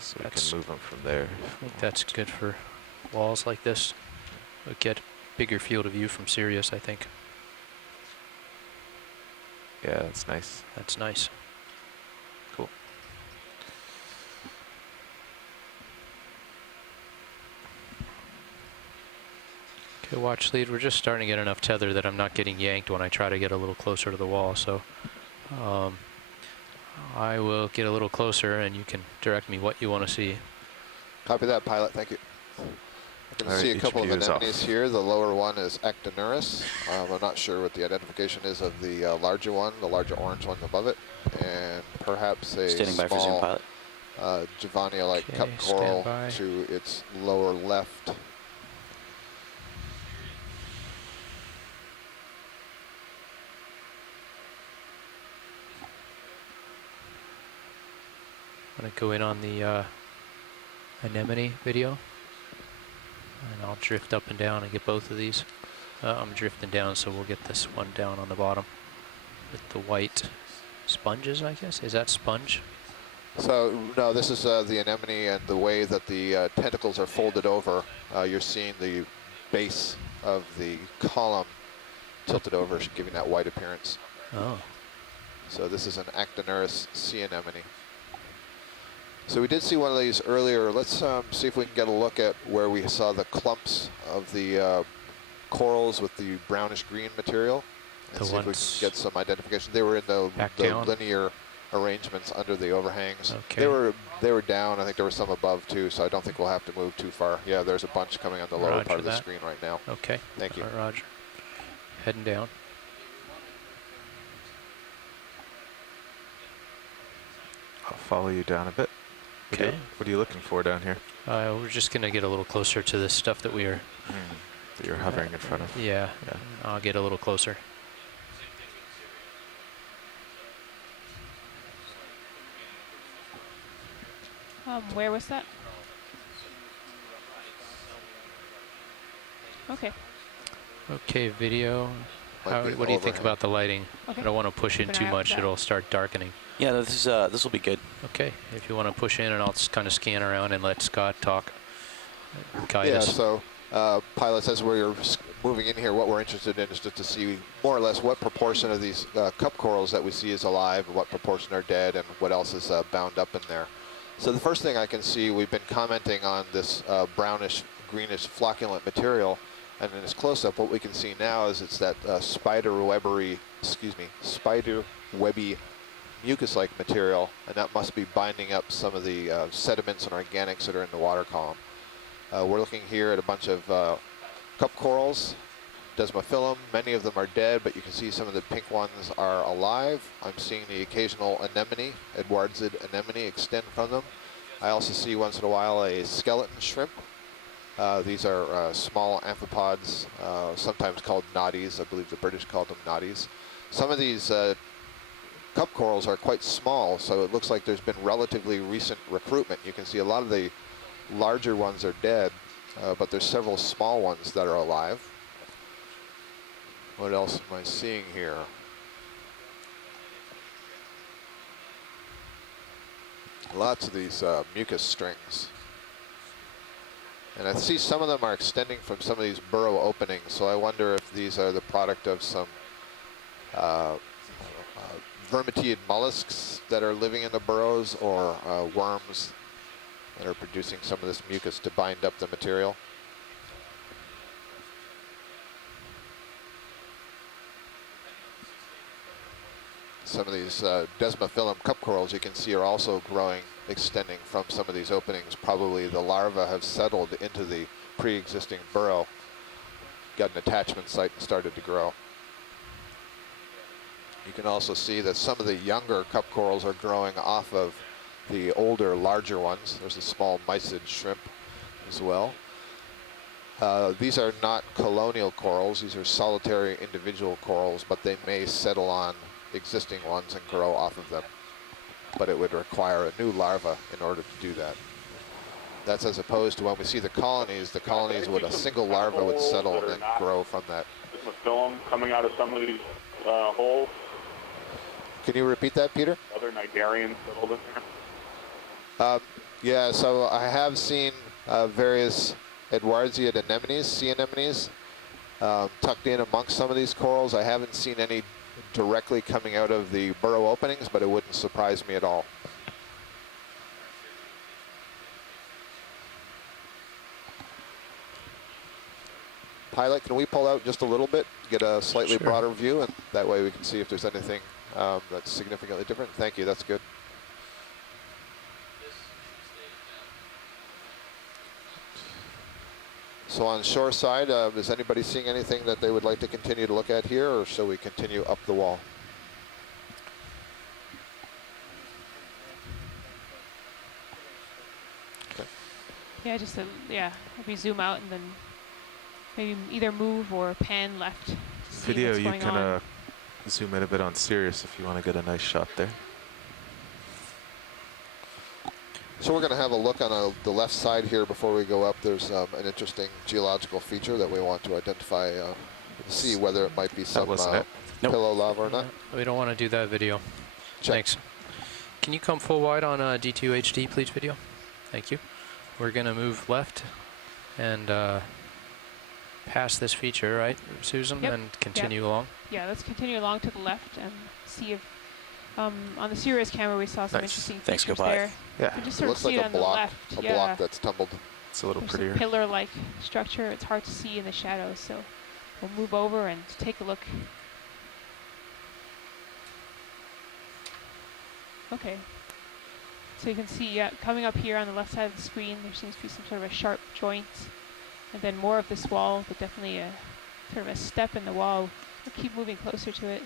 So we can move them from there. I think that's good for walls like this. We'll get bigger field of view from Sirius, I think. Yeah, that's nice. That's nice. Cool. Okay, watch lead. We're just starting to get enough tether that I'm not getting yanked when I try to get a little closer to the wall. So I will get a little closer and you can direct me what you want to see. Copy that, pilot. Thank you. I can see a couple of anemones here. The lower one is Actoneris. I'm not sure what the identification is of the larger one, the larger orange one above it, and perhaps a small Javania-like cup coral to its lower left. I'm going to go in on the anemone video, and I'll drift up and down and get both of these. I'm drifting down, so we'll get this one down on the bottom with the white sponges, I guess. Is that sponge? So, no, this is the anemone, and the way that the tentacles are folded over, you're seeing the base of the column tilted over, giving that white appearance. Oh. So this is an Actoneris Sea Anemone. So we did see one of these earlier. Let's see if we can get a look at where we saw the clumps of the corals with the brownish green material. And see if we can get some identification. They were in the linear arrangements under the overhangs. Okay. They were down. I think there were some above too, so I don't think we'll have to move too far. Yeah, there's a bunch coming on the lower part of the screen right now. Okay. Thank you. All right, Roger. Heading down. I'll follow you down a bit. Okay. What are you looking for down here? We're just going to get a little closer to this stuff that we are... that you're hovering in front of. Yeah. I'll get a little closer. Where was that? Okay. Okay, video. What do you think about the lighting? Okay. I don't want to push in too much. It'll start darkening. Yeah, this will be good. Okay, if you want to push in, and I'll just kind of scan around and let Scott talk. Guide us. So pilots, as we're moving in here, what we're interested in is just to see more or less what proportion of these cup corals that we see is alive, and what proportion are dead, and what else is bound up in there. So the first thing I can see, we've been commenting on this brownish, greenish, flocculent material, and in this close-up, what we can see now is it's that spider-webby mucus-like material, and that must be binding up some of the sediments and organics that are in the water column. We're looking here at a bunch of cup corals, Desmophyllum. Many of them are dead, but you can see some of the pink ones are alive. I'm seeing the occasional anemone, Edwardsid anemone, extend from them. I also see once in a while a skeleton shrimp. These are small amphipods, sometimes called noddies. I believe the British called them noddies. Some of these cup corals are quite small, so it looks like there's been relatively recent recruitment. You can see a lot of the larger ones are dead, but there's several small ones that are alive. What else am I seeing here? Lots of these mucus strings. And I see some of them are extending from some of these burrow openings, so I wonder if these are the product of some vermitid mollusks that are living in the burrows, or worms that are producing some of this mucus to bind up the material. Some of these Desmophyllum cup corals you can see are also growing, extending from some of these openings. Probably the larvae have settled into the pre-existing burrow, got an attachment site and started to grow. You can also see that some of the younger cup corals are growing off of the older, larger ones. There's a small mysid shrimp as well. These are not colonial corals. These are solitary individual corals, but they may settle on existing ones and grow off of them. But it would require a new larva in order to do that. That's as opposed to when we see the colonies would, a single larva would settle and then grow from that. There's a film coming out of some of these holes. Can you repeat that, Peter? Other Nigerians settled in there. Yeah, so I have seen various Edwardsia anemones, sea anemones, tucked in amongst some of these corals. I haven't seen any directly coming out of the burrow openings, but it wouldn't surprise me at all. Pilot, can we pull out just a little bit, get a slightly Sure. broader view, and that way we can see if there's anything that's significantly different? Thank you, that's good. So on shore side, is anybody seeing anything that they would like to continue to look at here, or shall we continue up the wall? Yeah, just yeah. If we zoom out and then maybe either move or pan left to see Video, what's you going can on. zoom in a bit on Sirius if you want to get a nice shot there. So we're going to have a look on the left side here before we go up. There's an interesting geological feature that we want to identify, see whether it might be some wasn't it. Nope. pillow lava or not. We don't want to do that video. Check. Thanks. Can you come full wide on D2 HD, please, video? Thank you. We're going to move left and past this feature, right, Susan, Yep. and continue along. Yeah, let's continue along to the left and see if on the Sirius camera we saw some Nice. interesting Thanks, features goodbye. there. You Yeah, can just It sort of looks see like it a on the block, left. a Yeah. block that's tumbled. it's a little There's prettier. a pillar-like structure. It's hard to see in the shadows, so we'll move over and take a look. Okay. So you can see, yeah, coming up here on the left side of the screen, there seems to be some sort of a sharp joint, and then more of this wall, but definitely a sort of a step in the wall. We'll keep moving closer to it.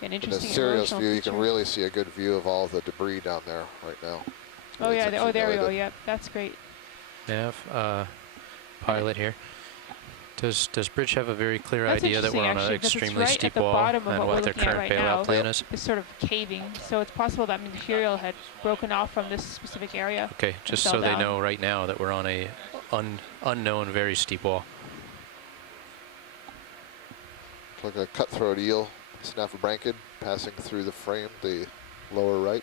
An In a interesting serious erosional view, you can feature. really see a good view of all the debris down there right now. Oh yeah, It's oh there we go. accumulated. Yep, that's great. Nav, pilot here. Does Bridge have a very clear That's idea that we're on an interesting, actually, 'cause it's extremely right steep at the wall bottom of and what what we're their looking at current right bailout now. plan is? It's sort of caving, so it's possible that material had broken off from this specific area. Okay, just fell so they down. know right now that we're on a unknown, very steep wall. Looks like a cutthroat eel, snaphobranchid, passing through the frame, the lower right.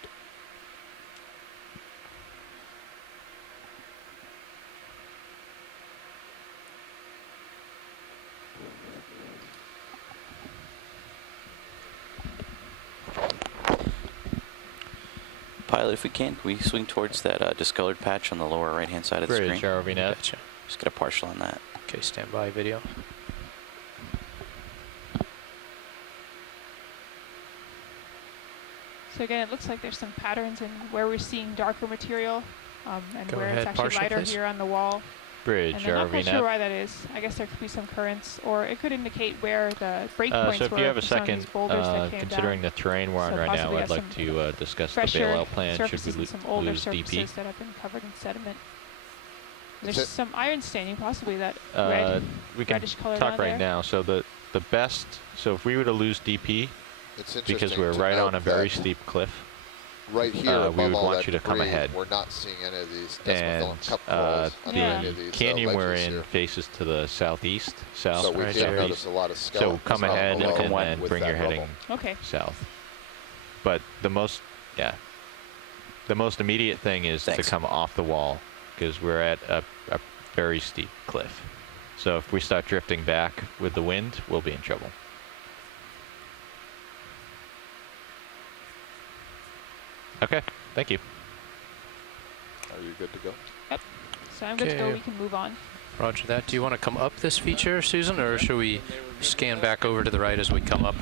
Pilot, if we can we swing towards that discolored patch on the lower right-hand side of the Bridge, screen? ROV nav. Gotcha. Just get a partial on that. Okay, stand by video. So again, it looks like there's some patterns in where we're seeing darker material, and Go where ahead, it's actually partial, lighter please. here on the wall. Bridge, And I'm not ROV quite sure nav. why that is. I guess there could be some currents, or it could indicate where the breakpoints So if were you have a for some of these second, boulders that came considering down. the terrain we're on So right now, possibly I'd have like some to discuss the fresher bailout plan should surfaces we and some older lose surfaces DP. that have been covered in sediment. That's There's it. some iron staining, possibly that Uh, red, we can reddish color talk down right there. now. So the best, so if we were to lose DP, It's interesting because we're to right note on a very that steep cliff, right here we above would all want that you to come debris, ahead. we're not seeing any of these and desmophyllum cup corals under Yeah. any of the these canyon we're ledges in here. faces to the southeast, south, So we right can't there. notice a lot of So skeletons. come down ahead below come wide and with bring that your heading rubble. Okay. south. But the most immediate thing is Thanks. to come off the wall, because we're at a very steep cliff. So if we start drifting back with the wind, we'll be in trouble. Okay, thank you. Are you good to go? So I'm good to go. Okay. We can move on. Roger that. Do you want to come up this feature, Susan, or should we scan back over to the right as we come up?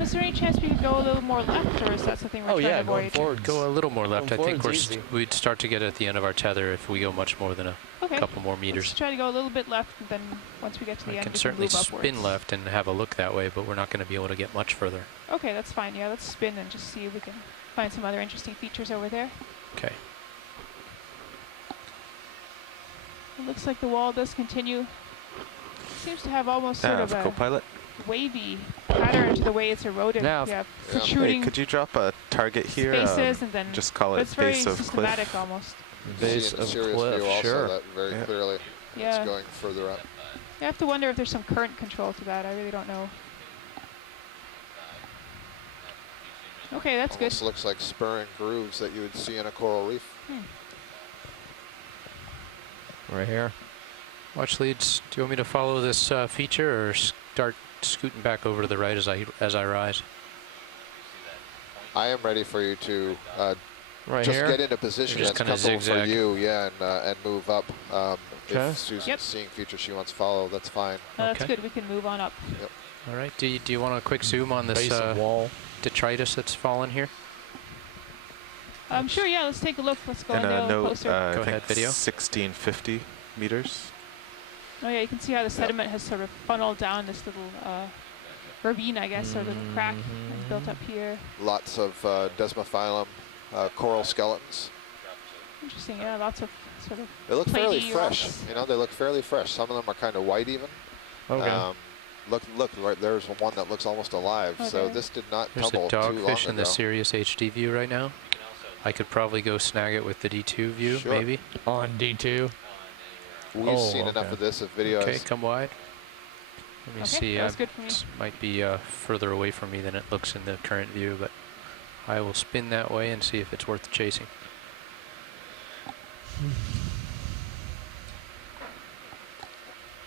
Is there any chance we could go a little more left, or is that something we're Oh trying to yeah, avoid? going forward. Go a little more left. I think forward's easy. we'd start to get at the end of our tether if we go much more than a Okay. couple more Let's meters. try to go a little bit left, and then once we get to the I end, can we certainly can move spin upwards. left and have a look that way, but we're not going to be able to get much further. Okay, that's fine. Yeah, let's spin and just see if we can find some other interesting features over there. Okay. It looks like the wall does continue. Seems to have almost sort of a co-pilot. wavy pattern to the way it's eroded. Nav. Yeah, Yeah. Hey, protruding could you drop a target here? spaces, and then Just call but it it's very base of systematic cliff. almost. Base See in the of serious cliff, view also sure. that very Yeah. clearly. Yeah. It's going further up. I have to wonder if there's some current control to that. I really don't know. Okay, that's good. Almost looks like spur and grooves that you would see in a coral reef. Right here. Watch leads. Do you want me to follow this feature or start scooting back over to the right as I rise? I am ready for you to Right just here. get into position Just that's kinda comfortable for zigzag. you, yeah, and move up. Okay. If Susan's Yep. seeing features she wants to follow, that's fine. That's Okay. good. We can move on up. All right. Do you want a quick zoom on this Base of wall. detritus that's fallen here? Sure, yeah, let's take a look. Let's go in And there a little note, closer. Go I ahead, think video. 1650 meters. Oh yeah, you can see how the sediment has sort of funneled down this little ravine, I guess, or little crack and built up here. Lots of desmophyllum coral skeletons. Interesting, yeah, lots of sort of They look fairly platy fresh. rocks. You know, they look fairly fresh. Some of them are kind of white even. Okay. Look, right there's one that looks almost alive. Oh, so there. this did not There's tumble a too long dogfish in the ago. Sirius HD view right now. I could probably go snag it with the D2 view, Sure. maybe. On D2. We've Oh, seen enough okay. of this of videos. Okay, come wide. Let me Okay, see. that was good for me. This might be further away from me than it looks in the current view, but I will spin that way and see if it's worth chasing.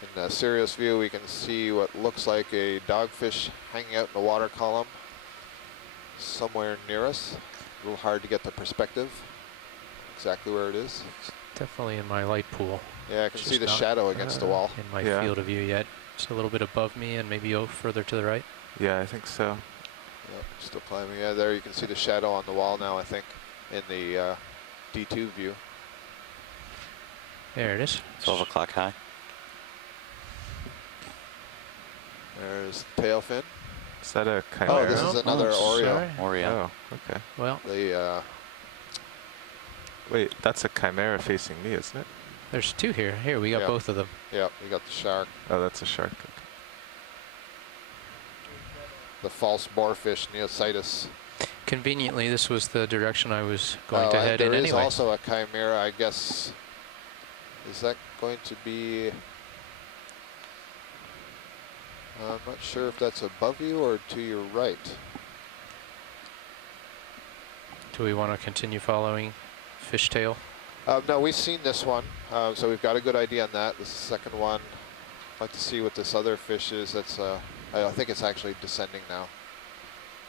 In the Sirius view, we can see what looks like a dogfish hanging out in the water column somewhere near us. A little hard to get the perspective exactly where it is. It's definitely in my light pool. Yeah, I can It's see just the not, shadow against the wall. In my Yeah. field of view yet. It's a little bit above me and maybe further to the right. Yeah, I think so. Yep, still climbing. Yeah, there you can see the shadow on the wall now, I think, in the D2 view. There it is. 12 o'clock high. There's tail fin. Is that a Oh, chimera? this is another Oreo. sorry. Oreo. Oh, okay. Well, The Wait, that's a chimera facing me, isn't it? there's two here. Here, we got Yeah. both of them. yeah, you got the shark, Oh, that's a shark. Okay. the false boarfish, Neositis. Conveniently, this was the direction I was going to head There in is anyway. also a chimera, I guess. Is that going to be? I'm not sure if that's above you or to your right. Do we want to continue following fishtail? No, we've seen this one, so we've got a good idea on that. This is the second one. I'd like to see what this other fish is. That's I think it's actually descending now.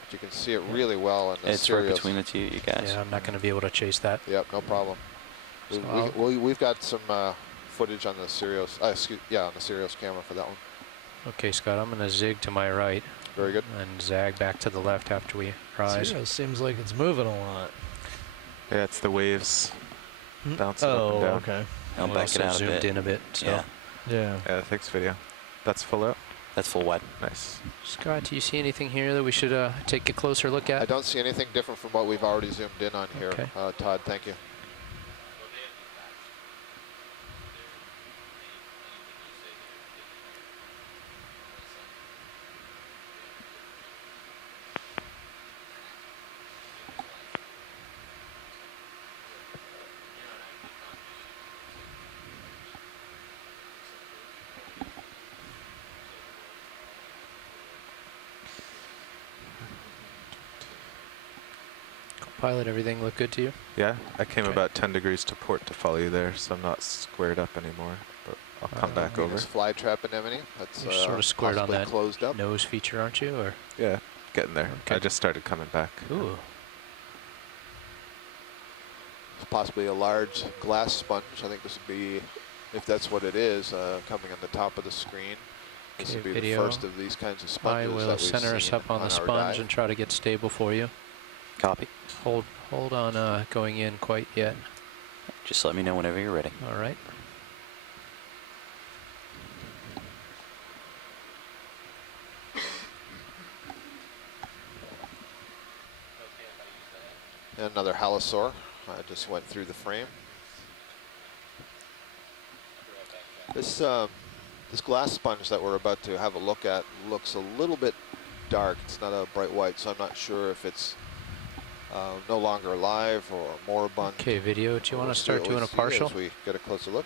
But you can see it really well in the It's right Sirius. between the two, you guys. Yeah, I'm not going to be able to chase that. Yep, no problem. So We've got some footage on the Sirius. On the Sirius camera for that one. Okay, Scott, I'm going to zig to my right Very good. and zag back to the left after we rise. Sirius seems like it's moving a lot. Yeah, it's the waves bouncing up and Oh, down. okay. I'll We back also it out a zoomed bit. in a bit. So. Yeah, Yeah. Yeah, thanks video. That's full out. that's full wide. Nice. Scott, do you see anything here that we should take a closer look I at? don't see anything different from what we've already zoomed in on here. Okay. Todd, thank you. Pilot, everything look good to you? Yeah, I came Okay. about 10 degrees to port to follow you there, so I'm not squared up anymore. But I'll come back over. Venus flytrap anemone. That's You're sort of squared on possibly that closed up. nose feature, aren't you? Or Yeah, getting there. Okay. I just started coming back. ooh, It's possibly a large glass sponge. I think this would be, if that's what it is, coming on the top of the screen. This Okay, would be video. the first of these kinds of I sponges will that we've center us seen up on the our sponge dive. and try to get stable for you. Copy. Hold on going in quite yet. Just let me know whenever you're ready. All right. And another halosaur. I just went through the frame. This this glass sponge that we're about to have a look at looks a little bit dark. It's not a bright white, so I'm not sure if it's no longer alive or moribund. Okay, video. Do you want We'll to see start what we doing a see partial? as we get a closer look.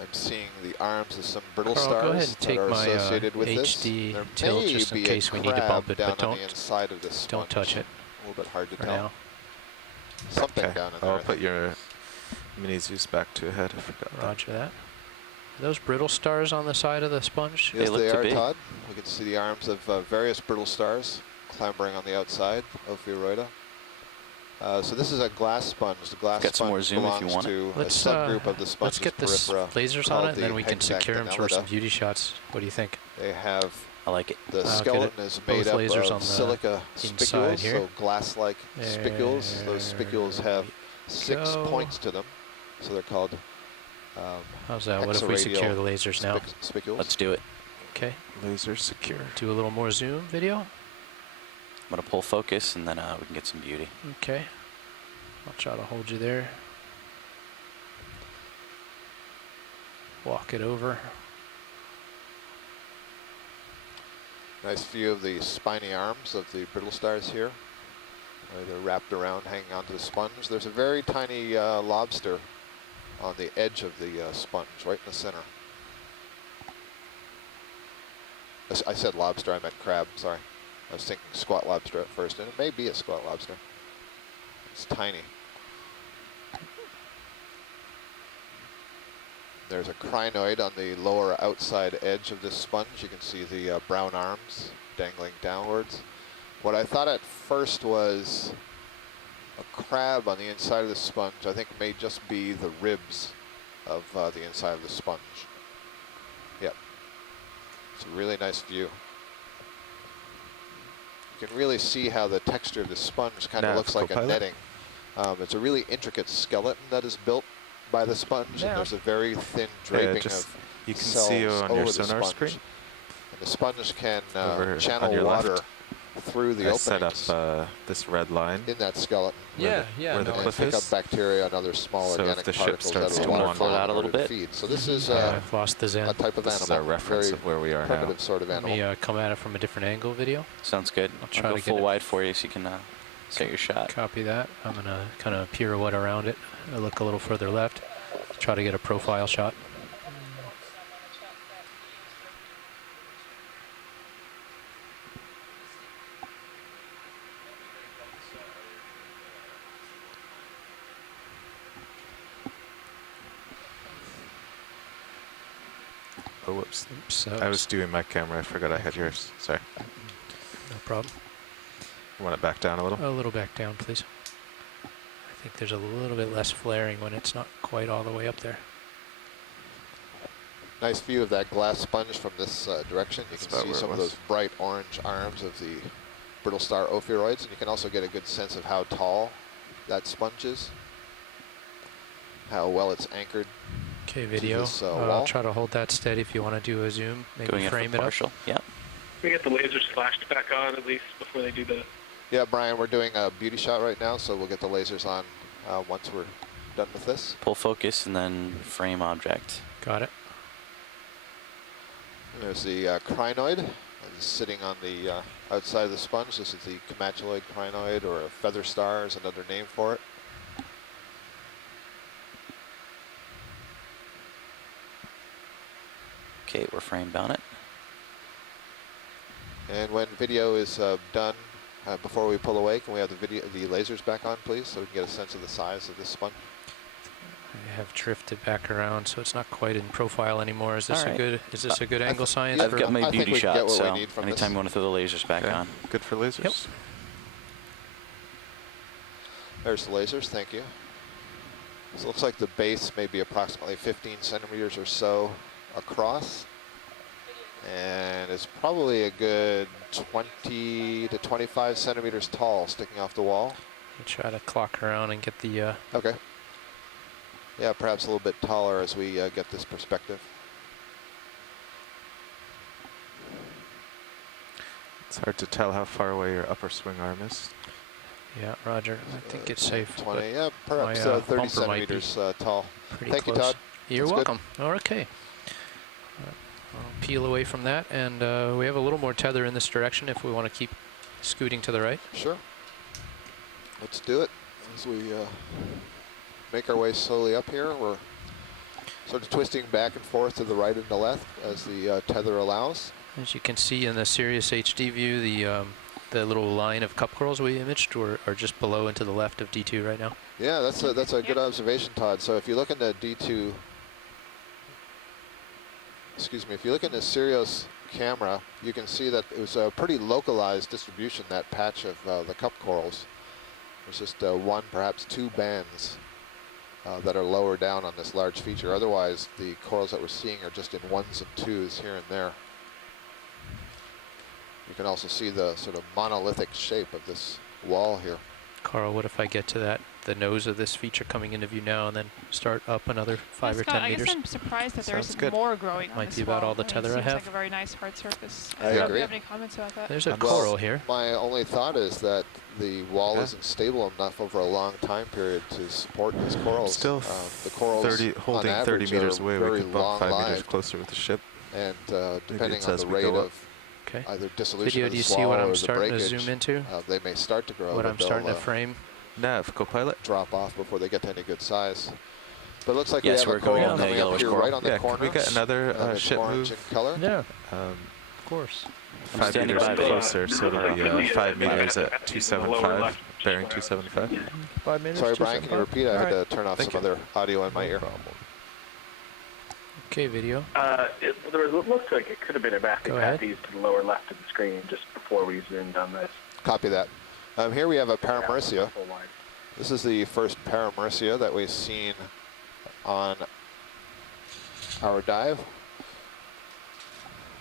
I'm seeing the arms of some brittle Carl, stars go ahead and that take are my associated with this. HD There tilt may just in be case a we need to crab bump it, down but on the inside of this sponge. don't touch it A little bit hard to for tell. now. Something Okay, down in there. I'll I put think. your mini Zeus back to ahead. I forgot that. Roger that. Are those brittle stars on the side of the sponge? Yes, look they to are, be. Todd. We can see the arms of various brittle stars clambering on the outside of Ophiuroida. So this is a glass sponge. The glass Got some sponge more zoom if you belongs want it. to Let's, a subgroup of the Let's sponge's get the periphery lasers called on it, and then the we can secure them for some Hexactinellida. beauty shots. What do you think? They have I like it. the I'll get skeleton is made both up lasers on of the silica inside spicules, here. so glass-like spicules. Those spicules have 6 go. points to them, so they're called How's that? What if we secure the lasers now? spicules. Let's do it. Okay. Laser secure. Do a little more zoom video. I'm gonna pull focus, and then we can get some beauty. Okay. I'll try to hold you there. Walk it over. Nice view of the spiny arms of the brittle stars here. They're wrapped around, hanging onto the sponge. There's a very tiny lobster on the edge of the sponge, right in the center. I said lobster, I meant crab, sorry. I was thinking squat lobster at first, and it may be a squat lobster. It's tiny. There's a crinoid on the lower outside edge of this sponge. You can see the brown arms dangling downwards. What I thought at first was a crab on the inside of the sponge, I think may just be the ribs of the inside of the sponge. Yep. It's a really nice view. You can really see how the texture of the sponge kind of looks like a netting. It's a really intricate skeleton that is built by the sponge, and there's a very thin draping of you can cells see on over your the sonar sponge. screen. And the sponge can Over channel on your water left. through the I openings set up this red line in that skeleton. Yeah, where the And cliff pick up is. bacteria and other small So if organic the ship particles starts out of to the water wander column out a in little order to bit. feed. So this is I've lost the Zen. a type of This is our animal, reference very of where we are primitive now. sort of Let animal. me come at it from a different angle video. Sounds good. I'll I'll try go to get full it. wide for you so you can set your shot. Copy that. I'm going to kind of pirouette around it. I'll look a little further left. Try to get a profile shot. Oh, whoops. Oops, I was doing my camera. I forgot I had yours. Sorry. No problem. You want it back down a little? A little back down, please. I think there's a little bit less flaring when it's not quite all the way up there. Nice view of that glass sponge from this direction. You That's can about see where it some of was. those bright orange arms of the brittle star ophiuroids, and you can also get a good sense of how tall that sponge is, how well it's anchored. Okay, video. this, I'll wall. try to hold that steady if you want to do a zoom. Maybe Going in for frame it up. partial. Yeah. We get the lasers flashed back on at least before they do the. Yeah, Brian, we're doing a beauty shot right now, so we'll get the lasers on once we're done with this. Pull focus and then frame object. Got it. And there's the crinoid sitting on the outside of the sponge. This is the Camachoid Crinoid, or a feather star is another name for it. Okay, we're framed on it. And when video is done, before we pull away, can we have the lasers back on, please, so we can get a sense of the size of this sponge? I have drifted back around, so it's not quite in profile anymore. Is this All a right. good? Is this a good angle science? yeah, I've got I my think beauty we can get shot, what we so need from anytime this. you want to throw the lasers back Yeah. on. Good for lasers? Yep. There's the lasers, thank you. So it looks like the base may be approximately 15 centimeters or so across. And it's probably a good 20 to 25 centimeters tall sticking off the wall. You try to clock around and get the. Okay. Yeah, perhaps a little bit taller as we get this perspective. It's hard to tell how far away your upper swing arm is. Yeah, Roger. I think it's safe. 20, yeah, perhaps my, 30 bumper might be centimeters tall. Pretty Thank close. you, Todd. You're That's good. welcome. Okay. I'll peel away from that, and we have a little more tether in this direction if we want to keep scooting to the right. Sure. Let's do it as we make our way slowly up here. We're sort of twisting back and forth to the right and the left as the tether allows. As you can see in the Sirius HD view, the little line of cup corals we imaged are just below and to the left of D2 right now. Yeah, that's a good observation, Todd. So if you look in the D2, excuse me, if you look in the Sirius camera, you can see that it was a pretty localized distribution, that patch of the cup corals. There's just one, perhaps two bands that are lower down on this large feature. Otherwise, the corals that we're seeing are just in ones and twos here and there. You can also see the sort of monolithic shape of this wall here. Carl, what if I get to the nose of this feature coming into view now and then start up another 5 or 10 meters? I guess I'm surprised that there Sounds isn't good. more growing on Might this be about wall. all the tether I it seems have. like a very nice hard surface. I Do agree. you have any comments about that? There's a Well, coral here. My only thought is that the wall Yeah. isn't stable enough over a long time period to support these corals. Still the corals 30, on holding 30 average meters are away. We very could bump 5 meters long-lived, closer with the ship. and depending it's on as the we rate go up. of Okay. either dissolution Video, of do the you see what swallow I'm or the starting to breakage, zoom into? they may start to grow, What but I'm starting to they'll frame? Nav, co-pilot. drop off before they get to any good size. But it looks like Yes, we have we're a coral going on the coming up yellowish here coral. right on the Yeah, corner. can we get another It's ship orange move? Oh, in color. Yeah, Um, of course. 5 standing meters by there. closer, so it'll be 5 meters at 275, bearing 275. 5 minutes. Sorry, Brian, can you repeat? I had to turn off Thank some you. other audio in my ear. Okay, video. It looks like it could have been a basket Go ahead. patties to the lower left of the screen just before we zoomed on this. Copy that. Here we have a Paramercia. Full wide. This is the first Paramercia that we've seen on our dive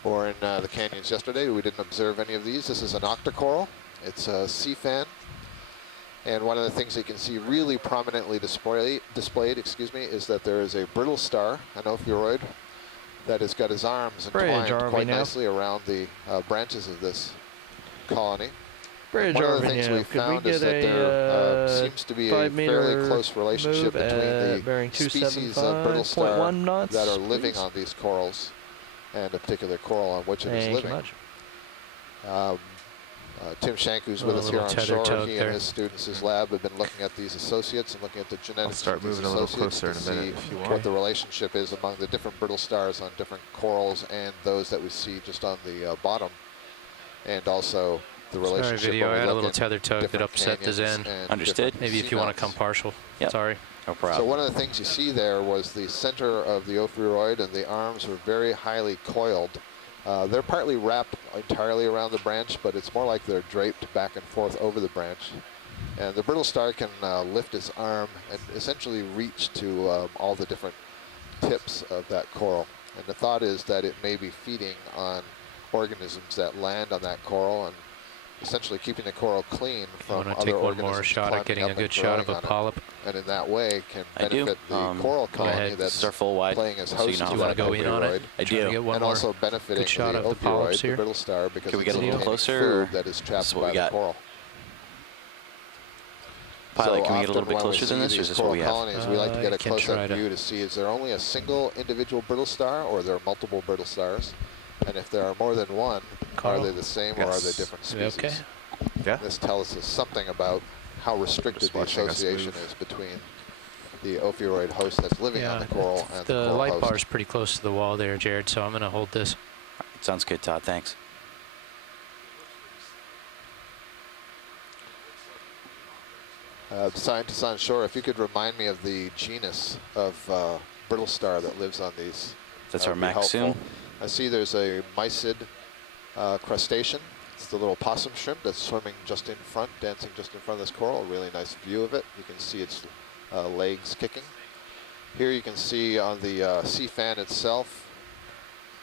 or in the canyons yesterday. We didn't observe any of these. This is an Octa Coral. It's a sea fan. And one of the things you can see really prominently displayed, is that there is a brittle star, an ophiuroid, that has got his arms Bridge, entwined quite now. nicely around the branches of this colony. Bridge, One of the things we Could we found get is that there a seems to be a 5 meter fairly close relationship move between at the bearing species of brittle star 275.1 knots, that are living please? on these corals and a particular coral on which it is Thank you living. much. Tim Shank, who's Oh, with a us here little on tether shore, tug he there. and his students, his lab, have been looking at these associates and looking at the I'll genetics start of these moving a little associates closer in to a minute see if you want. what the relationship is among the different brittle stars on different corals and those that we see just on the bottom, and also the Sorry, relationship video. when I we had a look little in tether tug that different upset the canyons Zen. and Understood. different Maybe if you want to come seamounts. partial. Yep. Sorry. No So problem. one of the things you see there was the center of the ophiuroid, and the arms were very highly coiled. They're partly wrapped entirely around the branch, but it's more like they're draped back and forth over the branch. And the brittle star can lift its arm and essentially reach to all the different tips of that coral. And the thought is that it may be feeding on organisms that land on that coral and essentially keeping the coral clean I from want to other take one organisms more shot climbing at getting up a and good shot of growing a on it. polyp. And in that way can I do. benefit the coral colony ahead. that's Start full wide. playing as so host you know to how Do you that want to go in on ophiuroid, it? I Try to do. get one and more also benefiting good shot the of the polyps ophiuroid, the here. brittle star, because Can we it's get a little containing closer, food or that is this trapped is what by we the got? coral. Pilot, So can we get a little often bit when we closer than see this, or these is this what coral we have? colonies, we like to get I a can try close-up to- view to see, is there only a single individual brittle star, or are there multiple brittle stars? And if there are more than one, Carl? are they the same, or are they Yes. different Are we species? okay? Yeah. This tells us something about how restricted Just the watching us association move. is between the ophiuroid host that's living on the coral and the the coral light host. bar is pretty close to the wall there, Jared, so I'm going to hold this. Sounds good, Todd. Thanks. Scientists on shore, if you could remind me of the genus of brittle star that lives on these. That's that our would be max helpful. soon. I see there's a mysid crustacean. It's the little possum shrimp that's swimming just in front, dancing just in front of this coral. A really nice view of it. You can see its legs kicking. Here you can see on the sea fan itself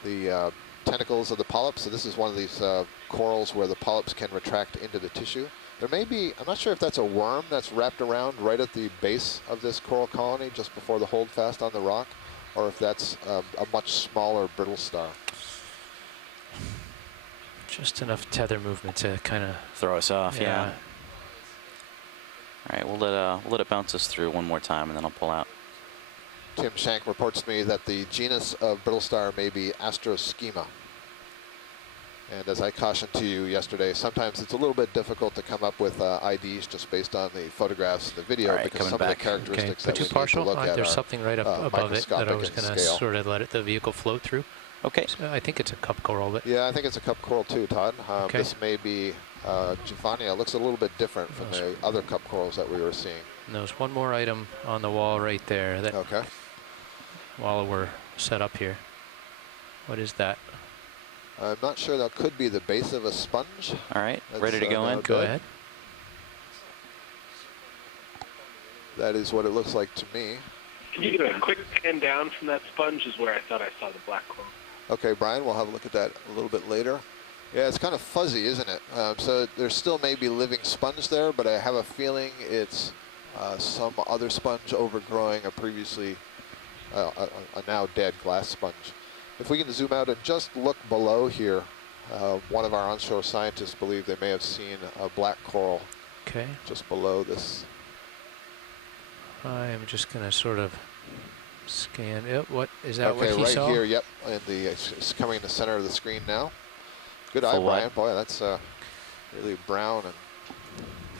the tentacles of the polyps. So this is one of these corals where the polyps can retract into the tissue. There may be, I'm not sure if that's a worm that's wrapped around right at the base of this coral colony just before the holdfast on the rock, or if that's a much smaller brittle star. Just enough tether movement to kind of... Throw us off, yeah. All right, we'll let it bounce us through one more time, and then I'll pull out. Tim Shank reports to me that the genus of brittle star may be Astroschema. And as I cautioned to you yesterday, sometimes it's a little bit difficult to come up with IDs just based on the photographs and the video, All right, because coming some back. of the characteristics Put that you we need to partial. look at There's are something right up above it that I was microscopic going in to scale. sort of let the vehicle float through. Okay. So I think it's a cup coral, but Yeah, I think it's a cup coral too, Todd. Okay. This may be Giovannia. Looks a little bit different from the other cup corals that we were seeing. there's one more item on the wall right there that Okay. while we're set up here. What is that? I'm not sure. That could be the base of a sponge. All right. That's, Ready to go now in? dead. Go ahead. That is what it looks like to me. Can you do a quick pan down from that sponge is where I thought I saw the black coral. Okay, Brian, we'll have a look at that a little bit later. Yeah, it's kind of fuzzy, isn't it? So there still may be living sponge there, but I have a feeling it's some other sponge overgrowing a previously, a now dead glass sponge. If we can zoom out and just look below here, one of our onshore scientists believe they may have seen a black coral Okay. just below this. I'm just going to sort of scan. Yep. What is that? Okay, what he right saw? here, yep, and it's coming in the center of the screen now. Good eye, Full Brian. wide. Boy, that's really brown and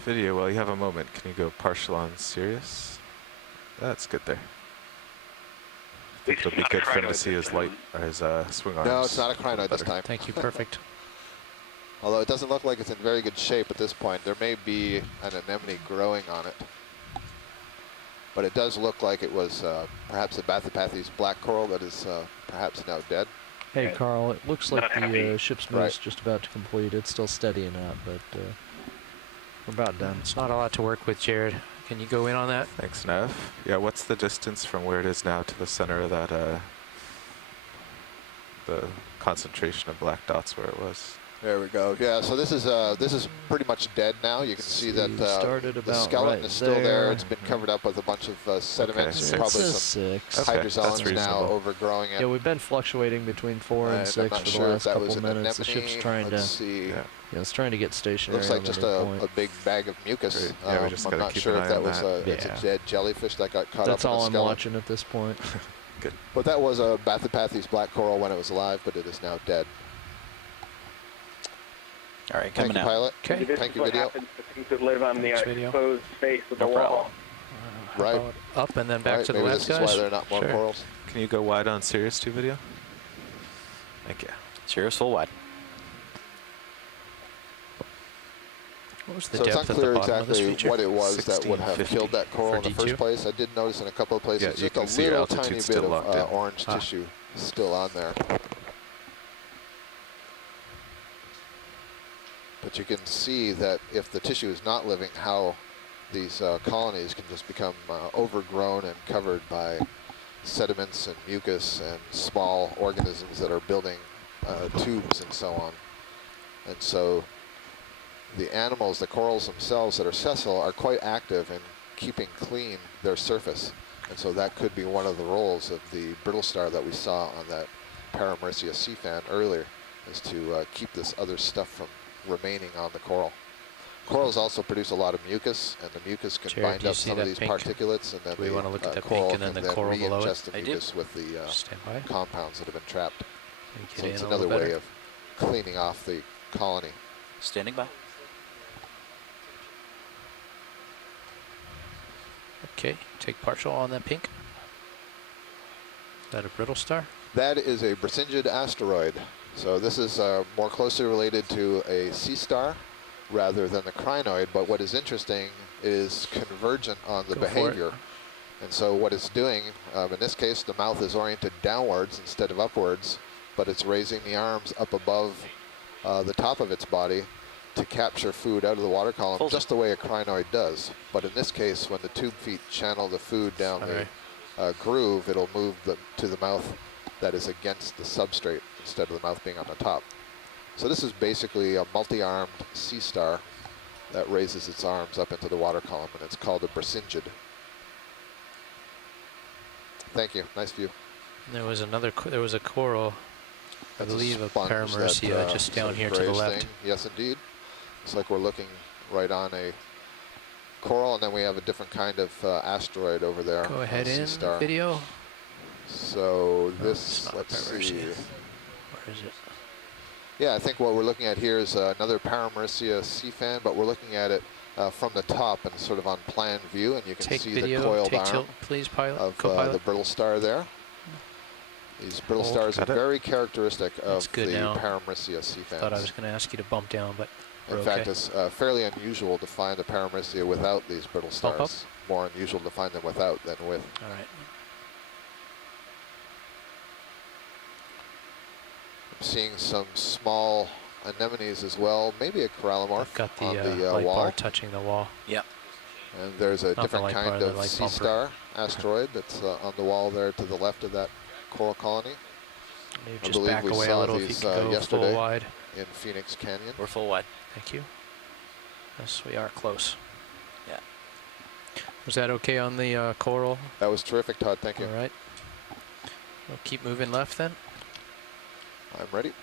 Video, while you have a moment, can you go partial on Sirius? That's good there. I think it'll be good for him to see his light, or his swing arms. no, it's not a crinoid this better. time. Thank you. Perfect. Although it doesn't look like it's in very good shape at this point. There may be an anemone growing on it. But it does look like it was perhaps a Bathypathes black coral that is perhaps now dead. Hey, Okay. Carl, it looks like Not the happy. ship's Right. move's just about to complete. It's still steadying up, but we're about done. It's not a lot to work with, Jared. Can you go in on that? Thanks, Nev. Yeah, what's the distance from where it is now to the center of that, the concentration of black dots where it was? There we go. Yeah, so this is pretty much dead now. You can see that started the about skeleton right is still there. there. It's been covered up with a bunch of sediments Okay, and It's probably a some 6. Okay, that's hydrozoans now reasonable. overgrowing it. Yeah, we've been fluctuating between 4 and I'm 6 not for the sure if last that was couple an minutes. The anemone. ship's trying Let's to, see. Yeah. it's trying to get stationary. Looks like on just the a midpoint. big bag of mucus. Great. Yeah, we just I'm gotta not keep sure an if eye that on was that. it's a Yeah. dead jellyfish that got caught That's up in all the I'm skeleton. watching at this point. But that was a Bathypathes black coral when it was alive, but it is now dead. All right, Thank coming you, out. pilot. Okay. This Thank is you, what video. happens to things that live on the Thanks, video. exposed space of No the problem. wall. Right. How about Up and then back Right, to the maybe left, this guys. is why there are not more Sure. corals. Can you go wide on Sirius 2 video? Thank you. Sirius full wide. What was the So it's depth at the unclear bottom of this exactly feature? what it was that would have 1650 killed that coral for in the D2? first place. I did notice in a couple of places Yeah, you just can a see your little tiny altitude's bit still of locked in. orange tissue still on there. But you can see that if the tissue is not living, how these colonies can just become overgrown and covered by sediments and mucus and small organisms that are building tubes and so on. And so the animals, the corals themselves that are sessile, are quite active in keeping clean their surface. And so that could be one of the roles of the brittle star that we saw on that Paramecia sea fan earlier, is to keep this other stuff from remaining on the coral. Corals also produce a lot of mucus, and the mucus can Jared, bind do you up see some of that these pink? particulates, and then Do we the wanna look at the coral pink and can then the coral below it? re-ingest the I do. mucus with the Stand by. compounds that have been trapped. Let me get So in it's a another little way better. of cleaning off the colony. Standing by. Okay, take partial on that pink. Is that a brittle star? That is a Brisingid asteroid. So this is more closely related to a sea star rather than the crinoid, but what is interesting is convergent on the Go for it. behavior. And so what it's doing, in this case, the mouth is oriented downwards instead of upwards, but it's raising the arms up above the top of its body to capture food out of the water column, Full just the way a crinoid does. But in this case, when the tube feet channel the food down All right. the groove, it'll move to the mouth that is against the substrate instead of the mouth being on the top. So this is basically a multi-armed sea star that raises its arms up into the water column, and it's called a Brisingid. Thank you. Nice view. There was another. There was a coral, I That's believe, a sponge that, Paramecia just down sort of here to the grayish left. thing. Yes, indeed. It's like we're looking right on a coral, and then we have a different kind of asteroid over there. Go ahead sea in star. video. So it's this, not let's Paramecia. see. Where is it? Yeah, I think what we're looking at here is another Paramecia sea fan, but we're looking at it from the top and sort of on plan view, and you can Take see video, the coiled take arm tilt, please, pilot, of co-pilot. the brittle star there. These brittle Hold. stars are Got it. very characteristic That's of good the now. Paramecia sea fans. Thought I was going to ask you to bump down, but In we're fact, okay. it's fairly unusual to find a Paramecia without these brittle stars. Bump up. More unusual to find them without than with. All right. I'm seeing some small anemones as well, maybe a corallimorph I've got the, on the light wall. bar touching the wall. Yep. And there's a the different light bar, kind the of light sea bumper. star asteroid that's on the wall there to the left of that coral colony Maybe I just believe back we away a saw little if you these, could go yesterday. full wide. in Phoenix Canyon. We're full wide. Thank you. Yes, we are close. Yeah. Was that okay on the coral? That was terrific, Todd. Thank you. All right. We'll keep moving left then. I'm ready.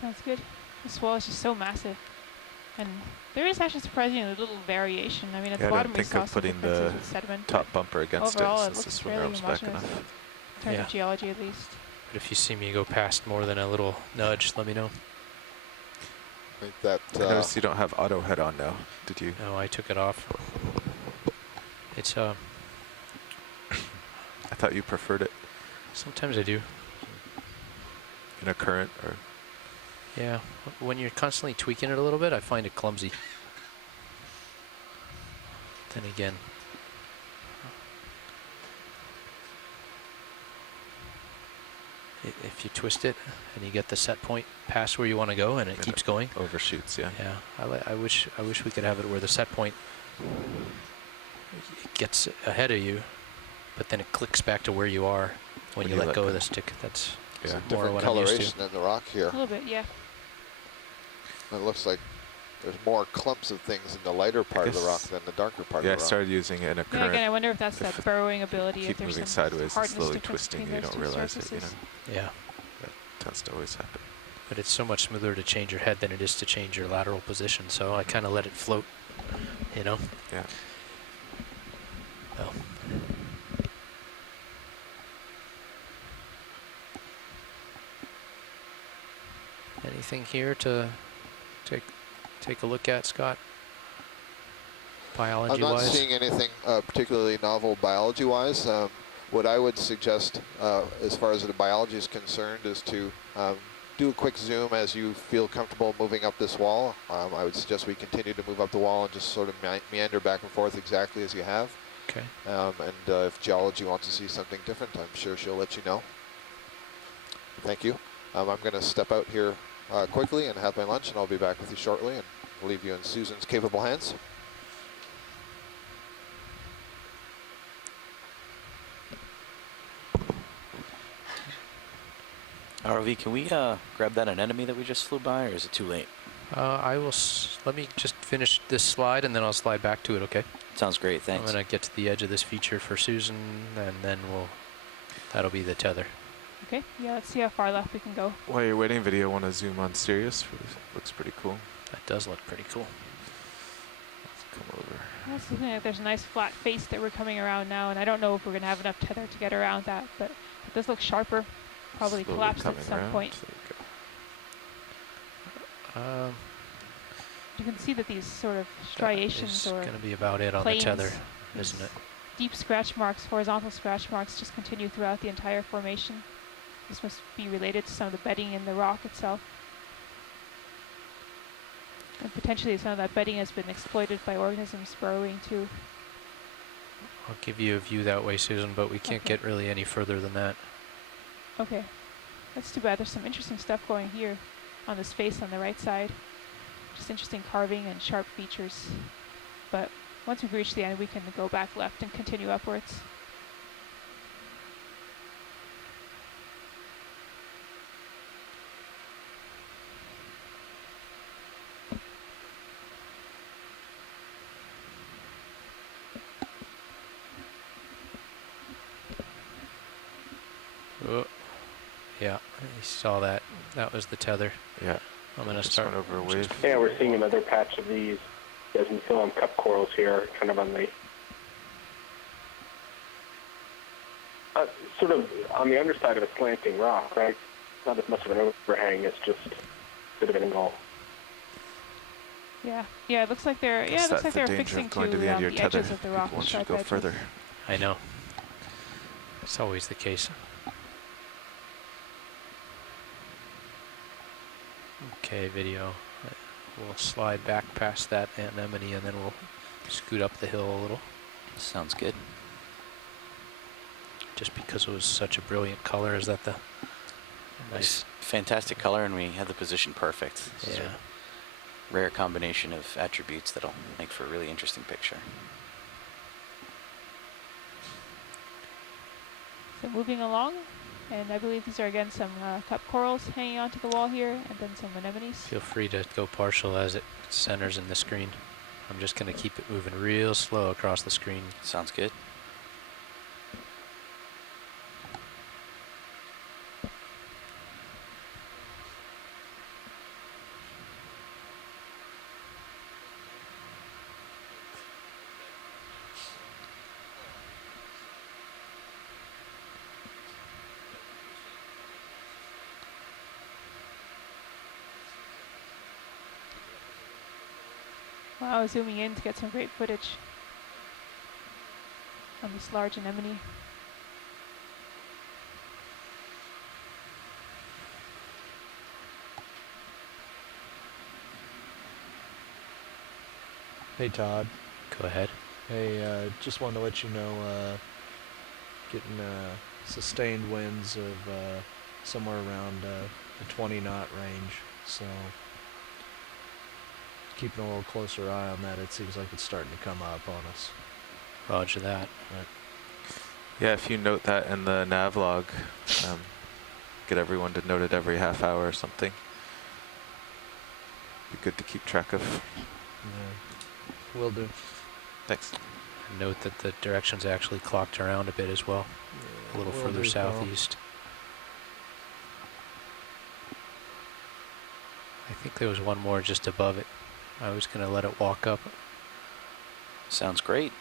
Sounds good. This wall is just so massive. And there is actually surprisingly little variation. I mean, at Yeah, the I bottom don't we think saw of some putting differences the with sediment. top bumper against Overall, it it since the looks swim fairly arm's back homogeneous. enough. In terms Yeah. of geology, at least. But if you see me go past more than a little nudge, let me know. I think that I noticed you don't have auto head on now, did you? No, I took it off. It's I thought you preferred it sometimes I do. in a current or. Yeah, when you're constantly tweaking it a little bit, I find it clumsy. Then again, if you twist it and you get the set point past where you want to go and it And keeps it going, Overshoots, yeah. yeah, I wish we could have it where the set point gets ahead of you, but then it clicks back to where you are when you let go of the stick. That's Yeah. some more different what I'm used to. coloration in the rock here. A little bit, yeah. It looks like there's more clumps of things in the lighter part of the rock guess- than the darker part Yeah, I of the rock. started using it in a Yeah, current. again, I wonder if that's if that burrowing ability. keep if there's moving some sideways and hardness slowly difference twisting, between you those don't two realize it, you surfaces. know. Yeah, That tends to always happen. but it's so much smoother to change your head than it is to change your lateral position. So I kind of let it float, you know. Yeah. Well. Anything here to take a look at, Scott? I'm not Biology-wise? seeing anything particularly novel biology-wise. What I would suggest, as far as the biology is concerned, is to do a quick zoom as you feel comfortable moving up this wall. I would suggest we continue to move up the wall and just sort of meander back and forth exactly as you have. Okay. And if geology wants to see something different, I'm sure she'll let you know. Thank you. I'm going to step out here quickly and have my lunch, and I'll be back with you shortly and leave you in Susan's capable hands. ROV, can we grab that anemone that we just flew by, or is it too late? I will. Let me just finish this slide, and then I'll slide back to it. Okay. Sounds great, thanks. I'm gonna get to the edge of this feature for Susan, and then that'll be the tether. Okay, yeah, let's see how far left we can go. While you're waiting, video, want to zoom on Sirius? Looks pretty cool. That does look pretty cool. Let's come over. That's looking like there's a nice flat face that we're coming around now, and I don't know if we're going to have enough tether to get around that, but it does look sharper. Probably Slowly collapsed at coming some around. point. There we go. You can see that these sort of That striations is or gonna be about it on the planes, tether, these isn't it? deep scratch marks, horizontal scratch marks, just continue throughout the entire formation. This must be related to some of the bedding in the rock itself. And potentially some of that bedding has been exploited by organisms burrowing too. I'll give you a view that way, Susan, but we can't Okay. get really any further than that. Okay, that's too bad. There's some interesting stuff going here on this face on the right side. Just interesting carving and sharp features. But once we've reached the end, we can go back left and continue upwards. Oh, yeah, you saw that. That was the tether. Yeah. I'm gonna Just start. went over a wave. Yeah, we're seeing another patch of these desmophyllum cup corals here, kind of on the sort of on the underside of a slanting rock, right? Not as much of an overhang, it's just bit of an angle. Yeah, yeah, it looks like they're Guess yeah, it looks that's like the they're danger fixing of going to the end of your tether. edges of the rock, People want you to sharp go edges. further. I know. It's always the case. Okay, video. We'll slide back past that anemone and then we'll scoot up the hill a little. Sounds good. Just because it was such a brilliant color, is that the nice? Fantastic color, and we had the position perfect. This is Yeah. a rare combination of attributes that'll make for a really interesting picture. So moving along, and I believe these are again some cup corals hanging onto the wall here, and then some anemones. Feel free to go partial as it centers in the screen. I'm just going to keep it moving real slow across the screen. Sounds good. Wow, zooming in to get some great footage on this large anemone. Hey Todd. Go ahead. Hey, just wanted to let you know, getting sustained winds of somewhere around the 20 knot range. So keeping a little closer eye on that. It seems like it's starting to come up on us. Roger that. Right. Yeah, if you note that in the nav log, get everyone to note it every half hour or something. Be good to keep track of. Yeah. Will do. Thanks. Note that the direction's actually clocked around a bit as well. A little Will further do, Carl. southeast. I think there was one more just above it. I was going to let it walk up. Sounds great.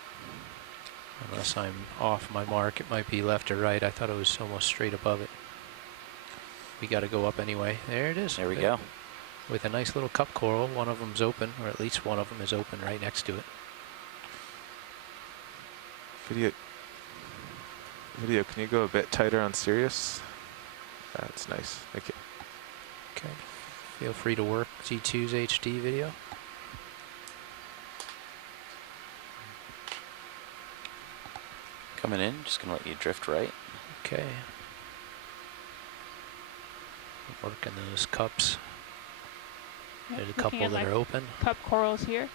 Unless I'm off my mark, it might be left or right. I thought it was almost straight above it. We got to go up anyway. There it is. There we go. With a nice little cup coral. One of them's open, or at least one of them is open right next to it. Video, can you go a bit tighter on Sirius? That's nice. Thank you. Okay. Feel free to work G2's HD video. Coming in, just gonna let you drift right. Okay. Working those cups. Yep, There's a looking couple at that my are open. cup corals here.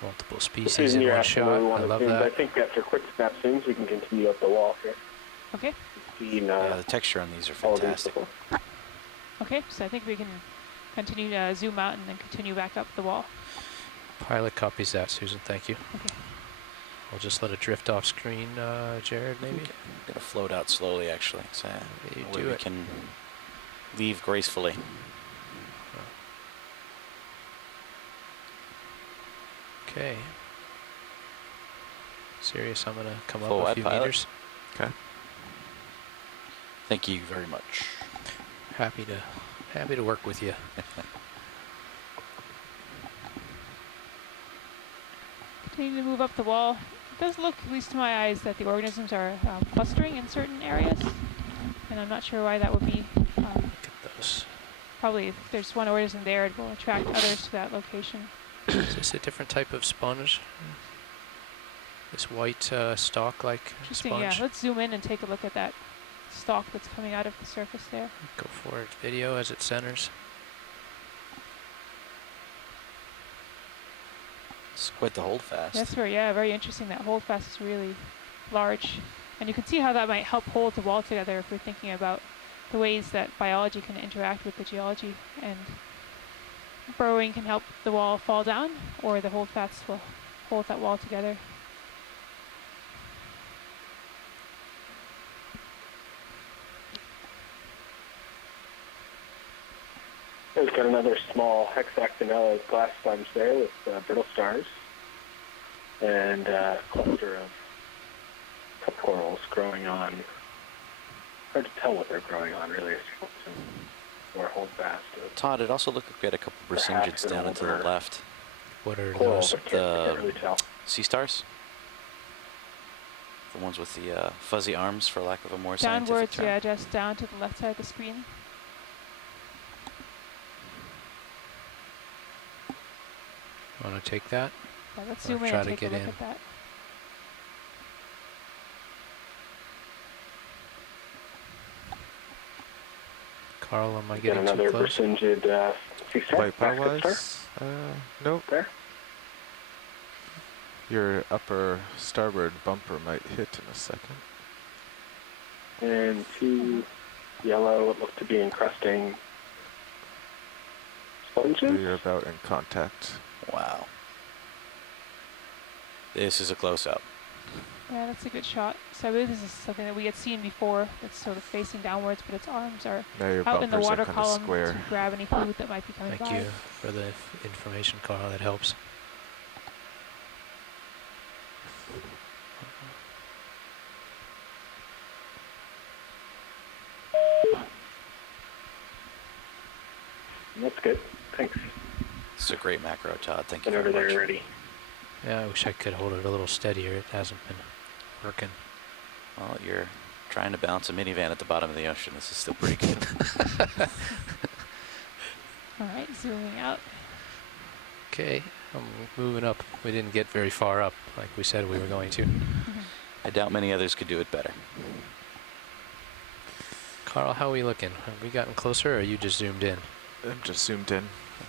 Multiple species in one shot. I love that. I think after quick snap zooms, we can continue up the wall here. Okay. Yeah, the texture on these are fantastic. Okay, so I think we can continue to zoom out and then continue back up the wall. Pilot copies that, Susan. Thank you. Okay. We'll just let it drift off screen, Jared, maybe? I'm gonna float out slowly, actually, so You that way do we it. can leave gracefully. Okay. Sirius, I'm gonna come Full up a wide few pilot. meters. Okay. Thank you very much. Happy to work with you. Continue to move up the wall. It does look, at least to my eyes, that the organisms are clustering in certain areas, and I'm not sure why that would be. Look at those. Probably if there's one organism there, it will attract others to that location. Is this a different type of sponge? This white stalk-like Interesting, sponge? yeah. Let's zoom in and take a look at that stalk that's coming out of the surface there. Go for it. Video as it centers. It's quite the hold fast. That's very interesting. That holdfast is really large. And you can see how that might help hold the wall together if we're thinking about the ways that biology can interact with the geology. And burrowing can help the wall fall down, or the holdfast will hold that wall together. We've got another small hexactinella glass sponge there with brittle stars and a cluster of cup corals growing on. Hard to tell what they're growing on, really. Or hold fast. Todd, it also looked like we had a couple of Brasingents down and to the left. What are Corals, those? I can't really tell. Sea stars? The ones with the fuzzy arms, for lack of a more scientific Downwards, term. yeah, just down to the left side of the screen. Want to take that? Yeah, let's Or zoom in try and to take a get look in. at that. Carl, am I Got getting too another close? Brasingid sea star. White bar basket star. wise? Nope. There. Your upper starboard bumper might hit in a second. And two yellow, what look to be encrusting sponges. You're about in contact. Wow. This is a close-up. Yeah, that's a good shot. So I believe this is something that we had seen before. It's sort of facing downwards, but its arms are Now your out in the bumpers are water kind of column square. to grab any food that might be coming Thank by. you for the information, Carl. That helps. That's good. Thanks. This is a great macro, Todd. Thank you Been over very there much. already. Yeah, I wish I could hold it a little steadier. It hasn't been working. Well, you're trying to balance a minivan at the bottom of the ocean. This is still pretty good. All right, zooming out. Okay, I'm moving up. We didn't get very far up like we said we were going to. I doubt many others could do it better. Carl, how are we looking? Have we gotten closer or are you just zoomed in? I'm just zoomed in.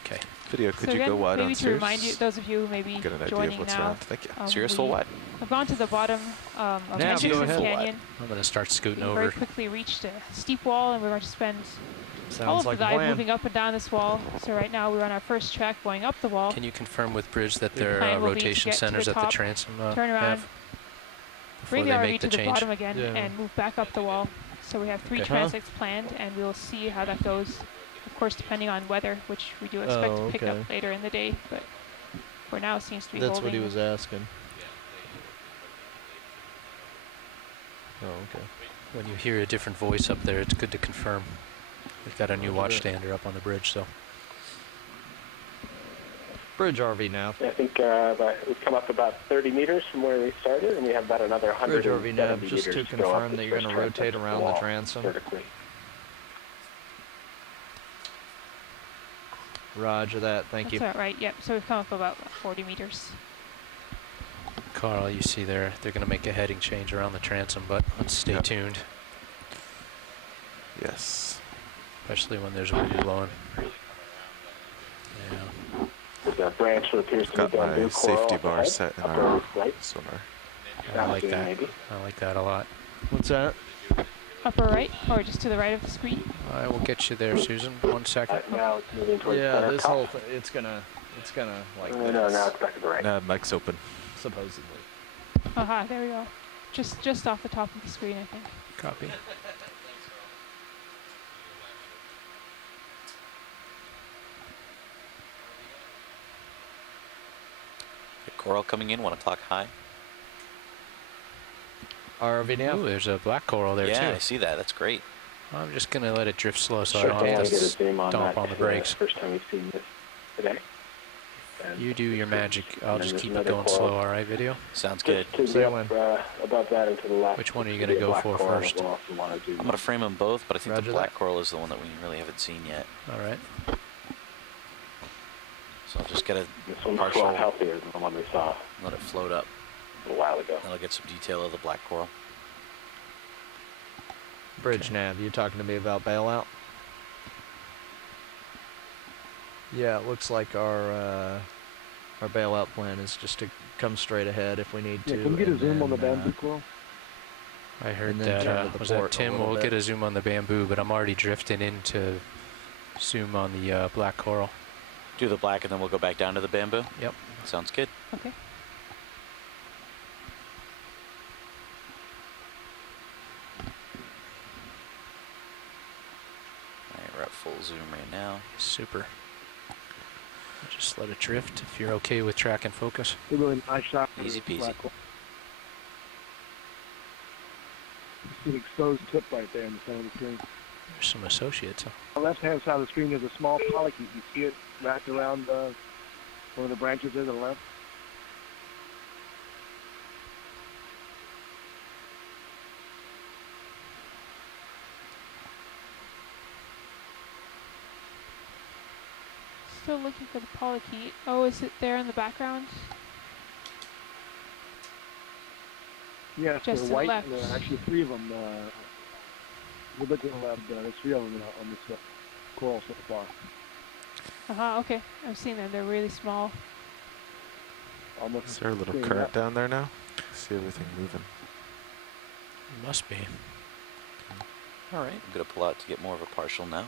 Okay. Video, could so you again, go wide maybe on to Sirius? remind you, those of you who may be Get an idea of joining what's now, around. Thank you. Serious we full wide? have gone to the bottom of Now go Hendrickson ahead. Canyon. I'm going to start scooting We very over. quickly reached a steep wall, and we're going to spend all Sounds of like the a dive plan. moving up and down this wall. So right now we're on our first track going up the wall. Can you confirm with Bridge that The there plan are will be to rotation get to the centers at the top, transom turn around, have before bring they the RV make to the the change? bottom again, Yeah. and move back up the wall. So we have 3 Okay. transects planned, and we'll see how that goes. Of course, depending on weather, which we do expect to pick okay. up later in the day, but for now seems to be That's holding. what he was asking. Oh, okay. When you hear a different voice up there, it's good to confirm. We've got a new Roger that. watchstander up on the bridge, so. Bridge RV nav. Yeah, I think we've come up about 30 meters from where we started, and we have about another 100 Bridge RV nav, just to meters go up confirm this that you're going first to rotate transept around the wall transom. vertically. Roger that. Thank you. That's about right, yep. So we've come up about 40 meters. Carl, you see they're going to make a heading change around the transom, but let's stay Yep. tuned, Yes. especially when there's wind blowing. Yeah. There's a branch that appears to Got be my bamboo coral safety up bar ahead, set in upper our right. sonar. I like Down that. maybe. I like that a lot. What's that? Upper right, or just to the right of the screen? I will get you there, Susan. 1 second. Now it's moving towards Yeah, center this cup. whole thing, it's gonna like No, this, now it's back to the right. Mic's open. supposedly. Aha, there we go. Just off the top of the screen, I think. Copy. The coral coming in, 1 o'clock high. RV nav. Ooh, there's a black coral there Yeah, I too. see that. That's great. I'm just going to let it drift slow so Sure, I don't Dan, have get a to zoom on stomp that. on the It's brakes. First time we've seen this today. And You do your magic. I'll and just there's keep it another going coral. slow, all right, video? Sounds good. Just to Say the when. above that and to the left. Which one are you could gonna be a go black for coral first? as well if you want to do I'm going to frame them both, but I think Roger the black that. coral is the one that we really haven't seen yet. All right. So I'll just get a This one's a partial, lot healthier than the one we saw let it float up. a while ago. Then I'll get some detail of the black coral. Bridge Okay. nav. You talking to me about bailout? Yeah, it looks like our bailout plan is just to come straight ahead if we need to. Can we get a and zoom on the then, bamboo coral? I heard And then that. turn to the Was that port a Tim? little We'll bit. get a zoom on the bamboo, but I'm already drifting in to zoom on the black coral. Do the black and then we'll go back down to the bamboo? Yep. Sounds good. Okay. All right, we're at full zoom right now. Super. Just let it drift if you're okay with track and focus. A really nice shot. Easy peasy. You see an exposed tip right there in the center of the screen. There's some associates. Huh? On the left-hand side of the screen, there's a small polychaete. You see it wrapped around one of the branches there to the left? Still looking for the polychaete. Oh, is it there in the background? Yes, Just to they're the white. left. And there are actually 3 of them. A little bit to the left. There's 3 of them on this coral so far. Okay. I've seen them. They're really small. Almost. Is there a little straight current up. down there now? See everything moving. Must be. All right, I'm going to pull out to get more of a partial now.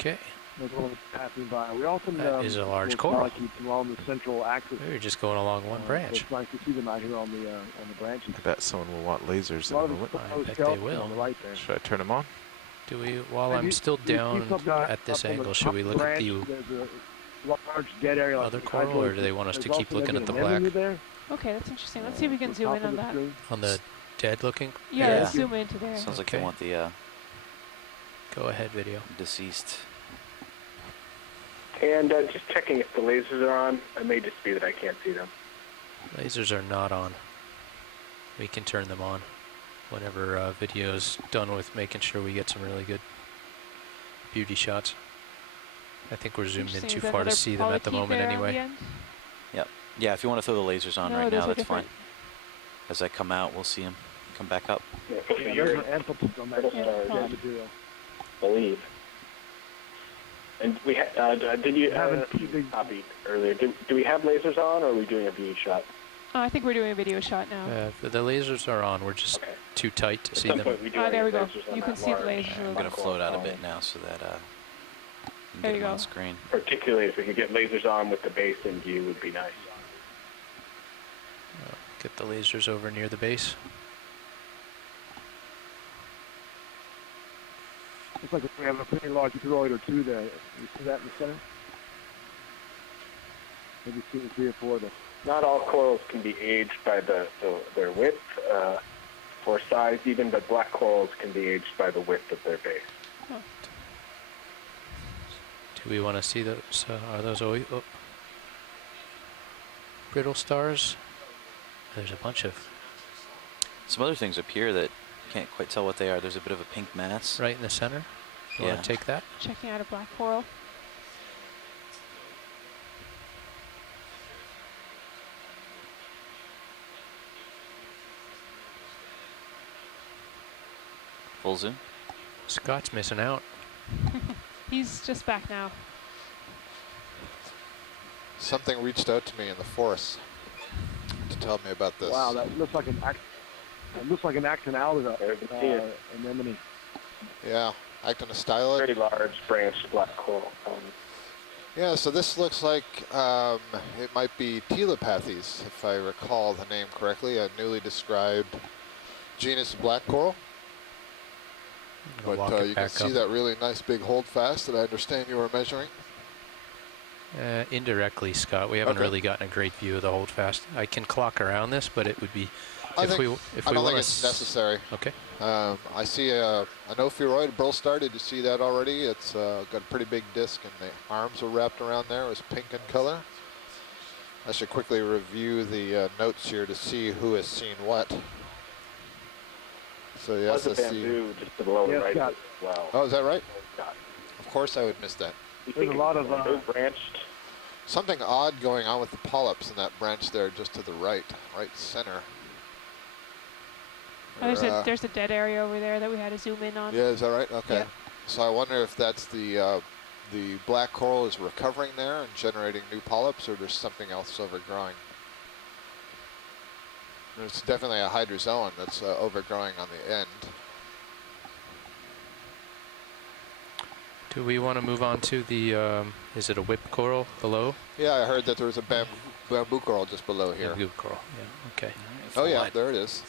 Okay. There's one passing by. We often That is a large those coral. polychaetes along the central axis. We're just going along one So branch. it's nice to see them out here on the branches. I bet someone will want lasers A in lot a of moment. the I proposed bet they skeletons will. on the right there. Should I turn them on? Do we, while And I'm you- still you see down something at this up on the angle, should top we look at branch, the there's a large dead area like other the coral, or do they want us There's to keep also looking at the maybe an anemone black? there, Okay, that's interesting. Let's see if we can the zoom top in of on the that. screen. on the dead looking? Yeah, Yeah. let's zoom into there. Sounds like Okay. they want the Go ahead, video. deceased. And just checking if the lasers are on. It may just be that I can't see them. Lasers are not on. We can turn them on whenever video's done with making sure we get some really good beauty shots. I think we're zoomed in Interesting. too Is that far to another see them at the polychaete moment there on the anyway. end? Yeah, if you want to throw the lasers on No, right those now, are that's fine. different. As I come out, we'll see them come back up. Yeah, there's an amplitude on that Yeah. material. Believe. And we did you Haven't copied earlier? Do we have lasers on, or are we doing a view shot? I think we're doing a video shot now. The lasers are on. We're just Okay. too tight to At see some them. point we do There we go. lasers on You can that see the large lasers a I'm little going to bit. float out a bit now so that you can There get you them on go. screen. Particularly if we could get lasers on with the base in view would be nice. Get the lasers over near the base. Looks like we have a pretty large crinoid or 2 there. You see that in the center? Maybe 2 or 3 or 4 there. Not all corals can be aged by their width or size even, but black corals can be aged by the width of their base. Do we want to see those? Are those brittle stars? There's a bunch of Some other things up here that can't quite tell what they are. There's a bit of a pink mass. right in the center. You Yeah. want to take that? Checking out a black coral. Full zoom. Scott's missing out. He's just back now. Something reached out to me in the forest to tell me about this. Wow, that looks like an Actoneris There we see it. anemone. Yeah, Actoneris style. Very large branched black coral. Yeah, so this looks like it might be telepathes, if I recall the name correctly, a newly described genus of black coral. I'm gonna walk But it you can back see up. that really nice big holdfast that I understand you were measuring. Indirectly, Scott. We haven't Okay. really gotten a great view of the holdfast. I can clock around this, but it would be I if think- we I want don't think to. it's necessary. Okay. I see an ophiuroid, brill star. Did you see that already? It's got a pretty big disc, and the arms are wrapped around there. It was pink in color. I should quickly review the notes here to see who has seen what. So the Lots of SSC. bamboo just to the lower Yes, right Scott. as well. Oh, is that right? Scott. Of course I would miss that. You There's think a lot it's of, branched. Something odd going on with the polyps in that branch there just to the right center. Oh, Or, there's a dead area over there that we had to zoom in on. yeah, is that right? Okay. Yeah. So I wonder if that's the black coral is recovering there and generating new polyps, or there's something else overgrowing. There's definitely a hydrozoan that's overgrowing on the end. Do we want to move on to the? Is it a whip coral below? Yeah, I heard that there was a bamboo coral just below here. Bamboo coral. Yeah. Okay. Oh yeah, there it is.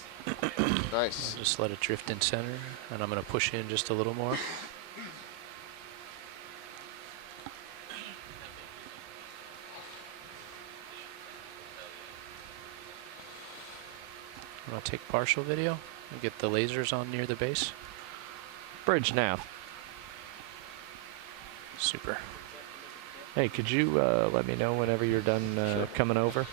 Nice. Just let it drift in center, and I'm going to push in just a little more. Want to take partial video and get the lasers on near the base? Bridge nav. Super. Hey, could you let me know whenever you're done coming over?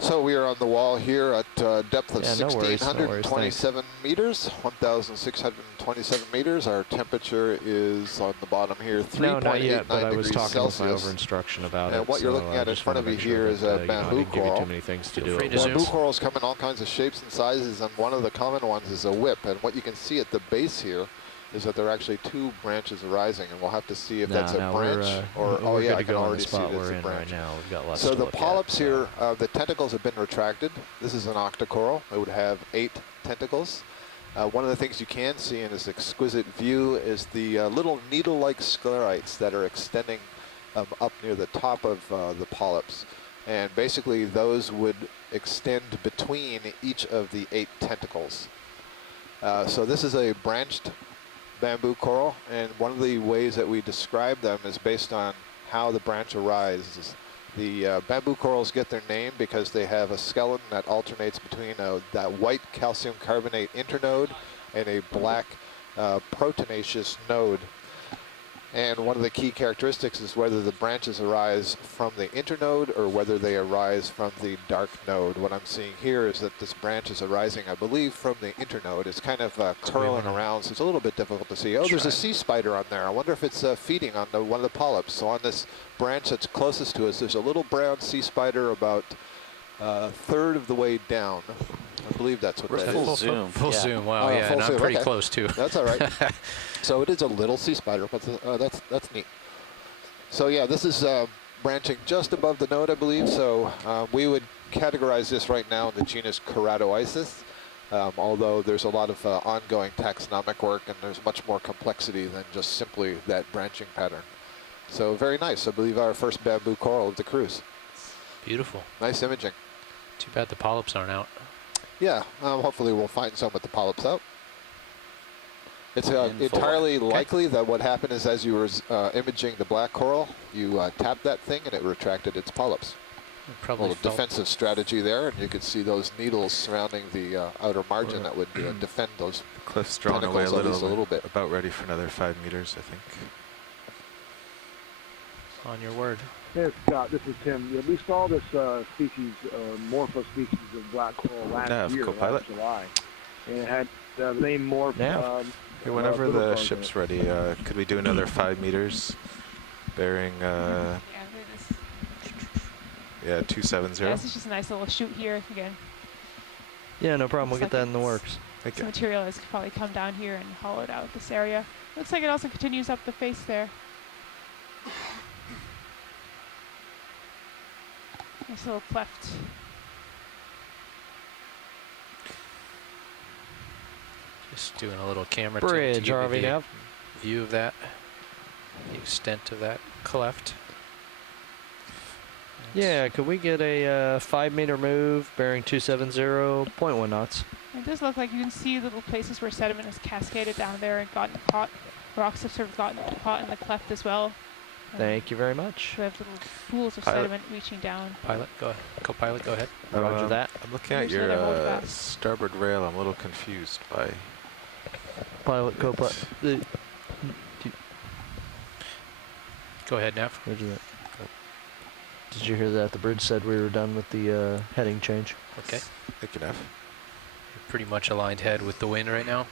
So we are on the wall here at depth of Yeah, no worries, no worries, 1,627 meters, 1,627 meters. Our temperature is on the bottom here, 3.89 No, not yet, but I was degrees talking with my Celsius. over-instruction about And it. what you're so looking I at in just front wanna of you make sure here is that, a you know, I bamboo didn't give you coral. too many things to Feel do. free at to once. Bamboo zoom. corals come in all kinds of shapes and sizes, and one of the common ones is a whip. And what you can see at the base here is that there are actually two branches arising, and we'll have to see if that's a branch or, oh we're yeah, good I to can go on already the see spot that we're it's a in branch. right now. We've got lots So to the look polyps at, here, the tentacles have been retracted. This is an Octa Coral. It would have 8 tentacles. One of the things you can see in this exquisite view is the little needle-like sclerites that are extending up near the top of the polyps. And basically those would extend between each of the 8 tentacles. So this is a branched bamboo coral, and one of the ways that we describe them is based on how the branch arises. The bamboo corals get their name because they have a skeleton that alternates between that white calcium carbonate internode and a black proteinaceous node. And one of the key characteristics is whether the branches arise from the internode or whether they arise from the dark node. What I'm seeing here is that this branch is arising, I believe, from the internode. It's kind of curling around, so it's a little bit difficult to see. Oh, there's a sea spider on there. I wonder if it's feeding on one of the polyps. So on this branch that's closest to us, there's a little brown sea spider about a third of the way down. I believe that's what that Full is. zoom. Full yeah. zoom. Wow. Oh, Yeah, full and I'm zoom, pretty okay. close too. That's all right. So it is a little sea spider, but that's neat. So yeah, this is branching just above the node, I believe. So we would categorize this right now in the genus Keratoisis, although there's a lot of ongoing taxonomic work, and there's much more complexity than just simply that branching pattern. So very nice. I believe our first bamboo coral of the cruise. Beautiful. Nice imaging. Too bad the polyps aren't out. Yeah, hopefully we'll find some with the polyps out. It's And entirely likely that what happened is as you were imaging the black coral, you tapped that thing and it retracted its polyps. Probably Little defensive strategy there, and you could see those needles surrounding the outer margin that would defend those Cliff's drawn away tentacles at least a little bit. About ready for another 5 meters, I think. on your word. Hey, Scott, this is Tim. Yeah, we saw this species, morpho species of black coral last year, co-pilot. last July. And it had the name morph. Hey, whenever little the bug ship's in ready, could we do another 5 meters bearing, Yeah, this, 270? yeah, this is just a nice little shoot here again. Yeah, no problem. We'll Looks get like that in the it's- works. Thank Some you. material has probably come down here and hollowed out this area. Looks like it also continues up the face there. Nice little cleft. Just doing a little camera tilt to Bridge, give you RV the nav. view of that, the extent of that cleft. Yeah, could we get a 5-meter move bearing 270.1 knots? It does look like you can see little places where sediment has cascaded down there and gotten caught. Rocks have sort of gotten caught in the cleft as well. Thank you very much. We have little pools of Pilot. sediment reaching down. Pilot, go ahead. Co-pilot, go ahead. Roger that. I'm looking at Here's your another hold fast. starboard rail. I'm a little confused by Pilot, co-pilot. Go ahead, Nav. Roger that. Did you hear that? The bridge said we were done with the heading change. Okay. Thank you, Neff. You're pretty much aligned head with the wind right now.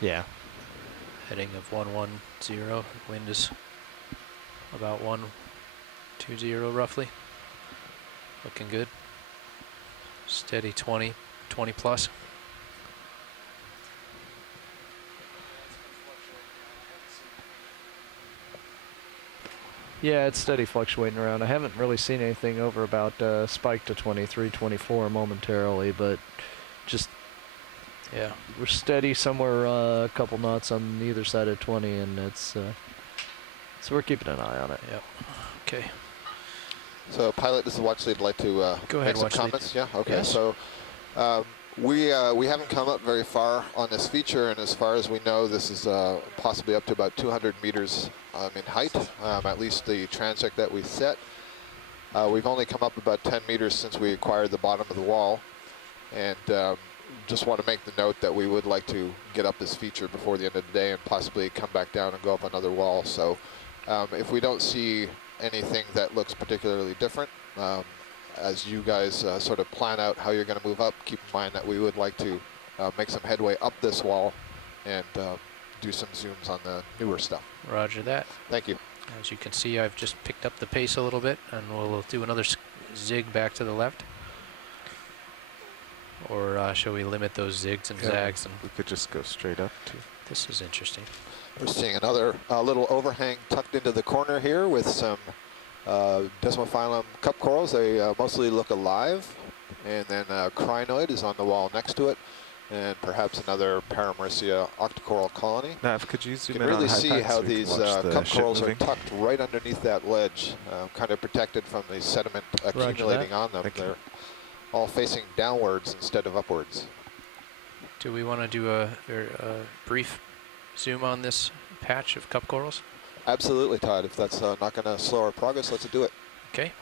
Yeah. Heading of 110. Wind is about 120 roughly. Looking good. Steady 20 plus. Yeah, it's steady fluctuating around. I haven't really seen anything over about spike to 23, 24 momentarily, but just Yeah. we're steady somewhere a couple knots on either side of 20, and it's so we're keeping an eye on it. Yep. Okay. So, pilot, this is Watch Lead. I'd like to Go make ahead, some Watch Lead. comments. Yeah. Okay. Yes. So, we haven't come up very far on this feature, and as far as we know, this is possibly up to about 200 meters in height, at least the transect that we set. We've only come up about 10 meters since we acquired the bottom of the wall, and just want to make the note that we would like to get up this feature before the end of the day and possibly come back down and go up another wall. So if we don't see anything that looks particularly different, as you guys sort of plan out how you're going to move up, keep in mind that we would like to make some headway up this wall and do some zooms on the newer stuff. Roger that. Thank you. As you can see, I've just picked up the pace a little bit, and we'll do another zig back to the left. Or shall we limit those zigs and zags? And we could just go straight up too. this is interesting. We're seeing another little overhang tucked into the corner here with some Desmophyllum cup corals. They mostly look alive. And then Crinoid is on the wall next to it. And perhaps another Paramercia Octa Coral colony. Nav, could you zoom You in can on really high see pack how so we can these watch the cup ship corals are moving? tucked right underneath that ledge, kind of protected from the sediment accumulating on them. Thank you. They're all facing downwards instead of upwards. Do we want to do a brief zoom on this patch of cup corals? Absolutely, Todd. If that's not going to slow our progress, let's do it. Okay.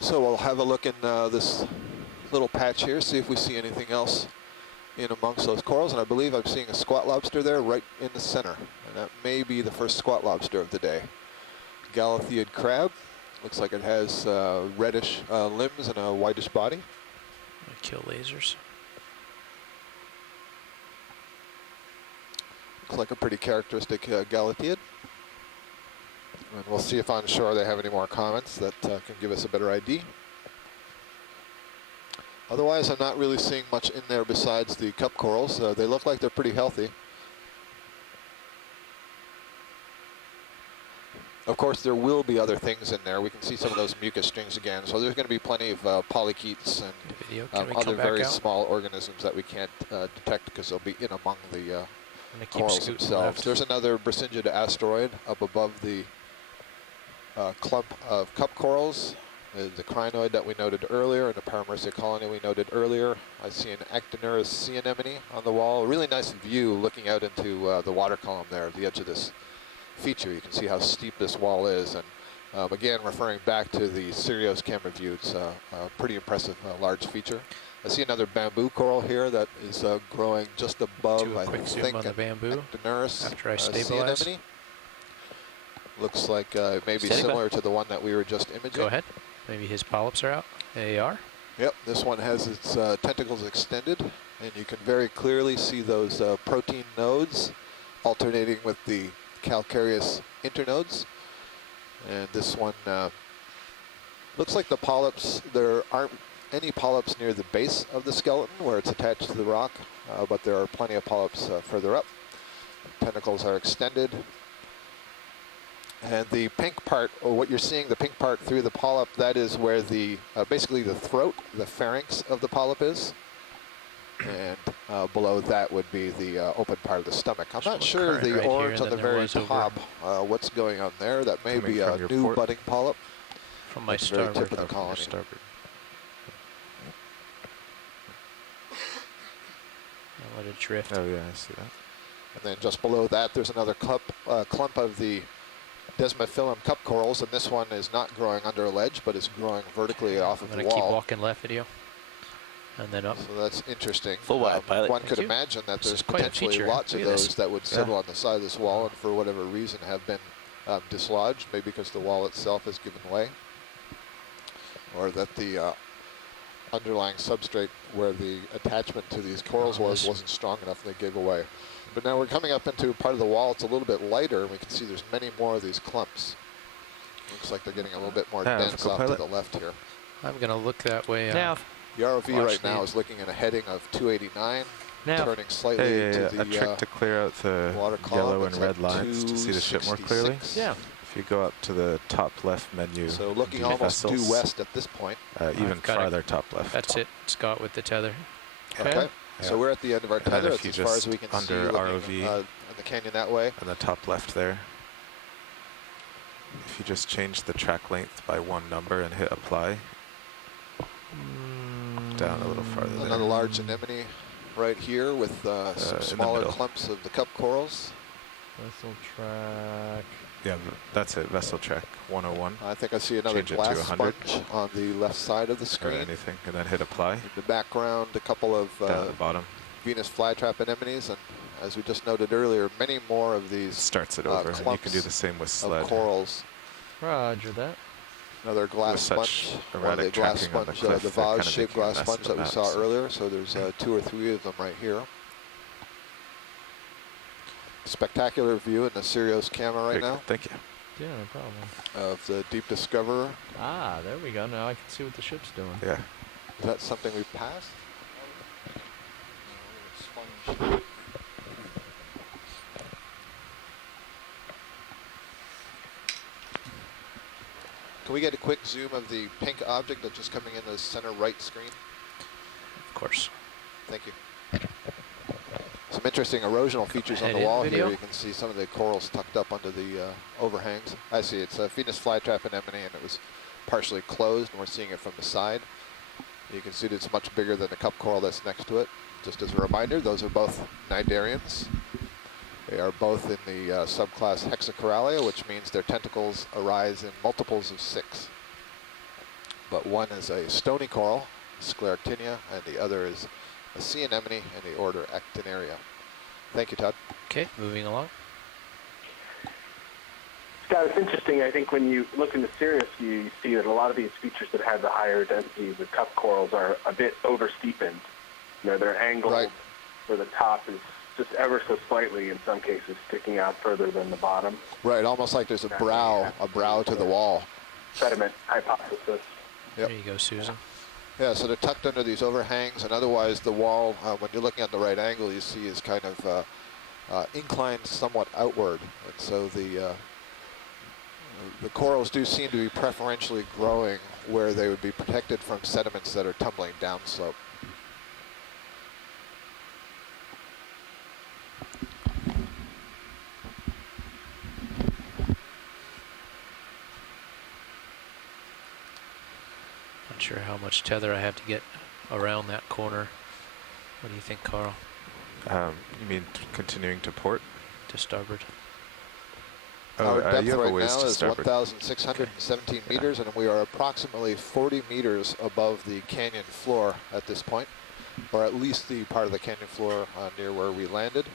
So we'll have a look in this little patch here, see if we see anything else in amongst those corals. And I believe I'm seeing a squat lobster there right in the center. And that may be the first squat lobster of the day. Galifian crab. Looks like it has reddish limbs and a whitish body. Kill lasers. Looks like a pretty characteristic Galifian. And we'll see if on shore they have any more comments that can give us a better ID. Otherwise, I'm not really seeing much in there besides the cup corals. They look like they're pretty healthy. Of course, there will be other things in there. We can see some of those mucus strings again. So there's going to be plenty of polychaetes and other very small organisms that we can't detect because they'll be in among the corals themselves. There's another Bracingid asteroid up above the clump of cup corals. The crinoid that we noted earlier and the Paramercia colony we noted earlier. I see an Actoneris Sea Anemone on the wall. A really nice view looking out into the water column there at the edge of this feature. You can see how steep this wall is. And again, referring back to the Sirius camera view, it's a pretty impressive large feature. I see another bamboo coral here that is growing just above, I think, on the bamboo Actoneris after I Sea stabilize. Anemone. Looks like it may be similar to the one that we were just imaging. Go ahead. Maybe his polyps are out. They are. Yep, this one has its tentacles extended, and you can very clearly see those protein nodes alternating with the calcareous internodes. And this one looks like the polyps, there aren't any polyps near the base of the skeleton where it's attached to the rock, but there are plenty of polyps further up. Tentacles are extended. And the pink part, or what you're seeing, the pink part through the polyp, that is where the, basically the throat, the pharynx of the polyp is. And below that would be the open part of the stomach. I'm not sure the right orange here, on the and then there very was over top, what's going on there. That may Coming be from a your new port. budding polyp. From my At the very starboard. tip of the colony. I'll let it drift. Oh yeah, I see that. And then just below that, there's another clump of the Desmophyllum cup corals, and this one is not growing under a ledge, but is growing vertically off of I'm the going to keep wall. walking left, video. And then up. So that's interesting. Full wide, pilot. One Thank could you. imagine that This there's is quite a potentially feature. lots of Look at those this. that would settle on the side of this wall and for whatever reason have been dislodged, maybe because the wall itself has given way, or that the underlying substrate where the attachment to these corals wasn't strong enough and they gave away. But now we're coming up into part of the wall, it's a little bit lighter, and we can see there's many more of these clumps. Looks like they're getting a little bit more Nav, dense off to co-pilot. the left here. I'm going to look that way. Nav. The ROV Watch right now the- is looking at a heading of 289, Nav. turning slightly Hey, to a the trick to clear out the water column. yellow and It's red like lines to see the ship more clearly. 266. Yeah. If you go up to the top left menu, So looking under almost vessels, due west at this point. even I've got it. farther top left. That's it, Scott, with the tether. Okay. So Yeah. we're at the end of our And then tether. if It's you as far as just we can see under looking ROV, in the canyon that way. On the top left there. If you just change the track length by one number and hit apply, down a little farther there. Another large anemone right here with in some the smaller middle. clumps of the cup corals. Vessel track. Yeah, that's it. Vessel track 101. I think I see another Change it to glass 100. sponge on the left side of the Or screen. anything, and then hit apply. In the background, a couple of Down at the bottom. Venus flytrap anemones, and as we just noted earlier, many more of these Starts it over, and you can do the same with of sled. corals. Roger that. Another glass With sponge, such or the erratic glass tracking on the sponge, cliff, the they're kind of vase-shaped making a glass mess sponge of that the we saw maps. earlier. So there's 2 or 3 of them right here. Spectacular view in the Sirius camera right Very now good, thank you. Yeah, no problem. of the Deep Discoverer. Ah, there we go. Now I can see what the ship's doing. Yeah. Is that something we passed? Sponge. Can we get a quick zoom of the pink object that's just coming in the center right screen? Of course. Thank you. Some interesting erosional features on the Head-in wall video. here. You can see some of the corals tucked up under the overhangs. I see it's a Venus flytrap anemone, and it was partially closed, and we're seeing it from the side. You can see that it's much bigger than the cup coral that's next to it. Just as a reminder, those are both cnidarians. They are both in the subclass Hexacoralia, which means their tentacles arise in multiples of 6. But one is a stony coral, Scleractinia, and the other is a sea anemone in the order Actoneria. Thank you, Todd. Okay, moving along. Scott, it's interesting. I think when you look in the Sirius view, you see that a lot of these features that have the higher densities of cup corals are a bit over-steepened. You know, they're angled Right. where the top is just ever so slightly, in some cases, sticking out further than the bottom. Right, almost like there's a brow to the wall. Sediment hypothesis. Yep. There you go, Susan. Yeah, so they're tucked under these overhangs, and otherwise the wall, when you're looking at the right angle, you see is kind of inclined somewhat outward. And so the corals do seem to be preferentially growing where they would be protected from sediments that are tumbling downslope. Not sure how much tether I have to get around that corner. What do you think, Carl? You mean continuing to port? To starboard. Our depth you have a right ways now to is starboard. 1,617 meters, and we are approximately 40 meters above the canyon floor at this point, or at least the part of the canyon floor near where we landed.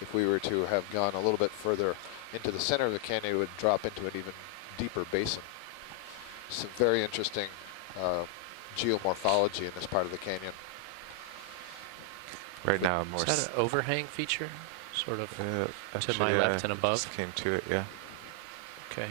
If we were to have gone a little bit further into the center of the canyon, it would drop into an even deeper basin. Some very interesting geomorphology in this part of the canyon. Right now, I'm more. Is that an overhang feature? Sort of actually, my left and above? Just came to it, yeah. Okay.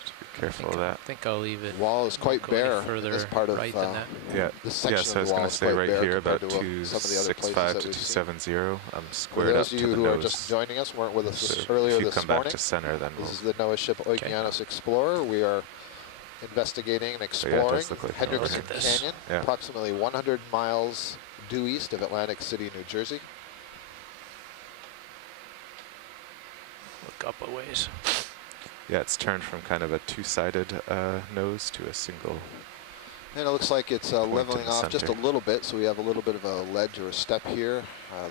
Just be careful of that. I think I'll leave it. The wall is quite go any bare in further this part of right than that. Yeah, this section so of I was the wall going to is say quite right bare here, about compared to some of the other places 265 that to we've seen. 270. I'm For squared up those to of you the who are nose. just joining us, weren't with us So earlier if you this come morning. back to center, then This we'll. is the NOAA ship Okeanos Explorer. We are investigating and exploring does look like an Hendrickson overhang. Look at this. Canyon, Yeah. approximately 100 miles due east of Atlantic City, New Jersey. Look up a ways. Yeah, it's turned from kind of a two-sided nose to a single. And it looks like it's Point in leveling the off just a center. little bit, so we have a little bit of a ledge or a step here.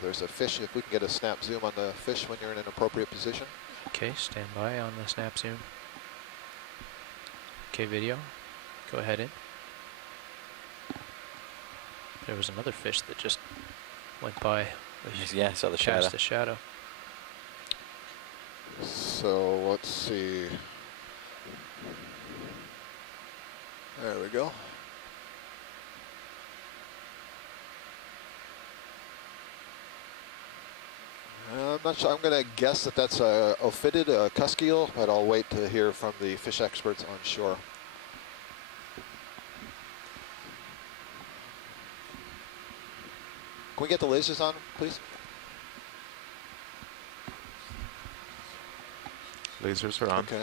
There's a fish. If we can get a snap zoom on the fish when you're in an appropriate position. Okay, stand by on the snap zoom. Okay, video. Go ahead in. There was another fish that just went by. Yeah, I saw the Cast shadow. a shadow. So let's see. There we go. I'm not sure. I'm going to guess that that's a ophidiid, a cuskeel, but I'll wait to hear from the fish experts on shore. Can we get the lasers on, please? Lasers are on. Okay.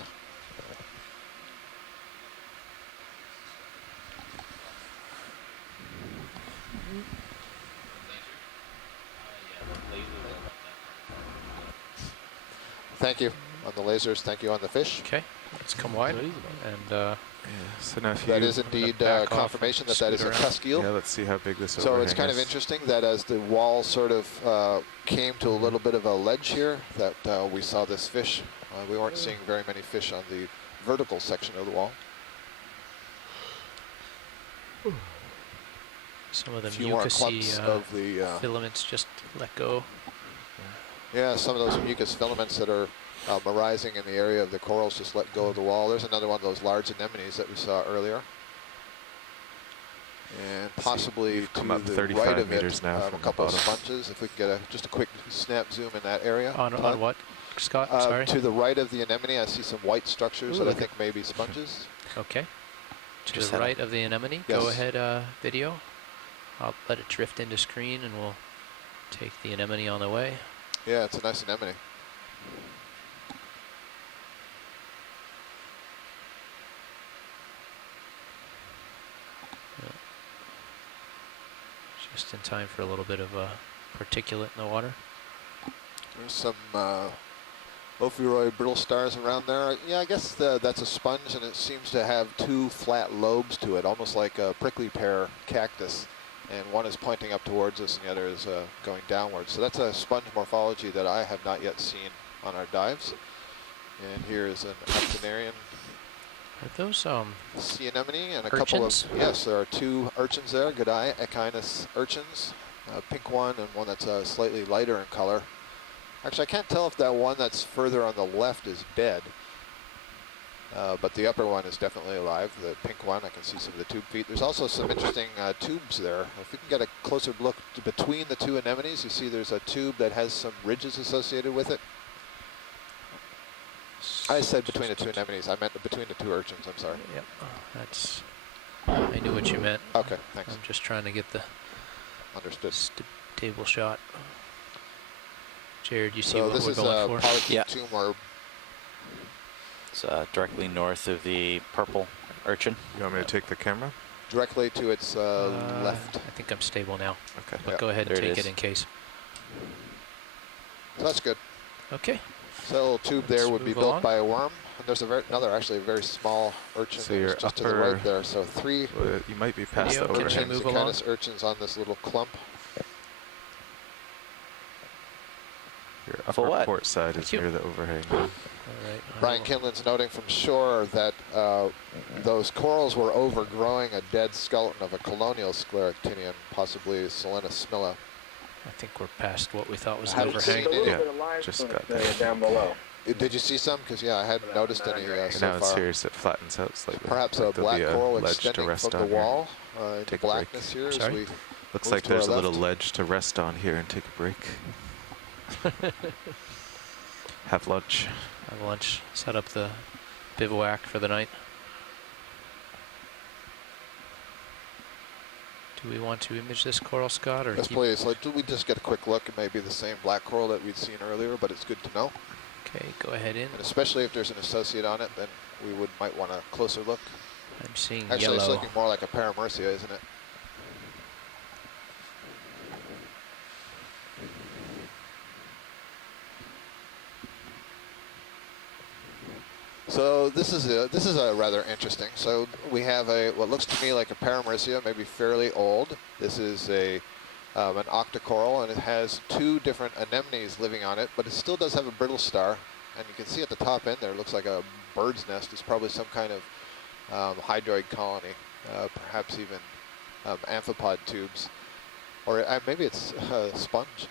Thank you on the lasers. Thank you on the fish. Okay, Let's come wide. And Yeah, so now if That you, is indeed back off confirmation that and that is a scoot around. tusk eel. yeah, let's see how big this So overhang it's kind of is. interesting that as the wall sort of came to a little bit of a ledge here, that we saw this fish. We weren't seeing very many fish on the vertical section of the wall. Some of A the few more mucousy clumps of the filaments just let go. yeah, some of those mucus filaments that are arising in the area of the corals just let go of the wall. There's another one of those large anemones that we saw earlier. And possibly you've come to up the 35 right of meters it, now a from the couple of bottom. sponges. If we could get just a quick snap zoom in that area. On what, Scott? Sorry. To the right of the anemone, I see some white structures that I look think may be sponges. Okay. To Just the had a- right of the anemone. Yes. Go ahead, video. I'll let it drift into screen and we'll take the anemone on the way. Yeah, it's a nice anemone. Just in time for a little bit of particulate in the water. There's some ophiuroid brittle stars around there. Yeah, I guess that's a sponge, and it seems to have two flat lobes to it, almost like a prickly pear cactus. And one is pointing up towards us, and the other is going downwards. So that's a sponge morphology that I have not yet seen on our dives. And here is an octonarian Are those sea anemone and a urchins? couple of, yes, there are two urchins there, good eye, Actoneris urchins, a pink one and one that's slightly lighter in color. Actually, I can't tell if that one that's further on the left is dead, but the upper one is definitely alive, the pink one. I can see some of the tube feet. There's also some interesting tubes there. If we can get a closer look between the two anemones, you see there's a tube that has some ridges associated with it. I said between the two anemones. I meant between the two urchins. I'm sorry. Yep. That's. I knew what you meant. Okay, thanks. I'm just trying to get the Understood. table shot. Jared, you see So what this we're is a going for? polychaete Yeah. tomb or It's directly north of the purple urchin. You want me to take the camera? directly to its left. I think I'm stable now, Okay. but Yeah, go ahead and there it take is. it in case. So that's good. Okay. So that little tube there Let's would be move built along. by a worm. And there's actually a very small urchin So that your is just to the upper- right there. So three Well, you might be past Video, the can you overhang. move along? urchins on this little clump. Your For upper what? port side is you. near the overhang. All right. I Brian will- Kinlan's noting from shore that those corals were overgrowing a dead skeleton of a colonial scleractinian, possibly Selenus smilla. I think we're past what we thought was I an haven't seen overhang. a little Yeah, bit of limestone just got area that. down below. Did you see some? Because yeah, I hadn't noticed any And so now it's far. here, so it flattens out slightly. Perhaps Like a there'll black be a coral ledge to extending rest from the on here. wall into Take a break. blackness here as Sorry? we Looks move like to there's a our little left. ledge to rest on here and take a break. Have lunch. Have lunch. Set up the bivouac for the night. Do we want to image this coral, Scott, or Yes, keep? please. Like, we just get a quick look. It may be the same black coral that we'd seen earlier, but it's good to know. Okay, go ahead in. And especially if there's an associate on it, then we might want a closer look. I'm seeing Actually, it's yellow. looking more like a paramercia, isn't it? So this is a rather interesting. So we have what looks to me like a paramercia, maybe fairly old. This is an Octa Coral, and it has two different anemones living on it, but it still does have a brittle star. And you can see at the top end there, it looks like a bird's nest. It's probably some kind of hydroid colony, perhaps even amphipod tubes, or maybe it's a sponge.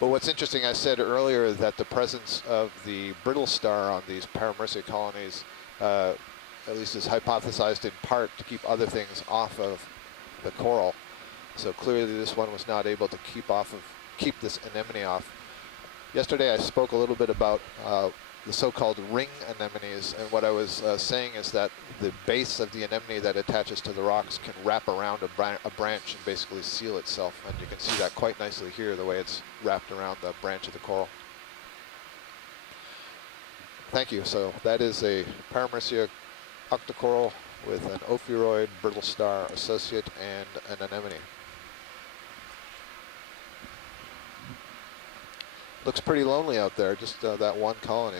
But what's interesting, I said earlier that the presence of the brittle star on these paramercia colonies, at least is hypothesized in part to keep other things off of the coral. So clearly this one was not able to keep this anemone off. Yesterday I spoke a little bit about the so-called ring anemones, and what I was saying is that the base of the anemone that attaches to the rocks can wrap around a branch and basically seal itself, and you can see that quite nicely here, the way it's wrapped around the branch of the coral. Thank you. So that is a paramercia octocoral with an ophiuroid brittle star associate and an anemone. Looks pretty lonely out there, just that one colony.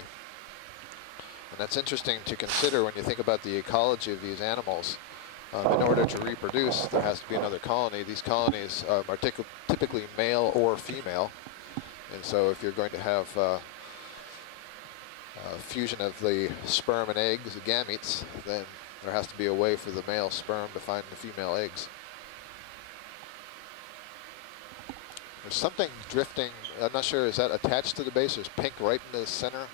And that's interesting to consider when you think about the ecology of these animals. In order to reproduce, there has to be another colony. These colonies are typically male or female. And so if you're going to have fusion of the sperm and eggs, the gametes, then there has to be a way for the male sperm to find the female eggs. There's something drifting, I'm not sure, is that attached to the base? There's pink right in the center.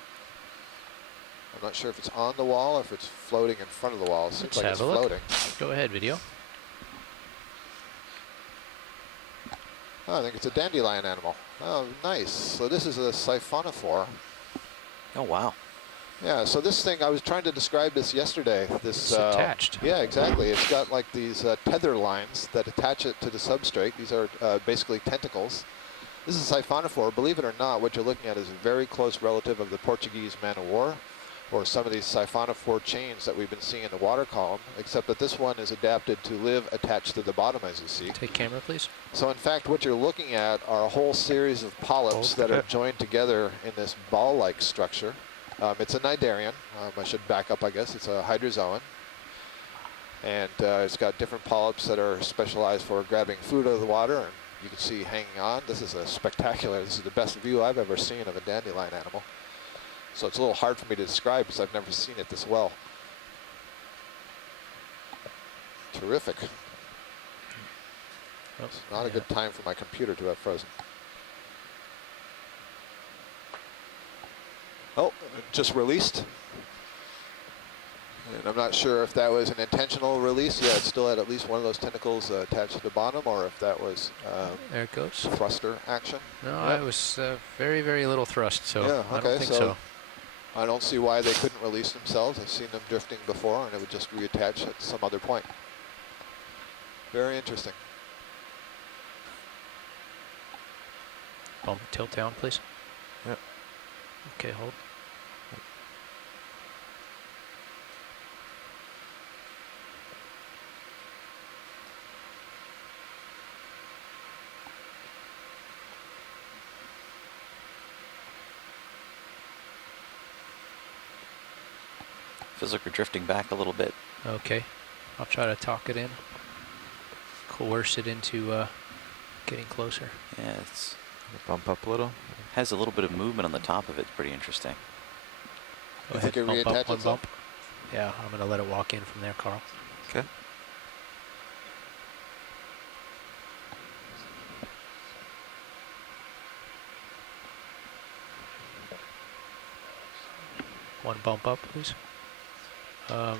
I'm not sure if it's on the wall or if it's floating in front of the wall. It seems like it's floating. Go ahead, video. Oh, I think it's a dandelion animal. Oh, nice. So this is a Siphonophore. Oh, wow. Yeah, so this thing, I was trying to describe this yesterday. This It's attached. Yeah, exactly. It's got like these tether lines that attach it to the substrate. These are basically tentacles. This is a Siphonophore. Believe it or not, what you're looking at is a very close relative of the Portuguese man-o-war, or some of these Siphonophore chains that we've been seeing in the water column, except that this one is adapted to live attached to the bottom, as you see. Take camera, please. So in fact, what you're looking at are a whole series of polyps that are joined together in this ball-like structure. It's a cnidarian. I should back up, I guess. It's a hydrozoan. And it's got different polyps that are specialized for grabbing food out of the water, and you can see hanging on. This is a spectacular, this is the best view I've ever seen of a dandelion animal. So it's a little hard for me to describe because I've never seen it this well. Terrific. It's not a good time for my computer to have frozen. Oh, it just released. And I'm not sure if that was an intentional release. Yeah, it still had at least one of those tentacles attached to the bottom, or if that was there it goes. Thruster action. No, it was very, very little thrust, so yeah, I don't think so. I don't see why they couldn't release themselves. I've seen them drifting before, and it would just reattach at some other point. Very interesting. Bump, tilt down, please. Yep. Okay, hold. Feels like we're drifting back a little bit. Okay, I'll try to talk it in, coerce it into getting closer. Yeah, it's Bump up a little. has a little bit of movement on the top of it. It's pretty interesting. Go You ahead, think it bump up reattaches one up? bump. Yeah, I'm gonna let it walk in from there, Carl. Okay. One bump up, please.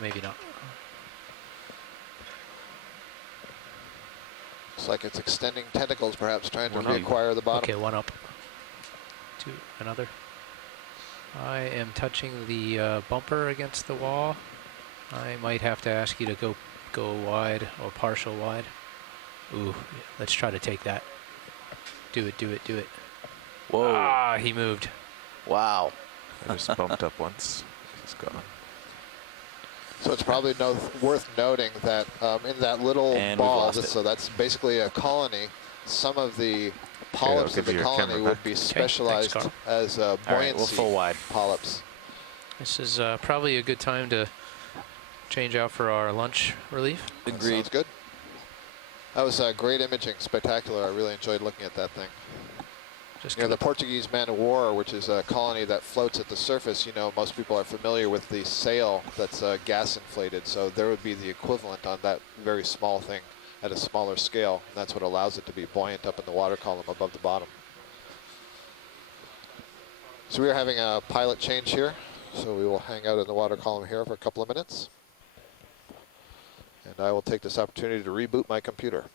Maybe not. Looks like it's extending tentacles, perhaps trying to One up. reacquire the bottom. Okay, one up. Two, another. I am touching the bumper against the wall. I might have to ask you to go wide or partial wide. Ooh, let's try to take that. Do it, do it, do it. Whoa. Ah, he moved. Wow. I just bumped up once. It's gone. So it's probably worth noting that in that little And we've ball, lost it. so that's basically a colony, some of the polyps I'll of give the you your colony camera would back. be thanks, specialized Carl. as All right, buoyancy we'll full wide. polyps. This is probably a good time to change out for our lunch relief. That Agreed. sounds good. That was great imaging, spectacular. I really enjoyed looking at that thing. Just You know, gonna the Portuguese man-o-war, which is a colony that floats at the surface, you know, most people are familiar with the sail that's gas inflated, so there would be the equivalent on that very small thing at a smaller scale. And that's what allows it to be buoyant up in the water column above the bottom. So we are having a pilot change here, so we will hang out in the water column here for a couple of minutes. And I will take this opportunity to reboot my computer.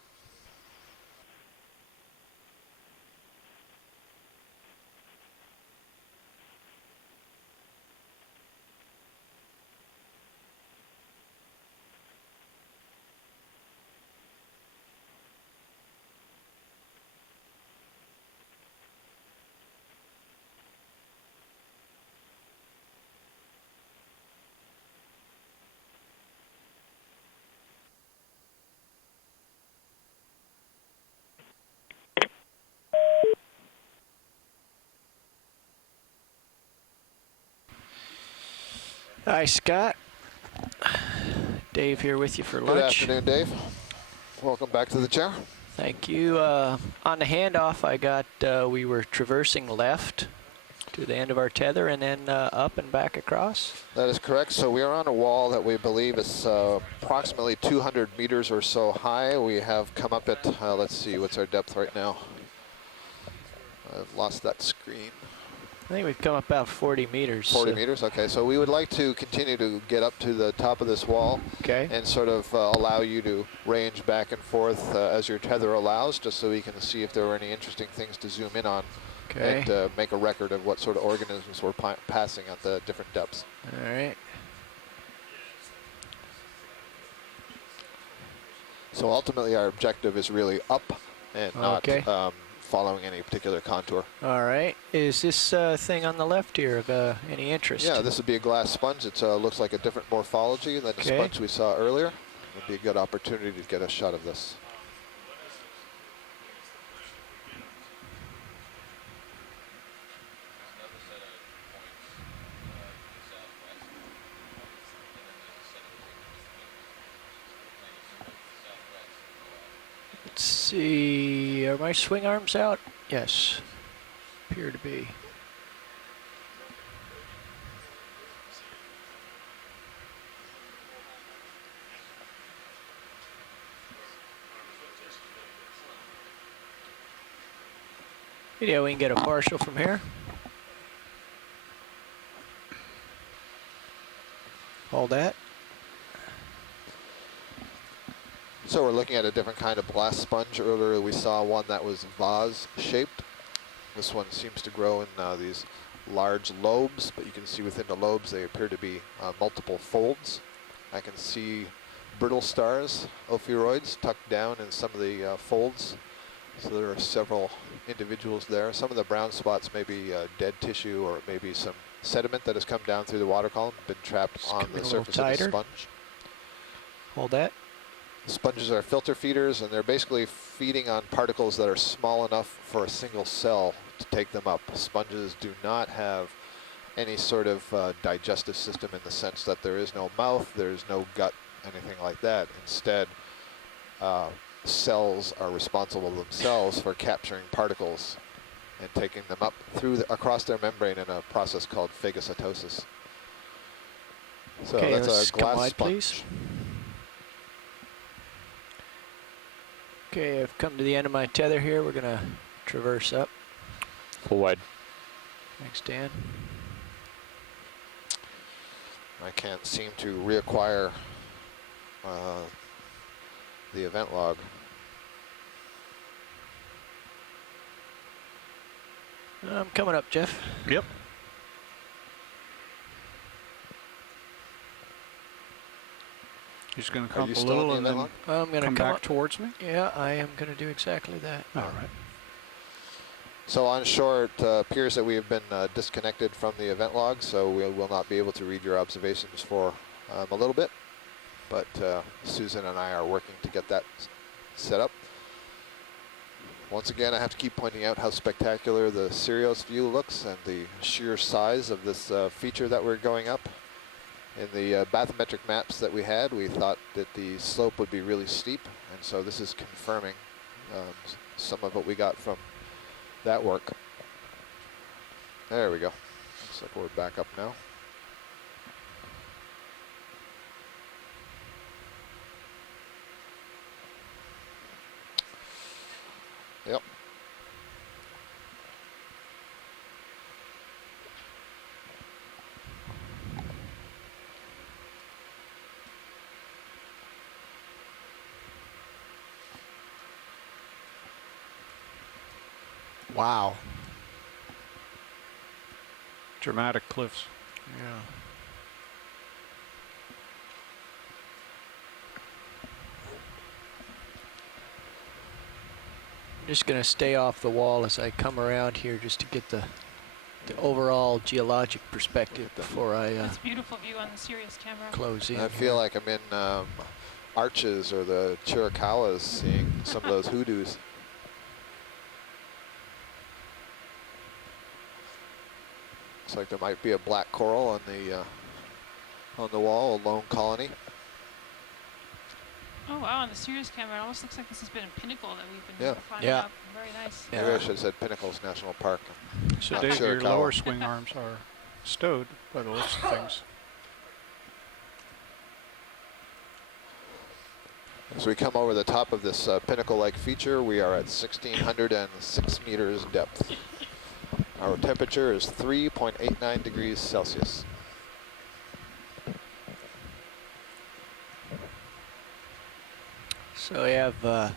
Hi, Scott. Dave here with you for Good lunch. afternoon, Dave. Welcome back to the chair. Thank you. On the handoff, I got we were traversing left to the end of our tether and then up and back across. That is correct. So we are on a wall that we believe is approximately 200 meters or so high. We have come up at, let's see, what's our depth right now? I've lost that screen. I think we've come up about 40 meters. 40 meters, okay. So we would like to continue to get up to the top of this wall and sort of allow you to range back and forth as your tether allows, just so we can see if there were any interesting things to zoom in on and make a record of what sort of organisms we're passing at the different depths. All right. So ultimately our objective is really up and not following any particular contour. All right. Is this thing on the left here of any interest? Yeah, this would be a glass sponge. It looks like a different morphology than the sponge we saw earlier. It would be a good opportunity to get a shot of this. Let's see. Are my swing arms out? Yes. Appear to be. Yeah, we can get a partial from here. Hold that. So we're looking at a different kind of glass sponge. Earlier we saw one that was vase-shaped. This one seems to grow in these large lobes, but you can see within the lobes they appear to be multiple folds. I can see brittle stars, ophiuroids, tucked down in some of the folds. So there are several individuals there. Some of the brown spots may be dead tissue, or maybe some sediment that has come down through the water column, been trapped on the surface of the sponge. Hold that. Sponges are filter feeders, and they're basically feeding on particles that are small enough for a single cell to take them up. Sponges do not have any sort of digestive system in the sense that there is no mouth, there is no gut, anything like that. Instead, cells are responsible themselves for capturing particles and taking them up through across their membrane in a process called phagocytosis. So that's a glass sponge. Please. Okay, I've come to the end of my tether here. We're going to traverse up. Full wide. Thanks, Dan. I can't seem to reacquire the event log. I'm coming up, Jeff. Yep. You're just going to come up a little and then I'm going to come back towards me? Yeah, I am going to do exactly that. All right. So on shore, it appears that we have been disconnected from the event log, so we will not be able to read your observations for a little bit. But Susan and I are working to get that set up. Once again, I have to keep pointing out how spectacular the Sirius view looks and the sheer size of this feature that we're going up. In the bathymetric maps that we had, we thought that the slope would be really steep, and so this is confirming some of what we got from that work. There we go. Looks like we're back up now. Yep. Wow. Dramatic cliffs. Yeah. I'm just going to stay off the wall as I come around here just to get the overall geologic perspective before I That's a beautiful view on the Sirius camera. Close in. I feel like I'm in Arches or the Chiricahuas, seeing some of those hoodoos. Looks like there might be a black coral on the on the wall, a lone colony. Oh wow, on the Sirius camera, it almost looks like this has been a pinnacle that we've been Yeah. finding Yeah. up. Very nice. Maybe I should have said Pinnacles National Park. So Not Dave, your Chiricahua. lower swing arms are stowed by the looks of things. As we come over the top of this pinnacle-like feature, we are at 1,606 meters depth. Our temperature is 3.89 degrees Celsius. So we have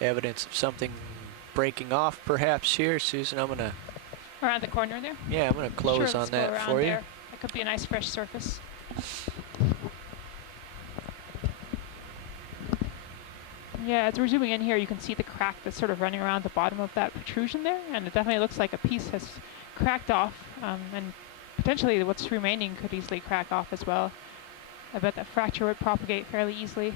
evidence of something breaking off perhaps here. Susan, I'm gonna, Around the corner there. yeah, I'm gonna close Sure, on let's go that around for you. there. That could be a nice fresh surface. Yeah, as we're zooming in here, you can see the crack that's sort of running around the bottom of that protrusion there, and it definitely looks like a piece has cracked off, and potentially what's remaining could easily crack off as well. I bet that fracture would propagate fairly easily.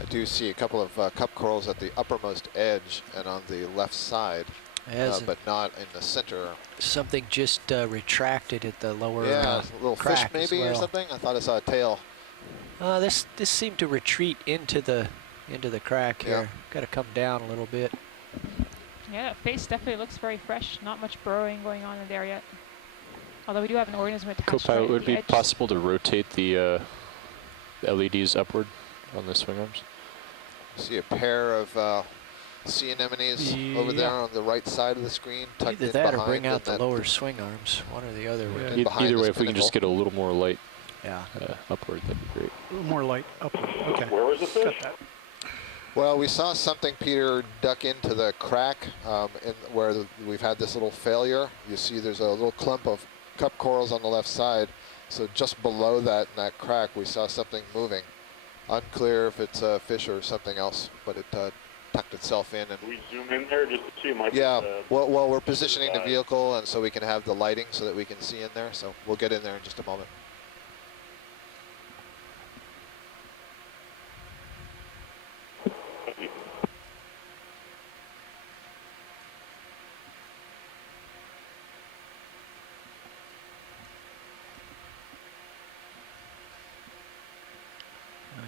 I do see a couple of cup corals at the uppermost edge and on the left side, but not in the center. Something just retracted at the lower Yeah, a little fish crack as maybe or well. something. I thought I saw a tail. This seemed to retreat into the crack here. Got to come down a little bit. Yeah, that face definitely looks very fresh. Not much burrowing going on in there yet. Although we do have an organism attached Co-pilot, right would at it the be edge. possible to rotate the LEDs upward on the swing arms? See a pair of sea anemones over there on the right side of the screen, tucked Either in that or behind bring out in the that- lower swing arms. One or the other. would Yeah. do. behind Either this way, if we can just get pinnacle. a little more light Yeah. upward, that'd be great. A little more light upward. Okay. Where was the fish? Got that. Well, we saw something, Peter, duck into the crack where we've had this little failure. You see there's a little clump of cup corals on the left side. So just below that, in that crack, we saw something moving. Unclear if it's a fish or something else, but it tucked itself in. And Can we zoom in there just to see? Might yeah, be, well, we're positioning the side. vehicle, and so we can have the lighting so that we can see in there. So we'll get in there in just a moment.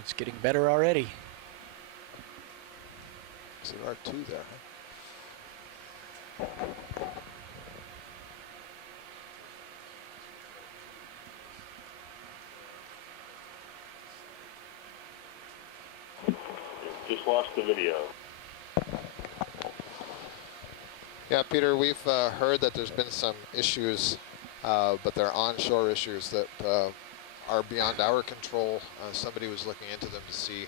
It's getting better already. So there are two there. Huh? just lost the video. Yeah, Peter, we've heard that there's been some issues, but they're onshore issues that are beyond our control. Somebody was looking into them to see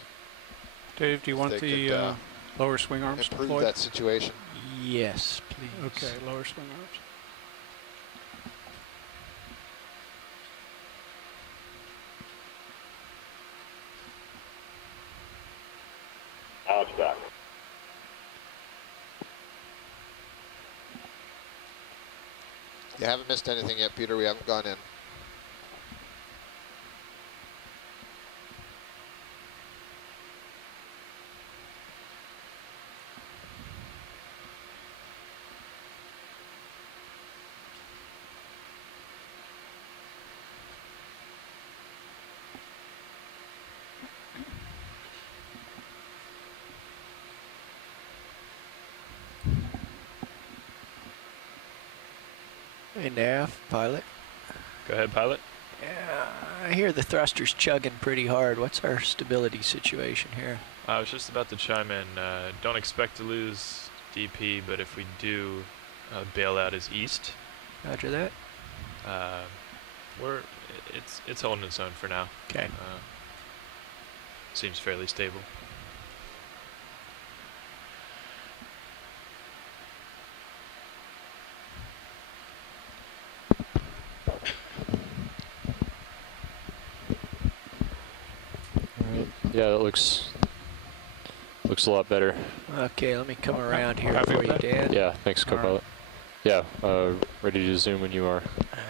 Dave, do you want they the could, lower swing arms improve deployed? that situation. Yes, please. Okay, lower swing arms. Now it's back. You haven't missed anything yet, Peter. We haven't gone in. Hey, Nav, pilot. Go ahead, pilot. Yeah, I hear the thruster's chugging pretty hard. What's our stability situation here? I was just about to chime in. Don't expect to lose DP, but if we do, bailout is east. Roger that. It's holding its own for now. Okay. Seems fairly stable. Yeah, that looks a lot better. Okay, let me come around here Happy for with you, that? Dan. Yeah, thanks, All right. co-pilot. Yeah, ready to zoom when you are.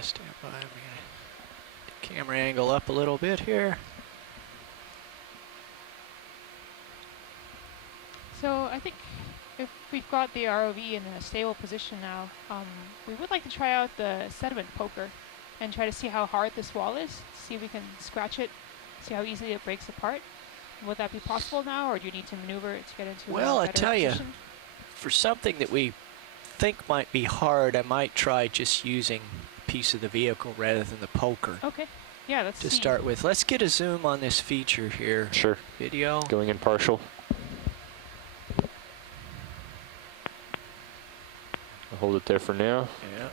Stand by. I'm going to camera angle up a little bit here. So I think if we've got the ROV in a stable position now, we would like to try out the sediment poker and try to see how hard this wall is, see if we can scratch it, see how easily it breaks apart. Would that be possible now, or do you need to maneuver it to get into Well, a I better tell you, position? for something that we think might be hard, I might try just using a piece of the vehicle rather than the poker. Okay. Yeah, let's To see. start with, let's get a zoom on this feature here. Sure. Video. Going in partial. I'll hold it there for now. Yeah.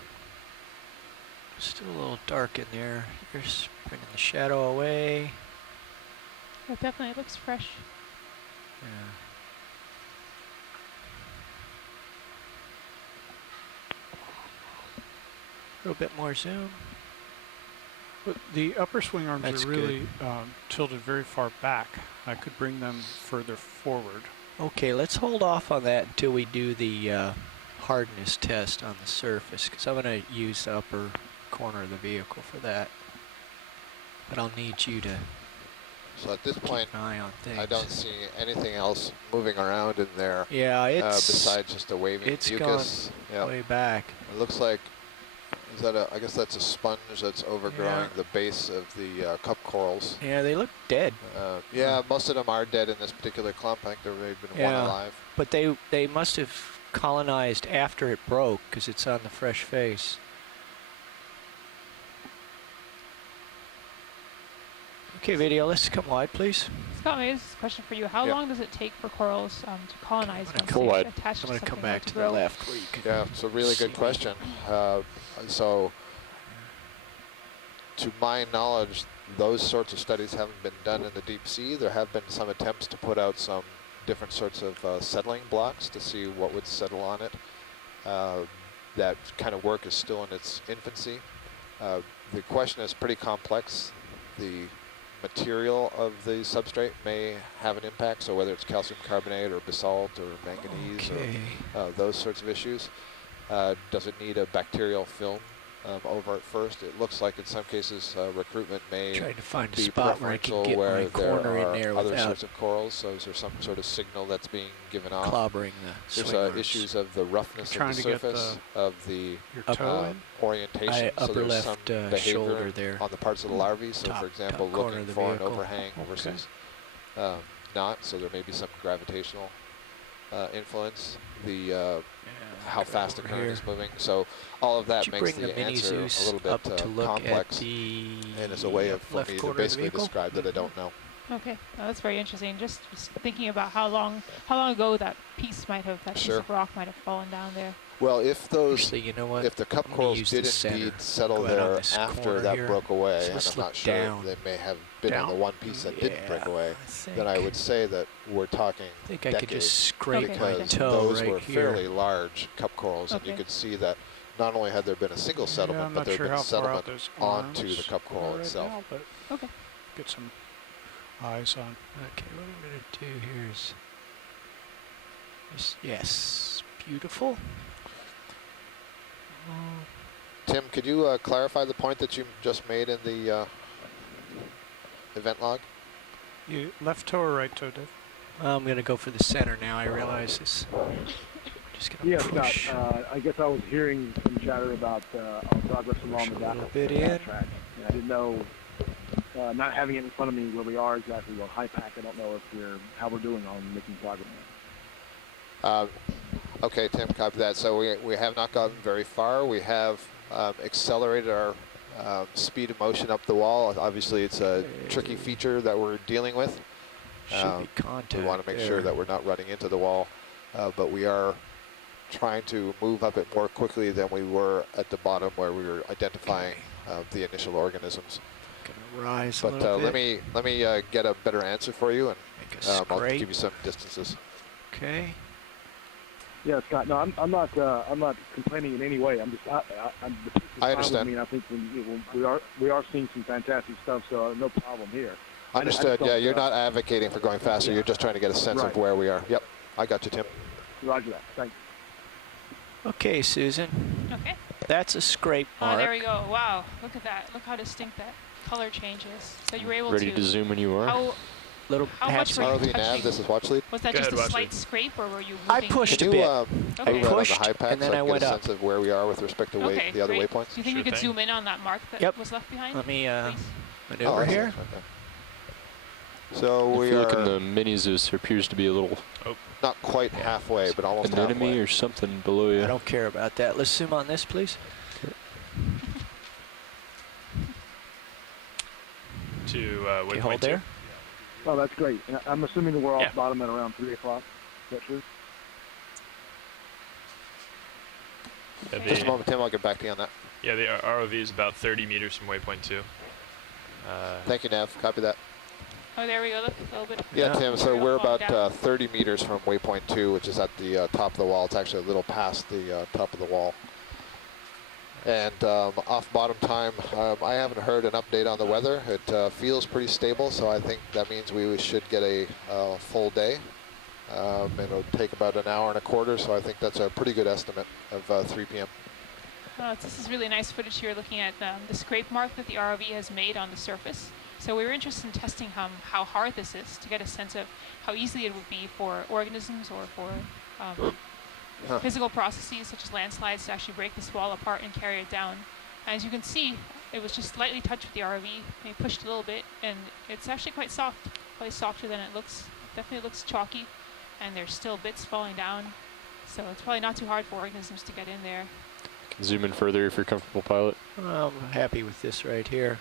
Still a little dark in there. Here's bringing the shadow away. It definitely looks fresh. Yeah. A little bit more zoom. But the upper swing arms That's are really tilted very far back. I could bring them further forward. Okay, let's hold off on that until we do the hardness test on the surface, because I'm going to use the upper corner of the vehicle for that. But I'll need you to So at this point, keep an eye on things. I don't see anything else moving around in there Yeah, it's besides just a waving it's mucus. gone way back. It looks like, is that a, I guess that's a sponge that's overgrowing Yeah. the base of the cup corals. Yeah, they look dead. Yeah, most of them are dead in this particular clump. I think there may have been one alive. But they must have colonized after it broke, because it's on the fresh face. Okay, video, let's come wide, please. Scott, maybe this is a question for you. How long does it take for corals to colonize once Full they're wide. attached I'm to going to come something back to to the grow? left where you can Yeah, it's a really good see. question. So, to my knowledge, those sorts of studies haven't been done in the deep sea. There have been some attempts to put out some different sorts of settling blocks to see what would settle on it. That kind of work is still in its infancy. The question is pretty complex. The material of the substrate may have an impact, so whether it's calcium carbonate or basalt or manganese or those sorts of issues. Does it need a bacterial film over at first? It looks like in some cases recruitment may trying to find a be spot where I preferential can get where my corner there in are there other without sorts of corals, so is there some sort of signal that's being given off? clobbering the There's swing arms. issues of the roughness of Trying the to get surface, of the your toe in? orientation, so upper there's some left behavior shoulder there. on the parts of the larvae. So Top- for example, top corner looking of the for an vehicle. overhang versus not, so there may be some gravitational influence. The how fast the over current here. is moving. So all of that Did you makes bring the mini answer a Zeus little bit up to look complex, at the and it's a way of for left me to corner of the basically vehicle? describe that I don't know. Okay, well, that's very interesting. Just thinking about how long ago that piece might have, that piece Sure. of rock might have fallen down there. Well, if those, Actually, you know what? if the cup I'm gonna corals use did the center. indeed settle Go out on there this after corner that here. broke away, So and let's I'm not look sure down. they may have been on the Down? one piece that didn't break Yeah, away, I then I think- would say that we're talking I think I could decades, just scrape Okay. my because toe those right were here. fairly large cup corals, and you Okay. could see that not only had there been a single Yeah, settlement, I'm but not there sure had been how far out settlement those onto arms the cup coral are right itself. now, but Okay. get some eyes on. Okay, what I'm going to do here is, yes, beautiful. Tim, could you clarify the point that you just made in the event log? You left toe or right toe, Dave? I'm going to go for the center now. I realize this. Just going to Yes, Scott. push. I guess I was hearing some chatter about our progress along the Push a little back bit track. in. And I didn't know, not having it in front of me where we are exactly, well, high pack, I don't know if how we're doing on making progress. Okay, Tim, copy that. So we have not gotten very far. We have accelerated our speed of motion up the wall. Obviously, it's a tricky feature that we're dealing with. Should be contact. We want to make there. sure that we're not running into the wall, but we are trying to move up it more quickly than we were at the bottom where we were identifying the initial organisms. Gonna rise a But little bit. let me get a better answer for you, and Make a I'll scrape. give you some distances. Okay. Yeah, Scott. No, I'm not complaining in any way. I'm just, I'm the piece is fine with understand. me, and I think we are seeing some fantastic stuff. So no problem here. Understood. don't, Yeah, you're not advocating for going faster. yeah. You're just trying to get a sense of Right. where we are. Yep, I got you, Tim. Roger that. Thanks. Okay, Susan. Okay. That's a scrape mark. Oh, there we go. Wow, look at that. Look how distinct that color changes. So you were able Ready to zoom when you are? How much were you ROV nav, touching? this is watch lead. Was that Go just ahead, a watch slight lead. scrape, or were you moving? I pushed Can a you bit. Okay. move that on the Pushed, high pack and then so I I can went get a up. sense of where we are with respect to Okay, the other great. waypoints? Do you think we Sure could thing. zoom in on that mark that Yep. was left behind? Let me please? maneuver I see. here. Okay. So If we you look in are the minis, there appears to be a little not quite halfway, but almost anemone halfway. or something below you. I don't care about that. Let's zoom on this, please. To Okay, waypoint hold 2. there. Oh, that's great. And I'm assuming that we're Yeah. off bottom at around 3 o'clock. Is that true? Yeah, Just a the, moment, Tim. I'll get back to you on that. yeah, the ROV is about 30 meters from waypoint 2. Thank you, Nav. Copy that. Oh, there we go. Look, a little bit. Yeah, Yeah. Tim. So Material we're falling about down. 30 meters from waypoint 2, which is at the top of the wall. It's actually a little past the top of the wall. And off bottom time, I haven't heard an update on the weather. It feels pretty stable, so I think that means we should get a full day. It'll take about an hour and a quarter, so I think that's a pretty good estimate of 3 p.m. This is really nice footage here looking at the scrape mark that the ROV has made on the surface. So we were interested in testing how hard this is to get a sense of how easily it would be for organisms or for physical processes such as landslides to actually break this wall apart and carry it down. As you can see, it was just slightly touched with the ROV. They pushed a little bit, and it's actually quite soft, probably softer than it looks. Definitely looks chalky, and there's still bits falling down. So it's probably not too hard for organisms to get in there. Can zoom in further if you're comfortable, pilot. I'm happy with this right here.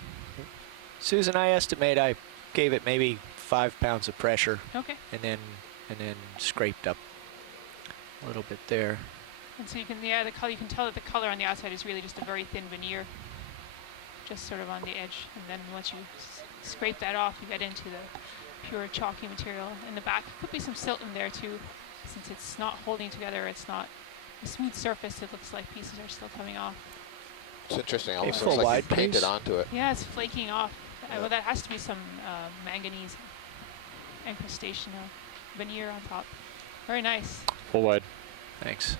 Susan, I estimate I gave it maybe 5 pounds of pressure, Okay. and then scraped up a little bit there. And so you can, the color, you can tell that the color on the outside is really just a very thin veneer, just sort of on the edge. And then once you scrape that off, you get into the pure chalky material. In the back, could be some silt in there too, since it's not holding together. It's not a smooth surface. It looks like pieces are still coming off. It's interesting. Okay, Almost full looks like wide, you painted please. onto it. Yeah, it's flaking off. Yeah. Well, that has to be some manganese incrustation veneer on top. Very nice. Full wide. Thanks.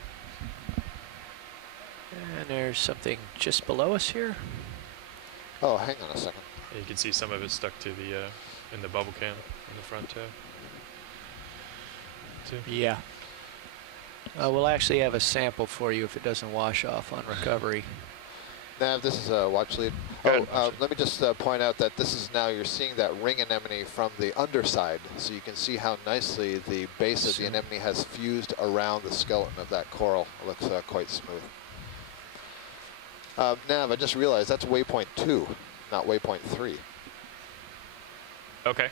And there's something just below us here. Oh, hang on a second. Yeah, you can see some of it stuck to the in the bubble cam in the front too. Yeah. We'll actually have a sample for you if it doesn't wash off on recovery. Nav, this is a watch lead. Go Oh, ahead. let me just point out that this is now, you're seeing that ring anemone from the underside. So you can see how nicely the base of the anemone has fused around the skeleton of that coral. It looks quite smooth. Nav, I just realized that's waypoint 2, not waypoint 3. Okay.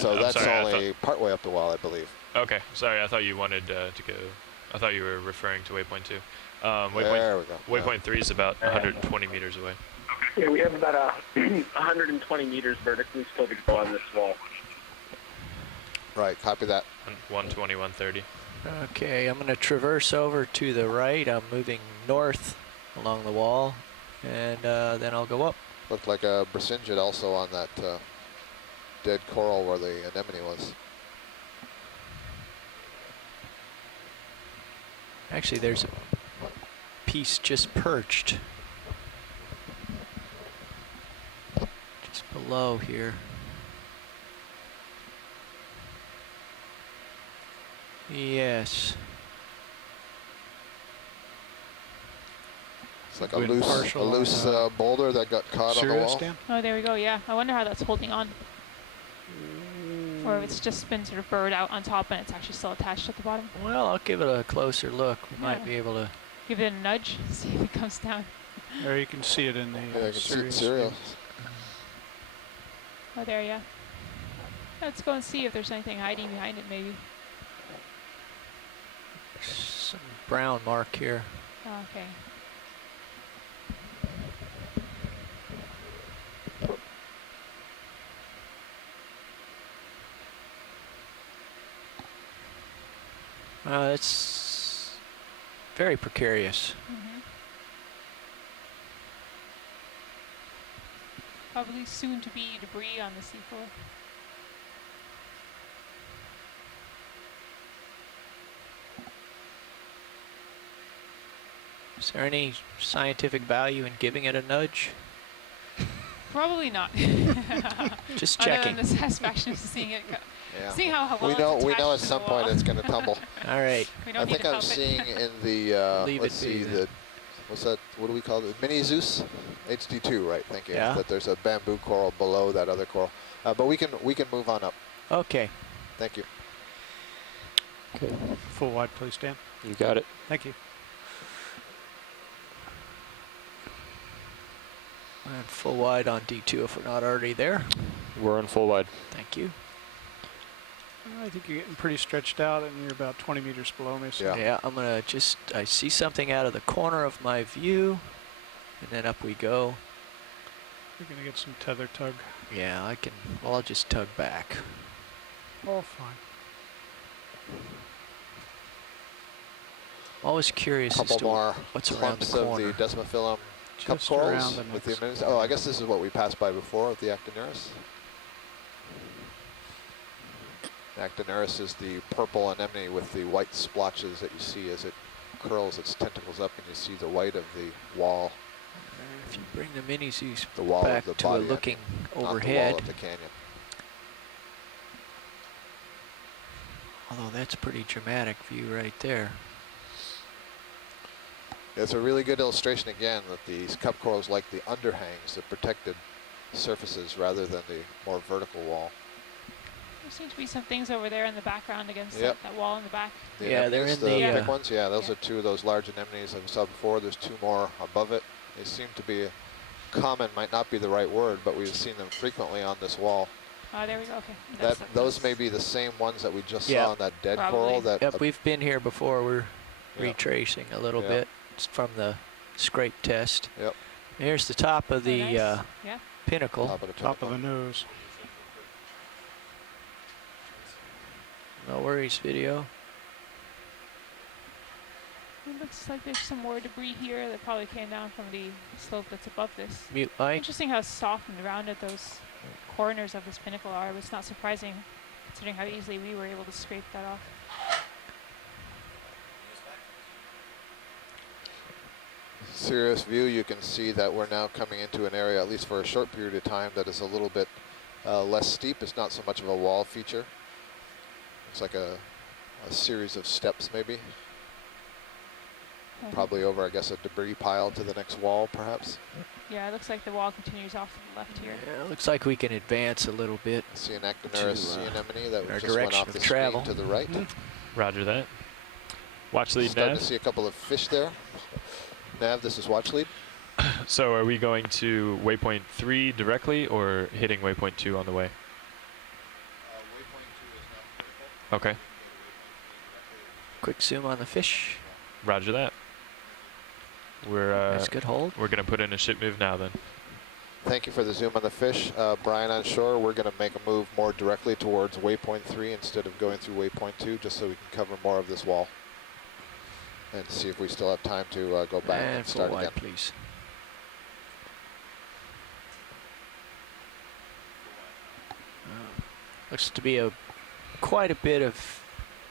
So I'm that's sorry, only partway up the wall, I believe. Okay, sorry. I thought you wanted to go. I thought you were referring to waypoint 2. There Waypoint we go. waypoint 3 is about 120 meters away. Yeah, we have about 120 meters vertically still to go on this wall. Right, copy that. 120, 130. Okay, I'm going to traverse over to the right. I'm moving north along the wall, and then I'll go up. Looked like a Brisingid also on that dead coral where the anemone was. Actually, there's a piece just perched. Just below here. Yes. It's like a Good loose, partial on, boulder that got caught on the Sirius, wall. Dan? Oh, there we go. Yeah, I wonder how that's holding on. Or if it's just been sort of burrowed out on top and it's actually still attached at the bottom. Well, I'll give it a closer look. We might Yeah. be able to. Give it a nudge, see if it comes down. There you can see it in the Yeah, I can see it Sirius serial. view. Oh, there, yeah. Let's go and see if there's anything hiding behind it, maybe. Some brown mark here. Oh, okay. It's very precarious. Mm-hmm. Probably soon to be debris on the seafloor. Is there any scientific value in giving it a nudge? Probably not. Just Other checking. than the satisfaction of seeing it, Yeah. seeing how well We know it's at attached to some the point wall. it's going to tumble. All right. We don't I need think to I'm help seeing it. in the Leave let's it be see then. the what's that? What do we call it? Mini Zeus HD2, right? Thank you. Yeah. That there's a bamboo coral below that other coral, but we can move on up. Okay. Thank you. Okay. Full wide, please, Dan. You got it. Thank you. And full wide on D2 if we're not already there. We're on full wide. Thank you. I think you're getting pretty stretched out, and you're about 20 meters below me. So Yeah. Yeah, I'm gonna I see something out of the corner of my view, and then up we go. you're going to get some tether tug. Yeah, I'll just tug back. Oh, fine. Always curious as Couple to more what's around clumps the of corner. the Desmophyllum cup Just corals around the with the next Anemones. Oh, I guess this is what we passed by before with the Actoneris. Actoneris is the purple anemone with the white splotches that you see as it curls its tentacles up, and you see the white of the wall, If you bring the mini Zeus the wall back of the to a body, looking not the wall overhead, of the canyon. although that's a pretty dramatic view right there. It's a really good illustration again that these cup corals like the underhangs, the protected surfaces, rather than the more vertical wall. There seem to be some things over there in the background against Yep. that wall in the back. The Yeah, they're anemones, in the, big ones. Yeah, those are two of those large anemones that we saw before. There's two more above it. They seem to be common, might not be the right word, but we've seen them frequently on this wall. There we go. Okay. Those may be the same ones that we just Yeah. saw on that dead Probably. coral. That Yep, we've been here before. We're Yeah. retracing a little Yeah. bit. It's from the scrape test. Yep. Here's the top of the nice. Yeah. pinnacle. top of the Top of the pinnacle. nose. No worries, video. It looks like there's some more debris here that probably came down from the slope that's above this. Mute mic. Interesting how soft and rounded those corners of this pinnacle are. It's not surprising considering how easily we were able to scrape that off. Serious view, you can see that we're now coming into an area, at least for a short period of time, that is a little bit less steep. It's not so much of a wall feature. It's like a series of steps, maybe. Probably over, I guess, a debris pile to the next wall, perhaps. Yeah, it looks like the wall continues off to the left here. Yeah, it looks like we can advance a little bit. See an Actoneris Sea Anemone that our just went direction off of the travel. screen to the right. Roger that. Watch lead, Starting Nav. to see a couple of fish there. Nav, this is watch lead. So are we going to waypoint 3 directly or hitting waypoint 2 on the way? Okay, Quick zoom on the fish. roger that. We're That's good hold. we're gonna put in a ship move now then. Thank you for the zoom on the fish. Brian on shore, we're going to make a move more directly towards waypoint 3 instead of going through waypoint 2, just so we can cover more of this wall. And see if we still have time to go back and full start wide, again. please. Looks to be quite a bit of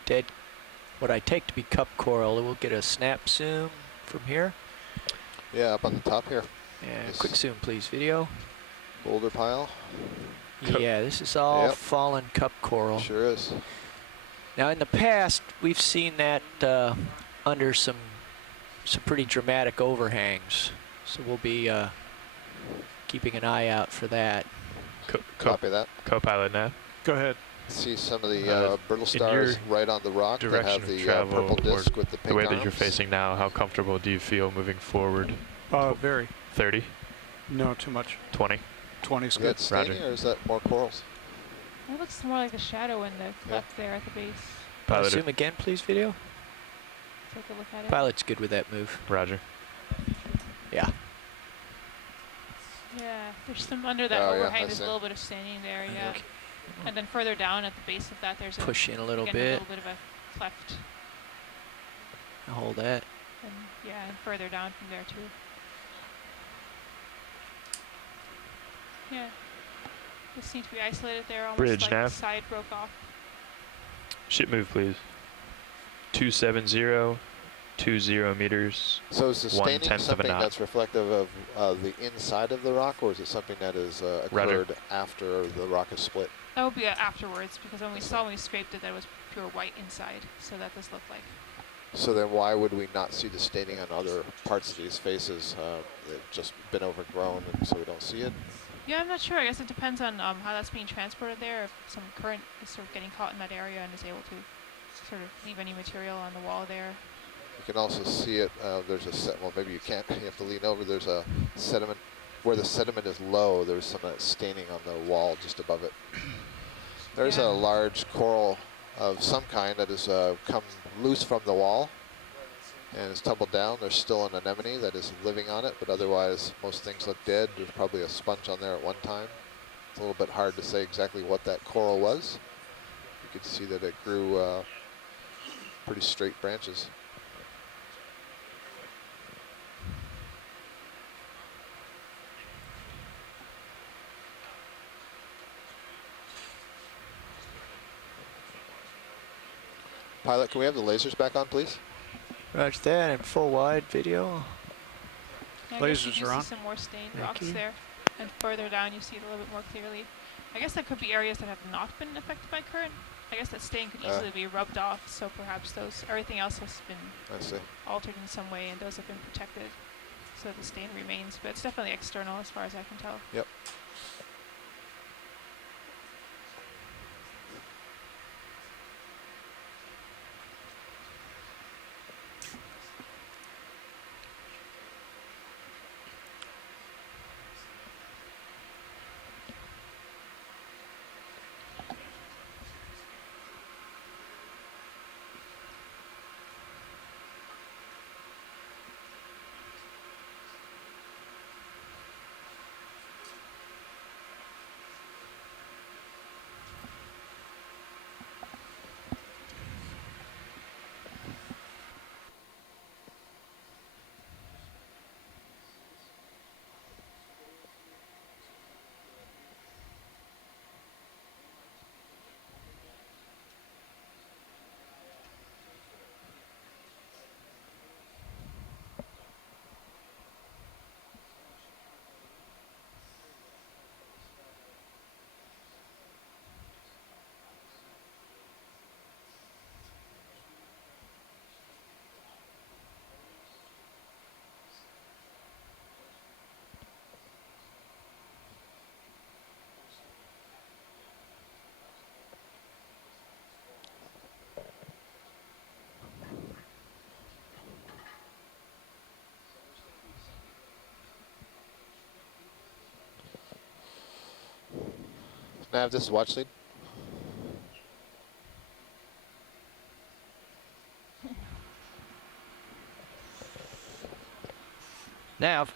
dead, what I take to be cup coral. We'll get a snap zoom from here. Yeah, up on the top here. And Yes. quick zoom, please, video. Boulder pile. Yeah, this is all Yep. fallen cup coral. Sure is. Now, in the past, we've seen that under some pretty dramatic overhangs. So we'll be keeping an eye out for that. Copy that. Co-pilot Nav. Go ahead. See some of the brittle in stars your right on the rock that direction have of the travel, purple or disc with the pink the way that you're arms. facing now, how comfortable do you feel moving forward? Very. 30, No, too much. 20? 20's Is good. that staining or is that more corals? It looks more like a shadow in the cleft there at the base. Pilot, Zoom again, please, video. Take a look at it. Pilot's good with that move. roger. Yeah. Yeah, there's some under that Oh, yeah, overhang. I There's see. a little bit of staining there. Yeah. And then further down at the base of that, there's Push in a little again, bit. a little bit of a cleft. Hold that. And yeah, and further down from there too. Yeah. This seems to be isolated there, almost Bridge like nav. the side broke off. Ship move, please. 270, 0.20 meters. So is the staining 1/10 of a something knot. that's reflective of the inside of the rock, or is it something that is Rudder. occurred after the rock is split? That would be afterwards, because when we saw when we scraped it that it was pure white inside, so that does look like. So then why would we not see the staining on other parts of these faces? They've just been overgrown, and so we don't see it? Yeah, I'm not sure. I guess it depends on how that's being transported there. If some current is sort of getting caught in that area and is able to sort of leave any material on the wall there. You can also see it, there's a well, maybe you can't, you have to lean over. There's a sediment, where the sediment is low, there's some staining on the wall just above it. There's a large coral of some kind that has come loose from the wall and is tumbled down. There's still an anemone that is living on it, but otherwise most things look dead. There's probably a sponge on there at one time. It's a little bit hard to say exactly what that coral was. You could see that it grew pretty straight branches. Pilot, can we have the lasers back on, please? Roger that, and full wide video. Yeah, I guess Lasers you are do on. see some more stained Thank rocks you. there. And further down you see it a little bit more clearly. I guess that could be areas that have not been affected by current. I guess that stain could easily be rubbed off, so perhaps everything else has been I see. altered in some way and those have been protected. So the stain remains, but it's definitely external as far as I can tell. Yep. Nav, this is watch lead. Nav.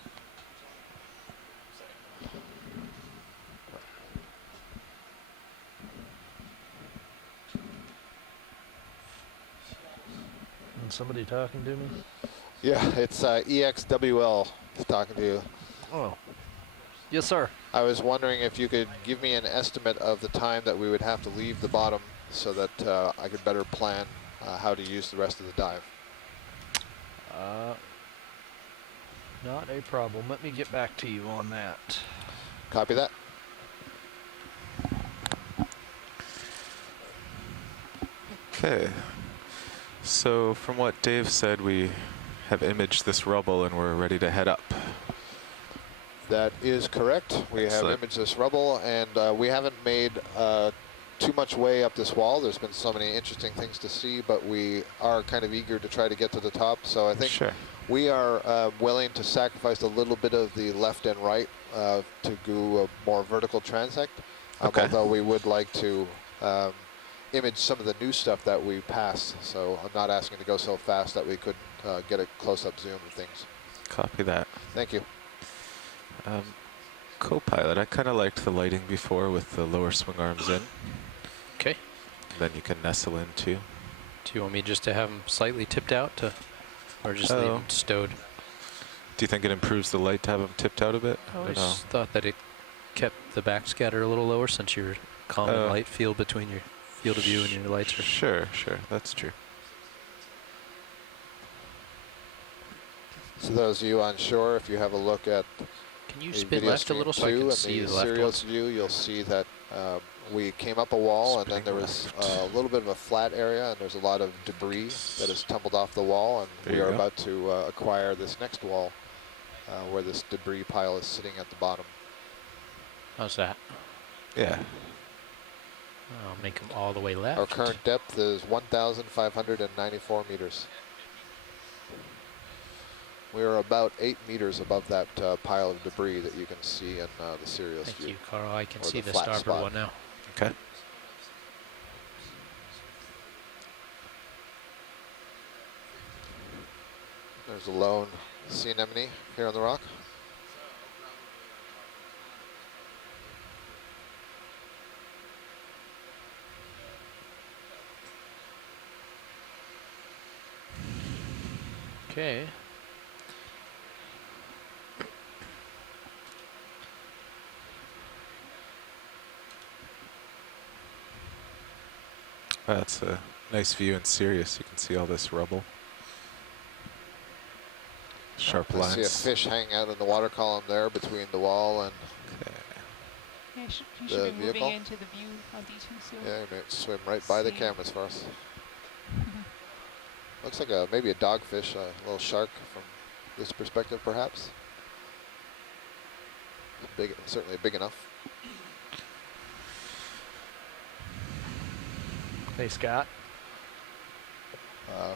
And somebody talking to me? Yeah, it's EXWL talking to you. Oh. Yes, sir. I was wondering if you could give me an estimate of the time that we would have to leave the bottom so that I could better plan how to use the rest of the dive. Not a problem. Let me get back to you on that. Copy that. Okay. So from what Dave said, we have imaged this rubble and we're ready to head up. That is correct. We have Excellent. imaged this rubble, and we haven't made too much way up this wall. There's been so many interesting things to see, but we are kind of eager to try to get to the top. So I think Sure. we are willing to sacrifice a little bit of the left and right to do a more vertical transect. Okay. Although we would like to image some of the new stuff that we passed. So I'm not asking to go so fast that we couldn't get a close-up zoom of things. Copy that. Thank you. Co-pilot, I kind of liked the lighting before with the lower swing arms in. Okay. Then you can nestle in too. Do you want me just to have them slightly tipped out to, or just leave Oh. them stowed? Do you think it improves the light to have them tipped out a bit? I Or always no? thought that it kept the backscatter a little lower since your common Oh. light field between your field of view and your lights are. Sure, sure, that's true. So those of you on shore, if you have a look at Can you the spin video left a little so I stream can 2 see and the the left serials ones? view, you'll see that we came up a wall and then there was a little bit of a flat area and there's a lot of debris that has tumbled off the wall, and There we you are go. about to acquire this next wall where this debris pile is sitting at the bottom. How's that? Yeah. I'll make them all the way left. Our current depth is 1,594 meters. We are about 8 meters above that pile of debris that you can see in the serials Thank view. you, Carl. I can or see the the flat starboard spot. one now. Okay. There's a lone sea anemone here on the rock. Okay. That's a nice view in Sirius. You can see all this rubble. Sharp I lines. see a fish hanging out in the water column there between the wall and Okay. Yeah, you The should be vehicle? moving into the view on D2 soon. yeah, you may swim right by the See. cameras for us. Looks like maybe a dogfish, a little shark from this perspective, perhaps. Big, certainly big enough. Hey, Scott.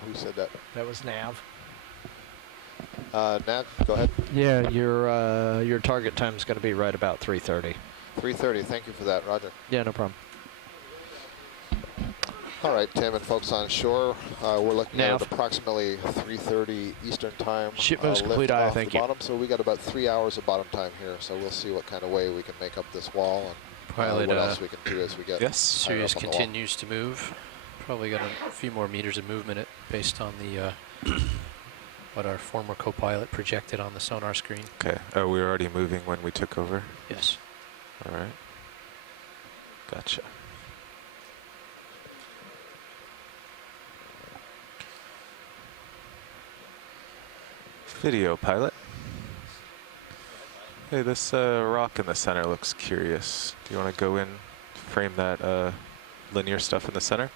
Who said that? That was Nav. Nat, go ahead. Yeah, your target time is going to be right about 3:30. 3:30. Thank you for that, Roger. Yeah, no problem. All right, Tim and folks on shore, we're looking Nav. at approximately 3:30 Eastern time. Ship moves lift complete, off thank the you. bottom, so we got about 3 hours of bottom time here. So we'll see what kind of way we can make up this wall and Pilot, what else we can do as we get. Yes. higher Sirius up on the wall. continues to move. Probably got a few more meters of movement based on the what our former co-pilot projected on the sonar screen. Okay. Oh, we were already moving when we took over. Yes. All right. Gotcha. Video pilot. Hey, this rock in the center looks curious. Do you want to go in, frame that linear stuff in the center?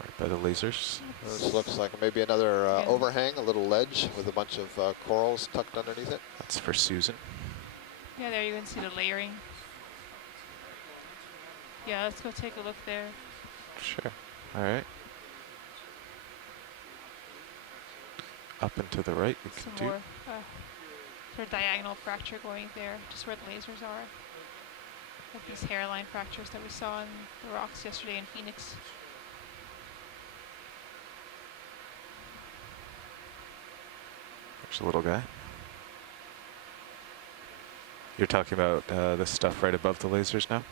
Right by the lasers. This looks like maybe another Yeah. overhang, a little ledge with a bunch of corals tucked underneath it. That's for Susan. Yeah, there you can see the layering. Yeah, let's go take a look there. Sure. All right. Up and to the right, we can Some do. more sort of diagonal fracture going there, just where the lasers are. Like these hairline fractures that we saw in the rocks yesterday in Phoenix. There's a little guy. You're talking about this stuff right above the lasers now?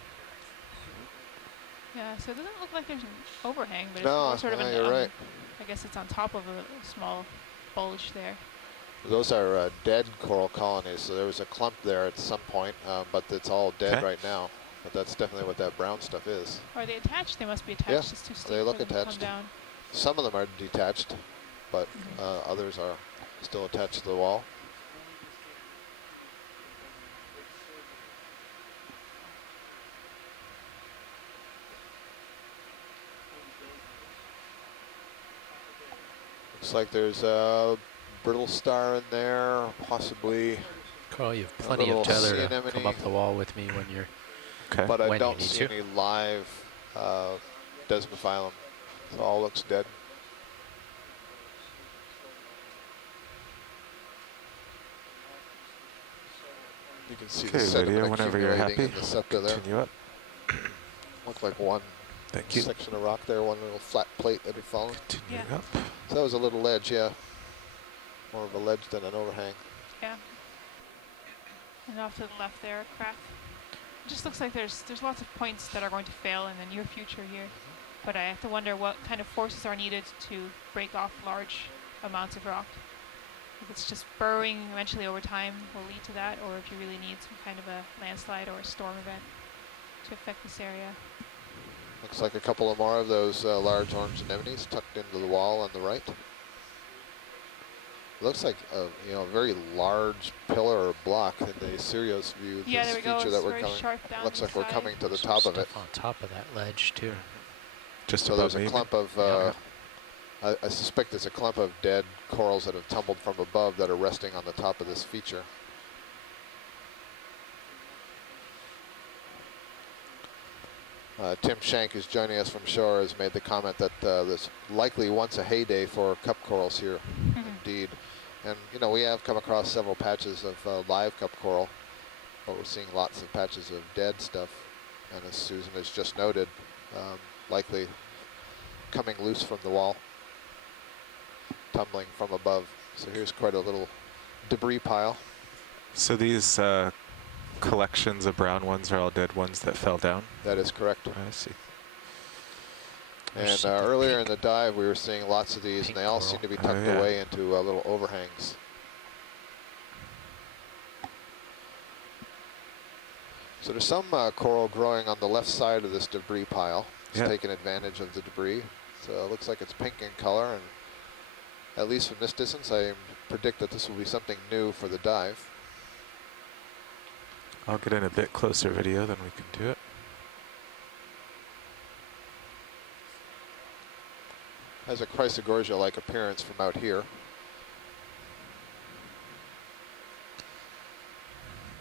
Yeah, so it doesn't look like there's an overhang, but No, it's more sort of no, you're right. I guess it's on top of a small bulge there. Those are dead coral colonies, so there was a clump there at some point, but it's all dead Okay. right now. But that's definitely what that brown stuff is. Are they attached? They must be attached. Yeah, It's too steep they look for them to attached. come down. Some of them are detached, but others are still attached to the wall. Looks like there's a brittle star in there, possibly, Carl, you have A plenty of little tether sea to come anemone. up the wall with me when you're. Okay. but I When you don't need see to. any live desmophilum. So all looks dead. You can see the Okay, sediment video, whenever you're accumulating happy. in the septa there. Continue up. Looked like one Thank you. section of rock there, one little flat plate that had fallen. Continuing Yeah. up. So that was a little ledge, yeah. More of a ledge than an overhang. Yeah. And off to the left there, a crack. It just looks like there's lots of points that are going to fail in the near future here. But I have to wonder what kind of forces are needed to break off large amounts of rock. If it's just burrowing eventually over time will lead to that, or if you really need some kind of a landslide or a storm event to affect this area. Looks like a couple of more of those large orange anemones tucked into the wall on the right. looks like a very large pillar or block in the Sirius view. Yeah, this there we go. feature It's that we're very coming. sharp down Looks the like we're side. coming to the Some top of it. stuff on top of that ledge too. Just So above there's a me. clump of, I suspect there's a clump of dead corals that have tumbled from above that are resting on the top of this feature. Tim Shank, who's joining us from shore, has made the comment that there's likely once a heyday for cup corals here, indeed. And, we have come across several patches of live cup coral, but we're seeing lots of patches of dead stuff. And as Susan has just noted, likely coming loose from the wall, tumbling from above. So here's quite a little debris pile. So these collections of brown ones are all dead ones that fell down? That is correct. I see. And earlier in the dive, we were seeing lots of these, and they all seem to be tucked away into little overhangs. So there's some coral growing on the left side of this debris pile. It's taking advantage of the debris. So it looks like it's pink in color, and at least from this distance, I predict that this will be something new for the dive. I'll get in a bit closer video, then we can do it. Has a Chrysogorgia-like appearance from out here.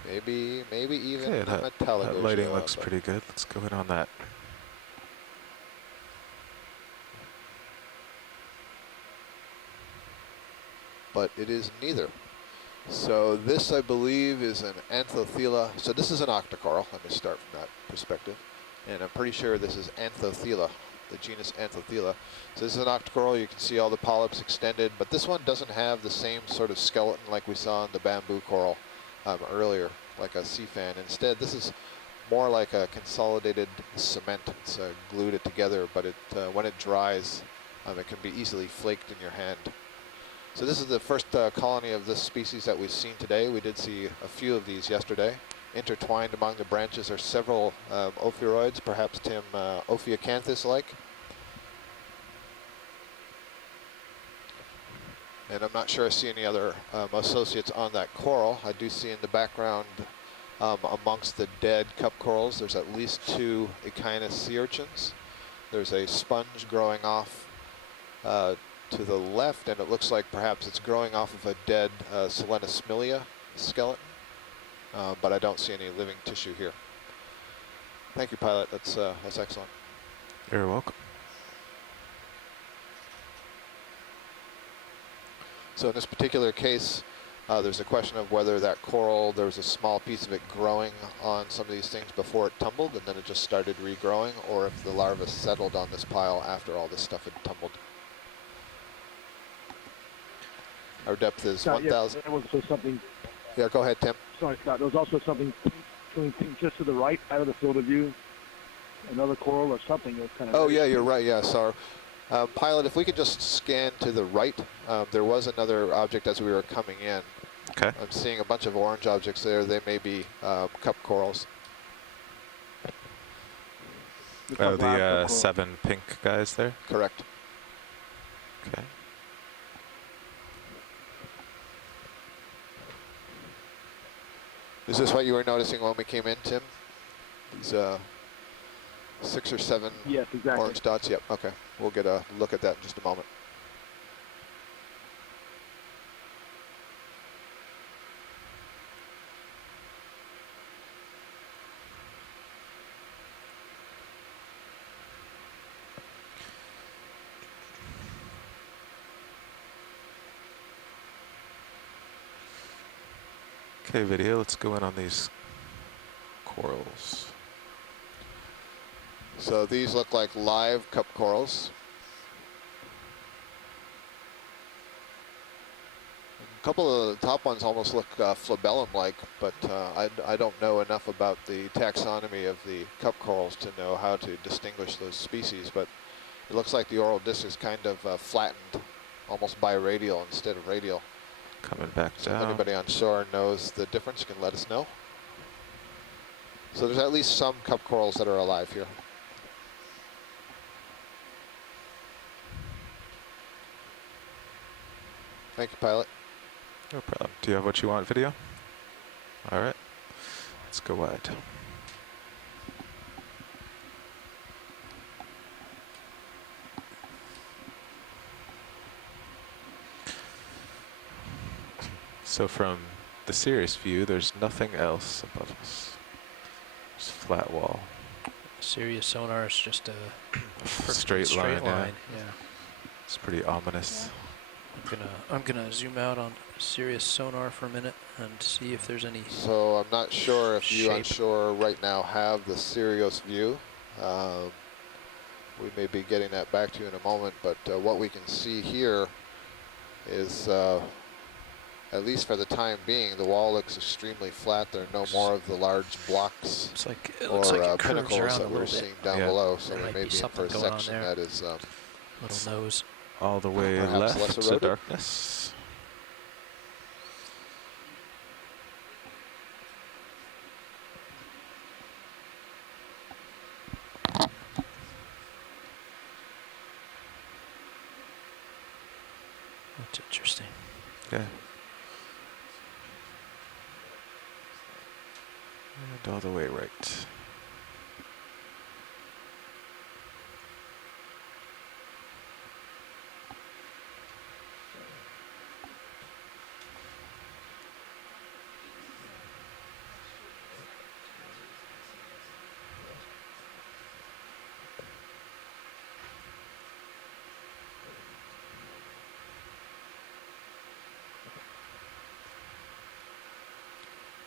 Maybe even Okay, a that Metallogorgia. lighting looks pretty good. Let's go in on that. But it is neither. So this, I believe, is an Anthothela. So this is an Octa Coral. Let me start from that perspective. And I'm pretty sure this is Anthothela, the genus Anthothela. So this is an Octa Coral. You can see all the polyps extended, but this one doesn't have the same sort of skeleton like we saw in the bamboo coral earlier, like a sea fan. Instead, this is more like a consolidated cement. It's glued it together, but when it dries, it can be easily flaked in your hand. So this is the first colony of this species that we've seen today. We did see a few of these yesterday. Intertwined among the branches are several ophiuroids, perhaps Tim Ophiacanthus-like. And I'm not sure I see any other associates on that coral. I do see in the background amongst the dead cup corals, there's at least 2 Echinus sea urchins. There's a sponge growing off to the left, and it looks like perhaps it's growing off of a dead Selenosmilia skeleton, but I don't see any living tissue here. Thank you, pilot. That's excellent. You're welcome. So in this particular case, there's a question of whether that coral, there was a small piece of it growing on some of these things before it tumbled, and then it just started regrowing, or if the larva settled on this pile after all this stuff had tumbled. Our depth is 1,000. There was also something. Yeah, go ahead, Tim. Sorry, Scott. There was also something just to the right, out of the field of view. Another coral or something. It was kind of. Oh yeah, you're right. Yeah, sorry. Pilot, if we could just scan to the right, there was another object as we were coming in. Okay. I'm seeing a bunch of orange objects there. They may be cup corals. Oh, the 7 pink guys there? Correct. Okay. Is this what you were noticing when we came in, Tim? These 6 or 7 yes, exactly. orange dots? Yep, okay. We'll get a look at that in just a moment. Okay, video, let's go in on these corals. So these look like live cup corals. A couple of the top ones almost look flabellum-like, but I don't know enough about the taxonomy of the cup corals to know how to distinguish those species, but it looks like the oral disc is kind of flattened, almost biradial instead of radial. Coming back So down. if anybody on shore knows the difference, you can let us know. So there's at least some cup corals that are alive here. Thank you, pilot. No problem. Do you have what you want, video? All right. Let's go wide. So from the Sirius view, there's nothing else above us. Just flat wall. Sirius sonar is just a Straight line, Yeah. It's pretty ominous. I'm gonna zoom out on Sirius sonar for a minute and see if there's any. So I'm not sure if you shape. on shore right now have the Sirius view. We may be getting that back to you in a moment, but what we can see here is, at least for the time being, the wall looks extremely flat. There are no more of the large blocks It looks like it curves pinnacles around a that we're little bit. seeing down Yeah. below. So There we might may be be in for something a going on section there. that is Little nose. All the way Perhaps less left to eroded? darkness. That's interesting. Yeah. And all the way right.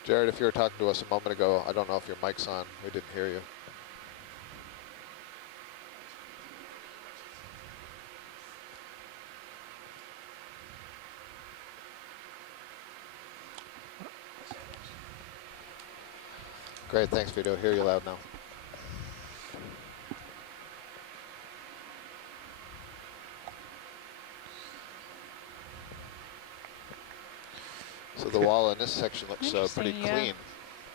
Jared, if you were talking to us a moment ago, I don't know if your mic's on. We didn't hear you. Great, thanks, Vito. Hear you loud now. So the wall in this section looks pretty Interesting, yeah. clean.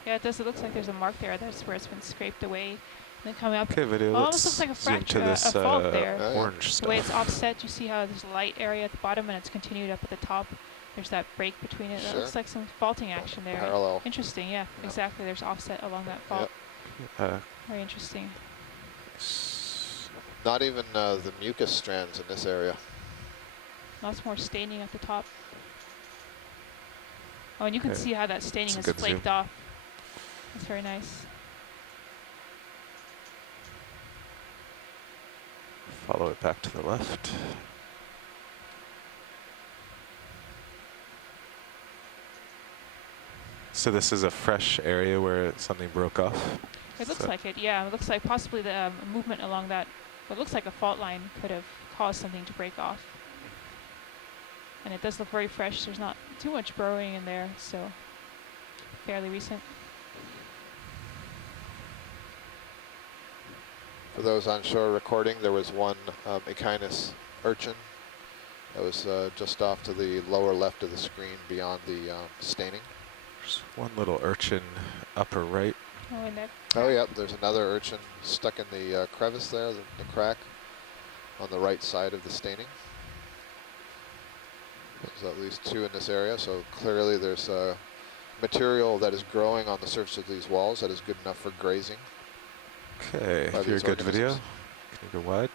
Yeah, it does. It looks like there's a mark there. That's where it's been scraped away. And then coming up, Okay, video. almost Let's looks like a zoom fracture, to this a fault there. orange The way it's stuff. offset, you see how there's a light area at the bottom and it's continued up at the top. There's that break between it. That Sure. looks like some faulting action there. Parallel. Interesting, yeah, exactly. There's offset along that fault. Very interesting. Not even the mucus strands in this area. Lots more staining at the top. Oh, and you can Okay. see how that staining That's a has good zoom. flaked off. That's very nice. Follow it back to the left. So this is a fresh area where something broke off? It looks So- like it, yeah. It looks like possibly the movement along that, what looks like a fault line could have caused something to break off. And it does look very fresh. There's not too much burrowing in there, so fairly recent. For those on shore recording, there was one Octeanos urchin that was just off to the lower left of the screen beyond the staining. There's one little urchin upper right. Oh, and that. Oh, yeah, there's another urchin stuck in the crevice there, the crack on the right side of the staining. There's at least two in this area, so clearly there's material that is growing on the surface of these walls that is good enough for grazing. Okay, by if you're a these good video, organisms. can you go wide?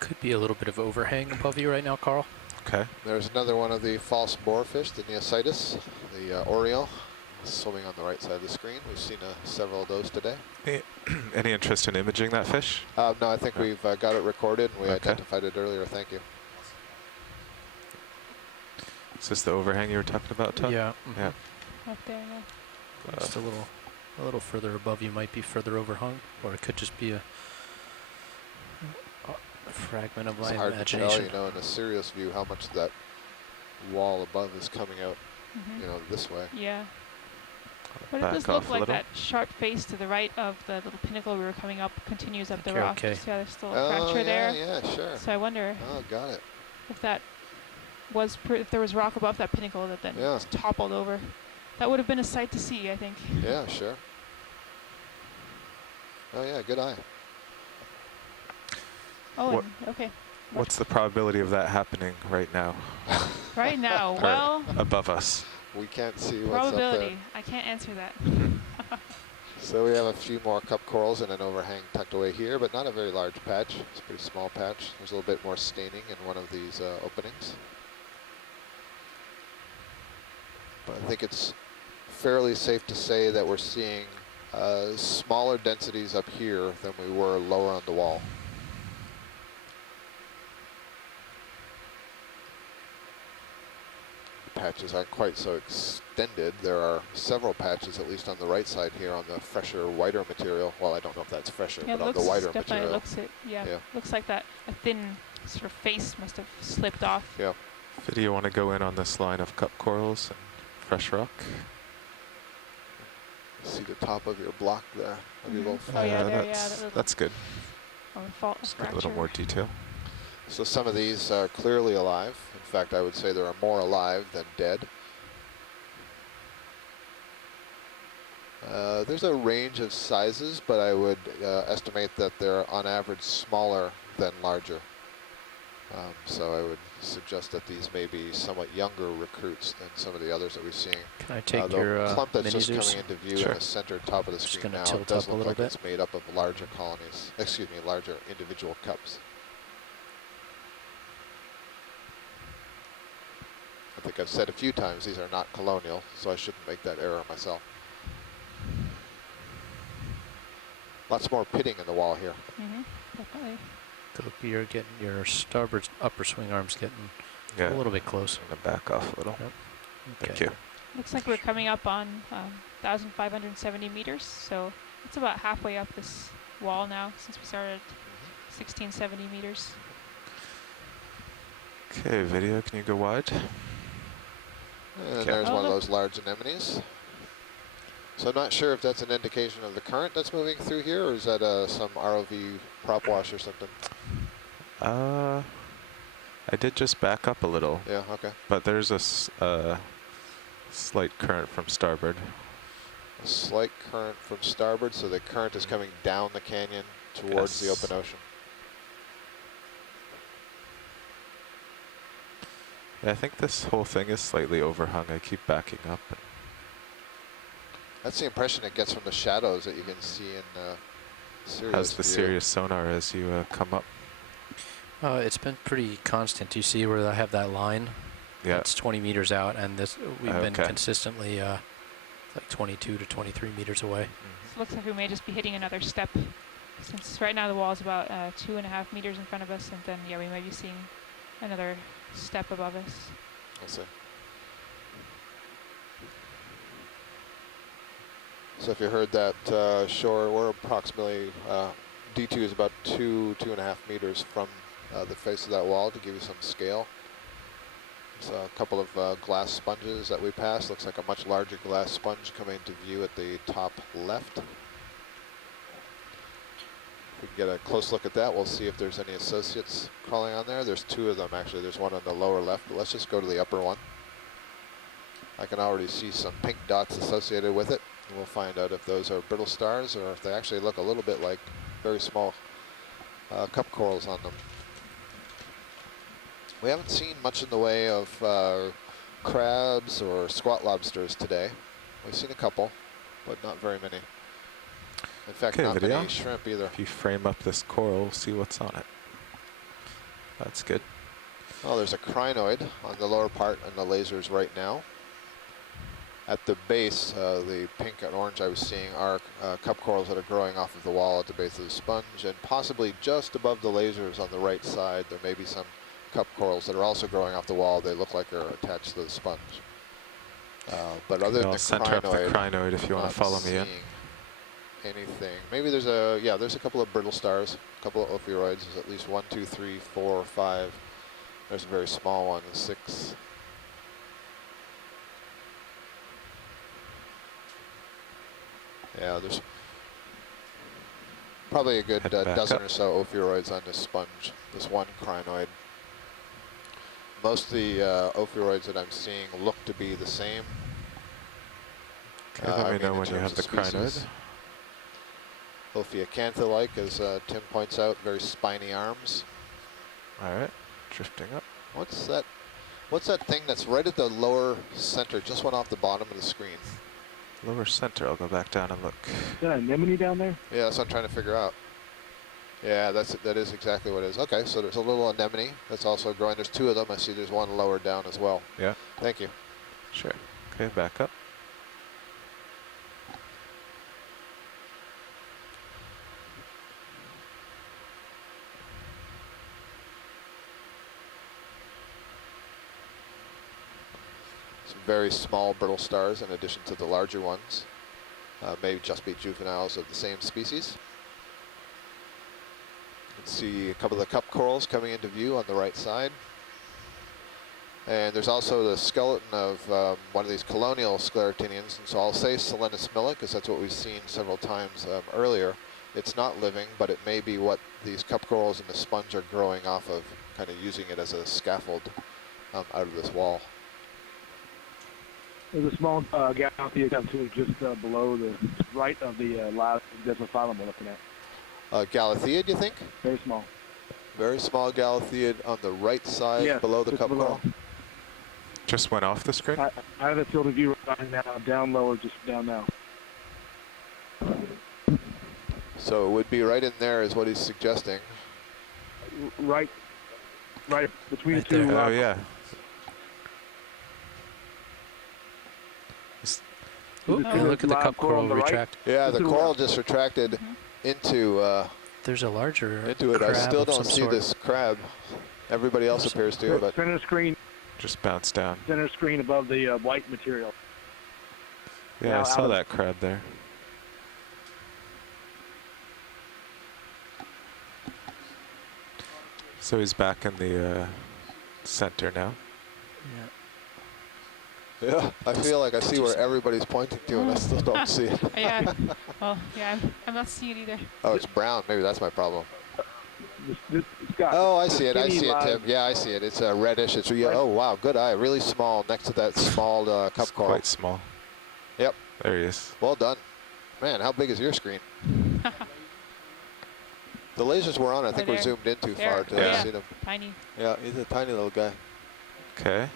Could be a little bit of overhang above you right now, Carl. Okay. There's another one of the false boarfish, the Neositis, the Oriole, swimming on the right side of the screen. We've seen several of those today. Any interest in imaging that fish? No, I think we've got it recorded and we Okay. identified it earlier. Thank you. Is this the overhang you were talking about, Todd? Yeah. Yeah. Up there, yeah. Just a little further above you might be further overhung, or it could just be a fragment of It's my hard to tell, imagination. you know, in a serious view, how much that wall above is coming out, you know, this way. Yeah. But it Back does off look a like little. that sharp face to the right of the little pinnacle we were coming up continues up the Okay, rock. okay. See how there's still a Oh, fracture yeah, there? yeah, sure. So I wonder Oh, got it. if that was if there was rock above that pinnacle that then Yeah. just toppled over. That would have been a sight to see, I think. Yeah, sure. Oh, yeah, good eye. Oh, What- and, okay. What's the probability of that happening right now Right now, Or well, above us? We can't see what's up probability. there. I can't answer that. So we have a few more cup corals and an overhang tucked away here, but not a very large patch. It's a pretty small patch. There's a little bit more staining in one of these openings. But I think it's fairly safe to say that we're seeing smaller densities up here than we were lower on the wall. Patches aren't quite so extended. There are several patches, at least on the right side here, on the fresher, whiter material. Well, I don't know if that's fresher, Yeah, but it on the looks whiter definitely material. looks it. Yeah, Yeah. looks like that a thin sort of face must have slipped off. Yeah. Do you want to go in on this line of cup corals and fresh rock? See the top of your block there, of your Mhm. little Oh, yeah, there, yeah, that's, that little- that's good. Or fault Just get a fracture. little more detail. So some of these are clearly alive. In fact, I would say there are more alive than dead. There's a range of sizes, but I would estimate that they're on average smaller than larger. So I would suggest that these may be somewhat younger recruits than some of the others that we've seen. Can I take the your clump that's mini just Zeus? coming into view Sure. in the center top of the Just screen gonna now, tilt it does up a look little like bit. it's made up of larger colonies, excuse me, larger individual cups. I think I've said a few times these are not colonial, so I shouldn't make that error myself. Lots more pitting in the wall here. Definitely. Could be you're getting your starboard upper swing arms getting Yeah. a little bit closer. I'm gonna back off a little. Yep. Thank Okay. you. Looks like we're coming up on 1,570 meters, so it's about halfway up this wall now since we started at 1,670 meters. Okay, video, can you go wide? And Okay. there's Oh, one of look. those large anemones. So I'm not sure if that's an indication of the current that's moving through here, or is that some ROV prop wash or something? I did just back up a little, Yeah, okay. but there's a slight current from starboard. A slight current from starboard, so the current is coming down the canyon towards the Yes. open ocean. Yeah, I think this whole thing is slightly overhung. I keep backing up. That's the impression it gets from the shadows that you can see in Sirius How's the view. Sirius sonar as you come up? It's been pretty constant. Do you see where I have that line? Yeah. It's 20 meters out, and this we've been Okay. consistently like 22 to 23 meters away. So it looks like we may just be hitting another step, since right now the wall is about 2.5 meters in front of us, and then yeah, we might be seeing another step above us. We'll see. So if you heard that shore, we're approximately, D2 is about 2.5 meters from the face of that wall, to give you some scale. There's a couple of glass sponges that we passed. Looks like a much larger glass sponge coming into view at the top left. If we can get a close look at that, we'll see if there's any associates crawling on there. There's two of them actually. There's one on the lower left, but let's just go to the upper one. I can already see some pink dots associated with it. And we'll find out if those are brittle stars or if they actually look a little bit like very small cup corals on them. We haven't seen much in the way of crabs or squat lobsters today. We've seen a couple, but not very many. In fact, Okay, not video. many shrimp either. If you frame up this coral, see what's on it. That's good. Oh, there's a crinoid on the lower part and the lasers right now. At the base, the pink and orange I was seeing are cup corals that are growing off of the wall at the base of the sponge, and possibly just above the lasers on the right side, there may be some cup corals that are also growing off the wall. They look like they're attached to the sponge. But other than I'll the center up the crinoid, crinoid if you want not to follow me in. seeing anything. Maybe there's there's a couple of brittle stars, a couple of ophiuroids. There's at least 1, 2, 3, 4, 5. There's a very small one, 6. Yeah, there's probably a good dozen or so ophiuroids on this sponge, this one crinoid. Most of the ophiuroids that I'm seeing look to be the same. Okay, let me know when you have the crinoid. Ophiacantha-like, as Tim points out, very spiny arms. All right, drifting up. What's that? What's that thing that's right at the lower center, just went off the bottom of the screen? Lower center, I'll go back down and look. Is that an anemone down there? Yeah, that's what I'm trying to figure out. Yeah, that is exactly what it is. Okay, so there's a little anemone that's also growing. There's 2 of them. I see there's one lower down as well. Yeah. Thank you. Sure. Okay, back up. Some very small brittle stars in addition to the larger ones. May just be juveniles of the same species. You can see a couple of the cup corals coming into view on the right side. And there's also the skeleton of one of these colonial sclerotinians. And so I'll say Selenus milla, because that's what we've seen several times earlier. It's not living, but it may be what these cup corals and the sponge are growing off of, kind of using it as a scaffold out of this wall. There's a small Galifian Crab too, just below the right of the last Desmophyllum we're looking at. Galatheid, you think? Very small. Very small Galatheid on the right side, below the cup coral. Just went off the screen? I have a field of view right now, down lower, just down now. So it would be right in there is what he's suggesting. Right between Right the two. there. Oh, yeah. Ooh, look at the cup coral retract. Yeah, the coral just retracted into There's a larger into it. I crab still of don't some see sort. this crab. Everybody else appears to, but Center screen. Just bounced down. Center screen above the white material. Yeah, Now I saw out of- that crab there. So he's back in the center now. yeah, I feel like I see where everybody's pointing to, and I still don't see it. Yeah. Well, yeah, I'm not seeing it either. Oh, it's brown. Maybe that's my problem. It's got Oh, I see it. I skinny see it, Tim. lines. Yeah, I see it. It's reddish. It's oh wow, good eye. Really small next to that small cup It's coral. quite small. Yep. There he is. Well done. Man, how big is your screen? The lasers we're on, I think we're there. zoomed in too There. far to Yeah. see them. Tiny. Yeah, he's a tiny little guy. Okay.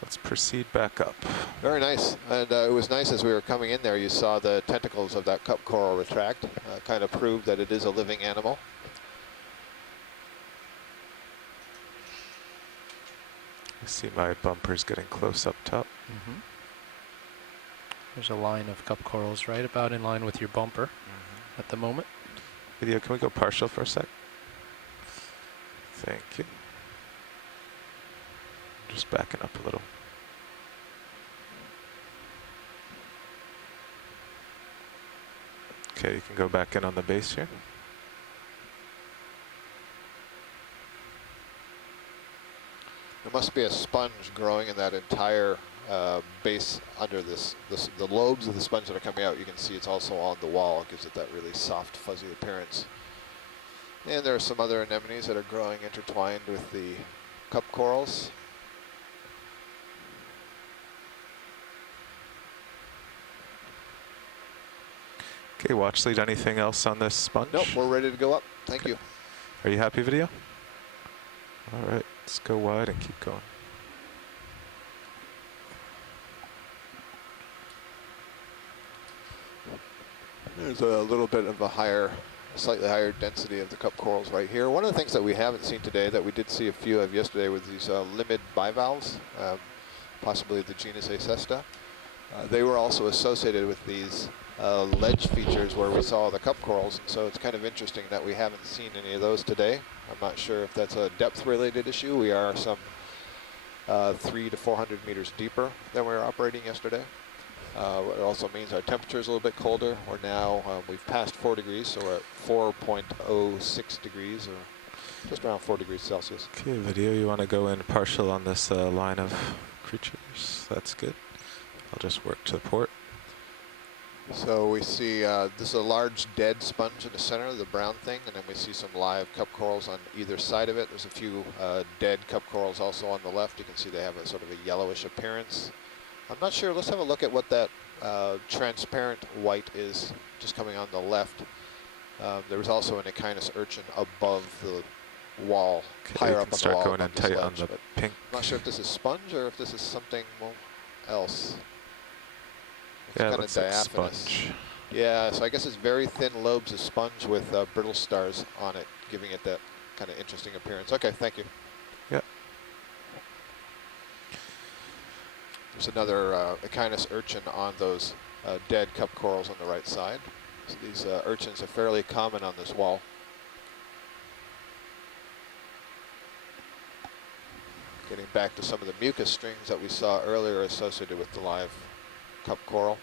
Let's proceed back up. Very nice. And it was nice as we were coming in there, you saw the tentacles of that cup coral retract. Kind of proved that it is a living animal. I see my bumpers getting close up top. There's a line of cup corals right about in line with your bumper at the moment. Video, can we go partial for a sec? Thank you. Just backing up a little. Okay, you can go back in on the base here. There must be a sponge growing in that entire base under the lobes of the sponge that are coming out. You can see it's also on the wall. It gives it that really soft, fuzzy appearance. And there are some other anemones that are growing intertwined with the cup corals. Okay, watch lead, anything else on this sponge? Nope, we're ready to go up. Thank you. Are you happy, video? All right, let's go wide and keep going. There's a little bit of a slightly higher density of the cup corals right here. One of the things that we haven't seen today that we did see a few of yesterday were these limid bivalves, possibly the genus Acesta. They were also associated with these ledge features where we saw the cup corals, and so it's kind of interesting that we haven't seen any of those today. I'm not sure if that's a depth-related issue. We are some 300 to 400 meters deeper than we were operating yesterday. It also means our temperature is a little bit colder. We're now, we've passed 4 degrees, so we're at 4.06 degrees, or just around 4 degrees Celsius. Okay, video, you want to go in partial on this line of creatures? That's good. I'll just work to the port. So we see this is a large dead sponge in the center, the brown thing, and then we see some live cup corals on either side of it. There's a few dead cup corals also on the left. You can see they have a sort of a yellowish appearance. I'm not sure. Let's have a look at what that transparent white is just coming on the left. There was also an Actoneris urchin above the wall, higher up on the wall. Start going in tight on the pink. I'm not sure if this is sponge or if this is something else. It's Yeah, it kind looks of like diaphanous. sponge. Yeah, so I guess it's very thin lobes of sponge with brittle stars on it, giving it that kind of interesting appearance. Okay, thank you. Yep. There's another Actoneris urchin on those dead cup corals on the right side. So these urchins are fairly common on this wall. Getting back to some of the mucus strings that we saw earlier associated with the live cup coral.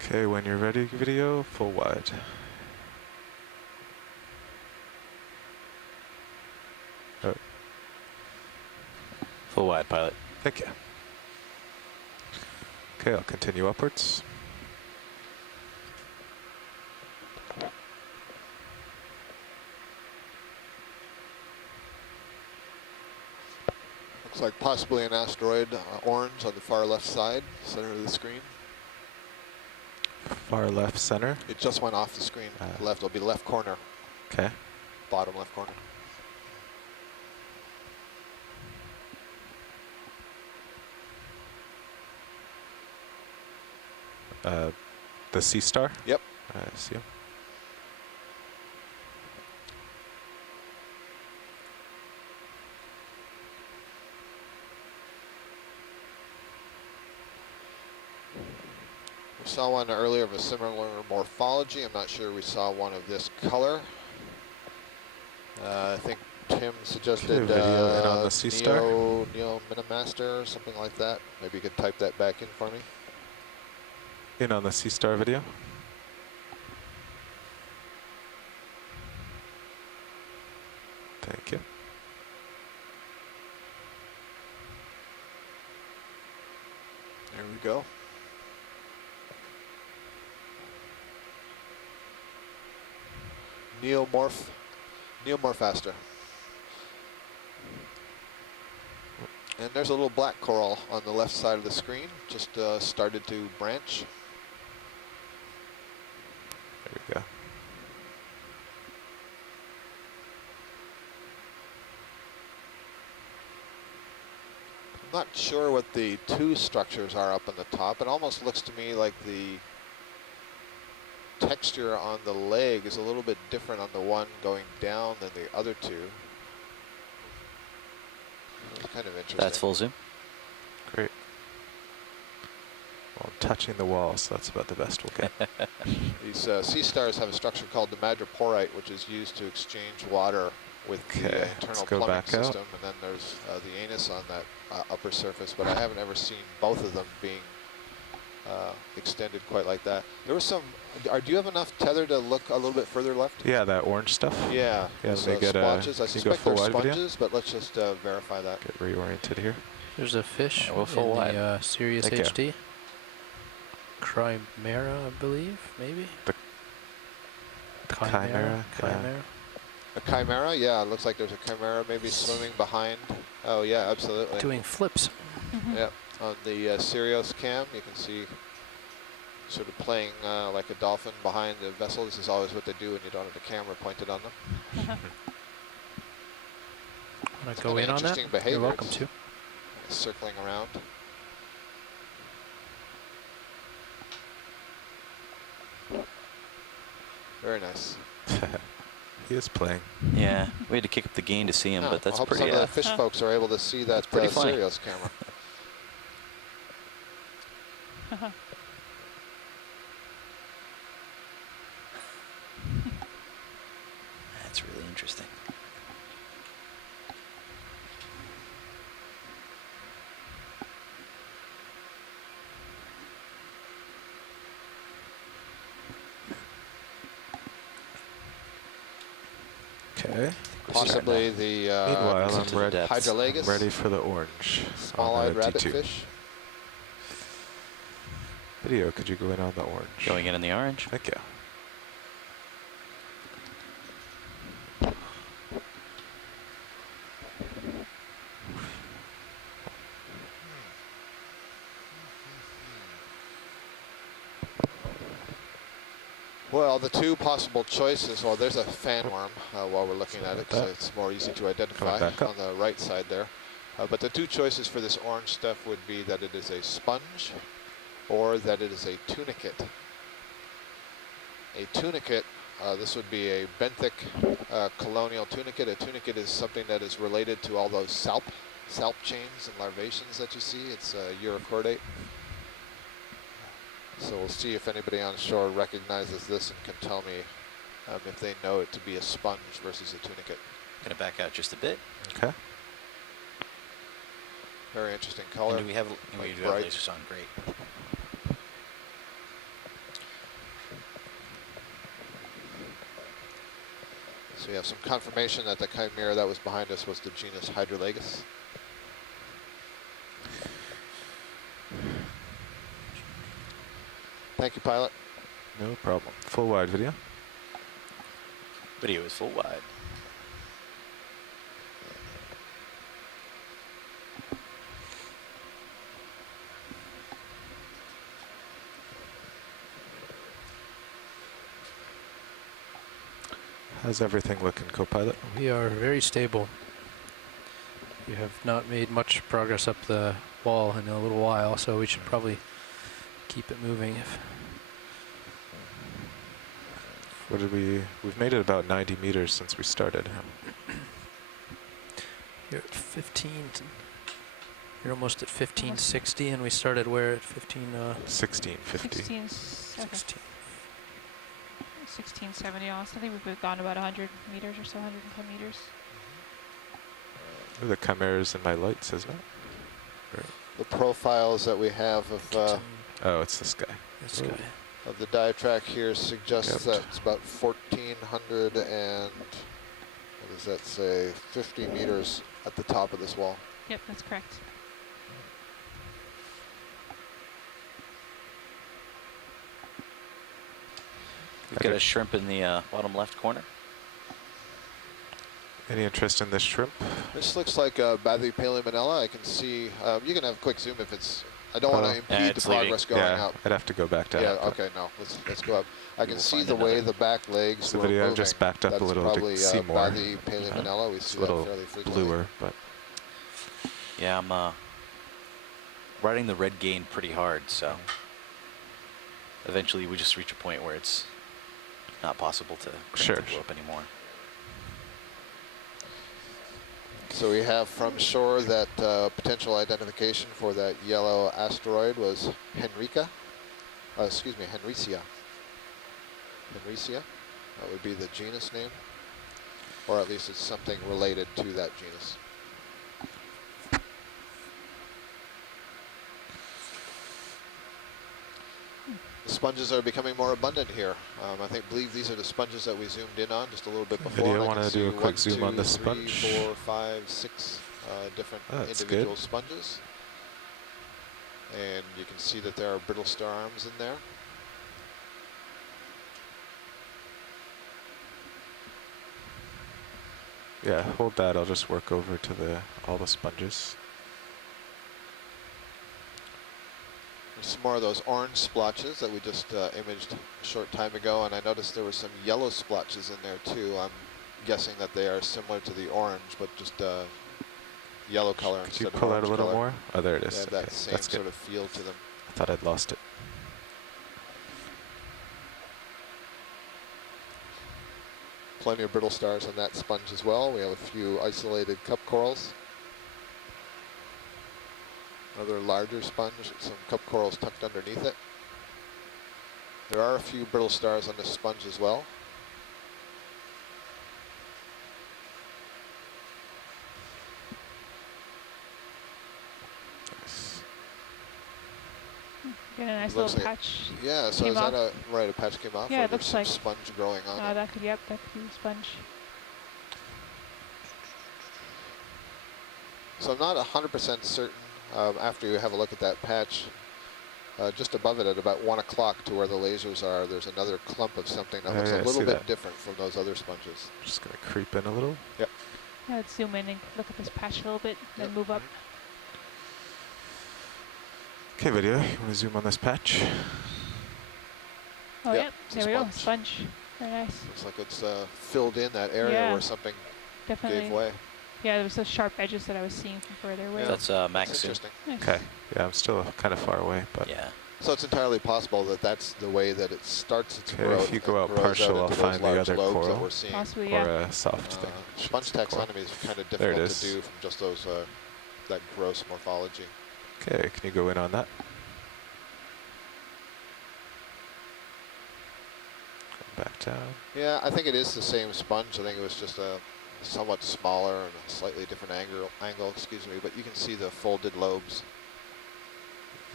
Okay, when you're ready, video, full wide. Oh, Full wide, pilot. thank you. Okay, I'll continue upwards. Looks like possibly an asteroid orange on the far left side, center of the screen. Far left center. It just went off the screen. Left, it'll be left corner, Okay. bottom left corner. The sea star? Yep. I see him. We saw one earlier of a similar morphology. I'm not sure we saw one of this color. I think Tim suggested Okay, video in on the sea star. Neo Minimaster or something like that. Maybe you could type that back in for me. In on the sea star video. Thank you. There we go. Neomorphaster. And there's a little black coral on the left side of the screen, just started to branch. There we go. I'm not sure what the two structures are up on the top. It almost looks to me like the texture on the leg is a little bit different on the one going down than the other two. It's kind of interesting. That's full zoom. Great. Well, I'm touching the wall, so that's about the best we'll get. These sea stars have a structure called the madreporite, which is used to exchange water with the Okay, internal let's go plumbing back out. system. And then there's the anus on that upper surface, but I haven't ever seen both of them being extended quite like that. There was some, do you have enough tether to look a little bit further left? Yeah, that orange stuff. Yeah, Yeah, those, let me get splotches. I can you go suspect full they're wide video? sponges, but let's just verify that. Get reoriented here. There's a fish we'll full in wide. the Sirius Thank you. HD. Chimera, I believe, maybe? The chimera, yeah. Chimera. A chimera, yeah, it looks like there's a chimera maybe swimming behind. Oh yeah, absolutely. Doing flips. Yeah, on the Sirius cam, you can see sort of playing like a dolphin behind the vessel. This is always what they do when you don't have the camera pointed on them. Want to go in on that? Interesting behavior. You're welcome It's to. circling around. Very nice. He is playing. Yeah, we had to kick up the gain to see him, Yeah, but that's I hope pretty. some of the fish folks are able to see that pretty funny. Sirius camera. Okay. Possibly the Meanwhile, into the depths. Hydrolagus, I'm ready for the orange. small-eyed D2. rabbitfish. Video, could you go in on the orange? Going in the orange. Thank you. Well, the two possible choices, well, there's a fanworm while we're looking at it, so it's more easy to identify back up. on the right side there. But the two choices for this orange stuff would be that it is a sponge or that it is a tunicate. A tunicate, this would be a benthic colonial tunicate. A tunicate is something that is related to all those salp chains and larvaceans that you see. It's uricordate. So we'll see if anybody on shore recognizes this and can tell me if they know it to be a sponge versus a tunicate. Gonna back out just a bit. Okay. Very interesting color. And do we have Like we do have bright. lasers on? Great. So we have some confirmation that the chimera that was behind us was the genus Hydrolagus. Thank you, pilot. No problem. Full wide video. Video is full wide. How's everything looking, co-pilot? We are very stable. We have not made much progress up the wall in a little while, so we should probably keep it moving. What did we've made it about 90 meters since we started. You're at 15. You're almost at 1560, and we started where at 1650. 1670 also. I think we've gone about 100 meters or so, 110 meters. Ooh, the chimeras in my lights, isn't it? The profiles that we have of Oh, it's this guy. This guy. of the diatrac here suggests Yep. that it's about 1,400 and, what does that say, 50 meters at the top of this wall. Yep, that's correct. We've got a shrimp in the bottom left corner. Any interest in this shrimp? This looks like a Bathy paleomanella. I can see, you can have a quick zoom if it's, I don't want to impede the it's leaving. progress going Yeah, out. I'd have to go back down. Yeah, okay, no, let's go up. I can We'll see find the way another. the back legs The were video moving. just backed up a That's little to probably, see more. Bathy paleomanella. We It's see a that little fairly frequently. bluer, but Yeah, I'm riding the red gain pretty hard, so eventually we just reach a point where it's not possible to Sure. go up anymore. So we have from shore that potential identification for that yellow asteroid was Hendricksia. Hendricksia. Hendricksia, that would be the genus name, or at least it's something related to that genus. The sponges are becoming more abundant here. I believe these are the sponges that we zoomed in on just a little bit before. Video, and I wanna can do a see quick zoom on this 3, sponge? 4, 5, 6 different That's individual good. sponges. And you can see that there are brittle star arms in there. yeah, hold that. I'll just work over to all the sponges. There's some more of those orange splotches that we just imaged a short time ago, and I noticed there were some yellow splotches in there too. I'm guessing that they are similar to the orange, but just yellow color Could instead you of pull out orange a little color. more? Oh, there it They is. have Okay, that same that's good. sort of feel to them. I thought I'd lost it. Plenty of brittle stars on that sponge as well. We have a few isolated cup corals. Another larger sponge, some cup corals tucked underneath it. There are a few brittle stars on this sponge as well. Get a nice Looks little like- patch. Yeah, so Came is that off. a patch came off? Yeah, or it there's looks some like- sponge growing on it? That could be the sponge. So I'm not 100% certain after you have a look at that patch. Just above it at about 1 o'clock to where the lasers are, there's another clump of something that looks a little bit different from those other sponges. Just going to creep in a little. Yep. Yeah, let's zoom in and look at this patch a little bit, then move up. Okay, video, you want to zoom on this patch? Oh, Yep, yep, it's a there we go, sponge. sponge. Very nice. Looks like it's filled in that area Yeah, where something definitely. gave way. Yeah, there was those sharp edges that I was seeing from further away. Yeah. That's That's max zoom. interesting. Nice. Okay. Yeah, I'm still kind of far away, but Yeah. So it's entirely possible that that's the way that it starts its okay, growth. if you go and out grows partial, out I'll into find those the large other lobes that coral we're seeing. Possibly, or yeah. a soft thing. Sponge taxonomy is kind of There it difficult is. to do from just those that gross morphology. Okay, can you go in on that? Go back down. Yeah, I think it is the same sponge. I think it was just a somewhat smaller and a slightly different angle, excuse me, but you can see the folded lobes.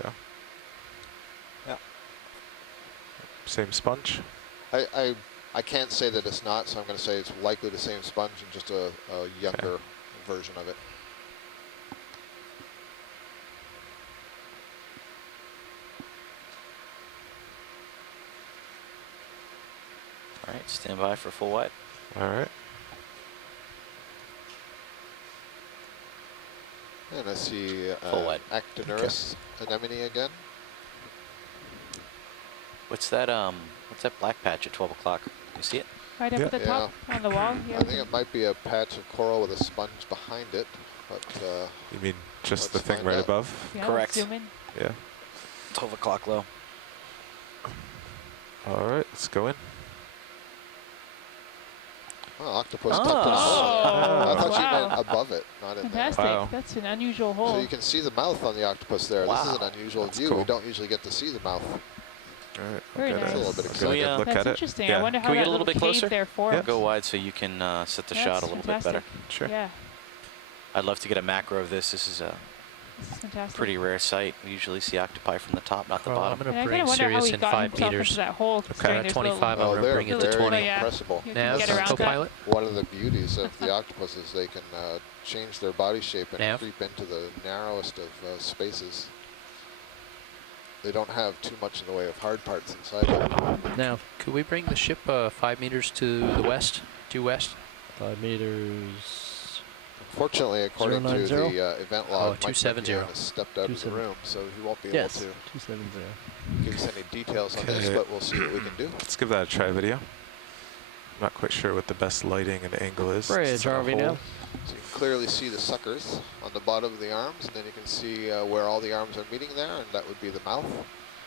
Yeah. Yeah. Same sponge? I can't say that it's not, so I'm going to say it's likely the same sponge and just a younger version of it. All right, stand by for full wet. All right. And I see Full wet. Actoneris Anemone again. What's that black patch at 12 o'clock? You see it? Right up at the top on the wall here. I think it might be a patch of coral with a sponge behind it, but You mean just the let's thing find right out. above? Yeah, Correct. Zoom in. Yeah. 12 o'clock low. All right, let's go in. oh, octopus Oh. tucked in. I thought you Wow. meant above it, not in there. Fantastic. Wow. That's an unusual hole. So you can see the mouth on the octopus there. This is Wow. an unusual That's view. cool. We don't usually get to see the mouth. All right, Very I'll get nice. A little bit I'll get Can we, a good look That's at it. interesting. Yeah. I wonder how Can we that get a little bit cave closer? there formed. Go wide so you can set the That's shot a little bit better. fantastic. Sure. Yeah, I'd love to get a macro of this. This is a this is fantastic. pretty rare sight. We usually see octopi from the top, not the Well, I'm bottom. going And to I bring kind of wonder how Sirius he in got 5 himself meters. into that hole. considering there's 25, little- I'm going to they're bring it to very 20. yeah. impressible. You can Nav, get around that. co-pilot. One of the beauties of the octopus is they can change their body shape and Nav. creep into the narrowest of spaces. They don't have too much in the way of hard parts inside them. Now, could we bring the ship 5 meters to the west, due west? 5 meters. Fortunately, according to 090? the event log, Mike 270. McKeown has stepped out of the 270. room, so he won't be Yes. able to 270. give us any details on this, Okay. but we'll see what we can do. Let's give that a try, video. I'm not quite sure what the best lighting and angle is. Bridge, It's in a RV hole. now. So you can clearly see the suckers on the bottom of the arms, and then you can see where all the arms are meeting there, and that would be the mouth.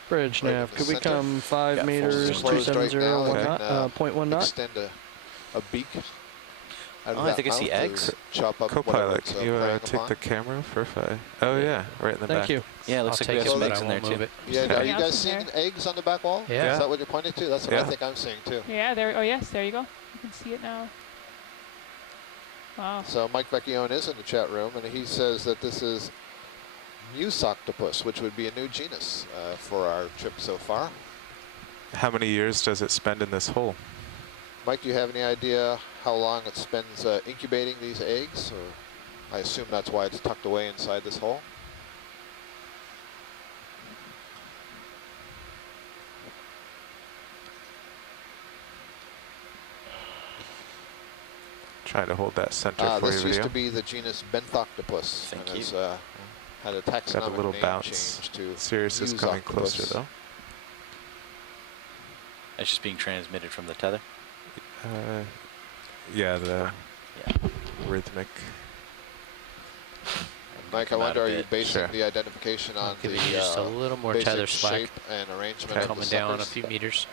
Bridge Right in nav. the Could we center. come 5 Yeah, full meters, zoom. Closed right 270, now, one and knot, then, 0.1 knot? Extend a beak out of Oh, I that think I see mouth eggs. to chop up whatever Co-pilot, it's can you preying take upon. the camera for a fi? Oh yeah, right in the back. Thank you. Yeah, it looks I'll like we take have it, some but eggs I in there won't move too. it. Yeah, Anything are you else guys in seeing there? eggs on the back wall? Yeah. Is that what you're pointing to? That's what I Yeah. think I'm seeing too. Yeah, there. Oh, yes, there you go. You can see it now. Wow. So Mike Vecchione is in the chat room, and he says that this is Musoctopus, which would be a new genus for our trip so far. How many years does it spend in this hole? Mike, do you have any idea how long it spends incubating these eggs? Or I assume that's why it's tucked away inside this hole. Trying to hold that center for This you, used video. to be the genus Benthoctopus, Thank and you. has had a Got a taxonomic little name bounce. change to Sirius is coming closer Musoctopus. though. It's just being transmitted from the tether. Yeah, the Yeah. rhythmic. Mike, I Come out wonder, a are you bit. basing Sure. the identification on Give the you just a little more basic tether slack. shape and arrangement Okay. of Coming the down a suckers? few meters.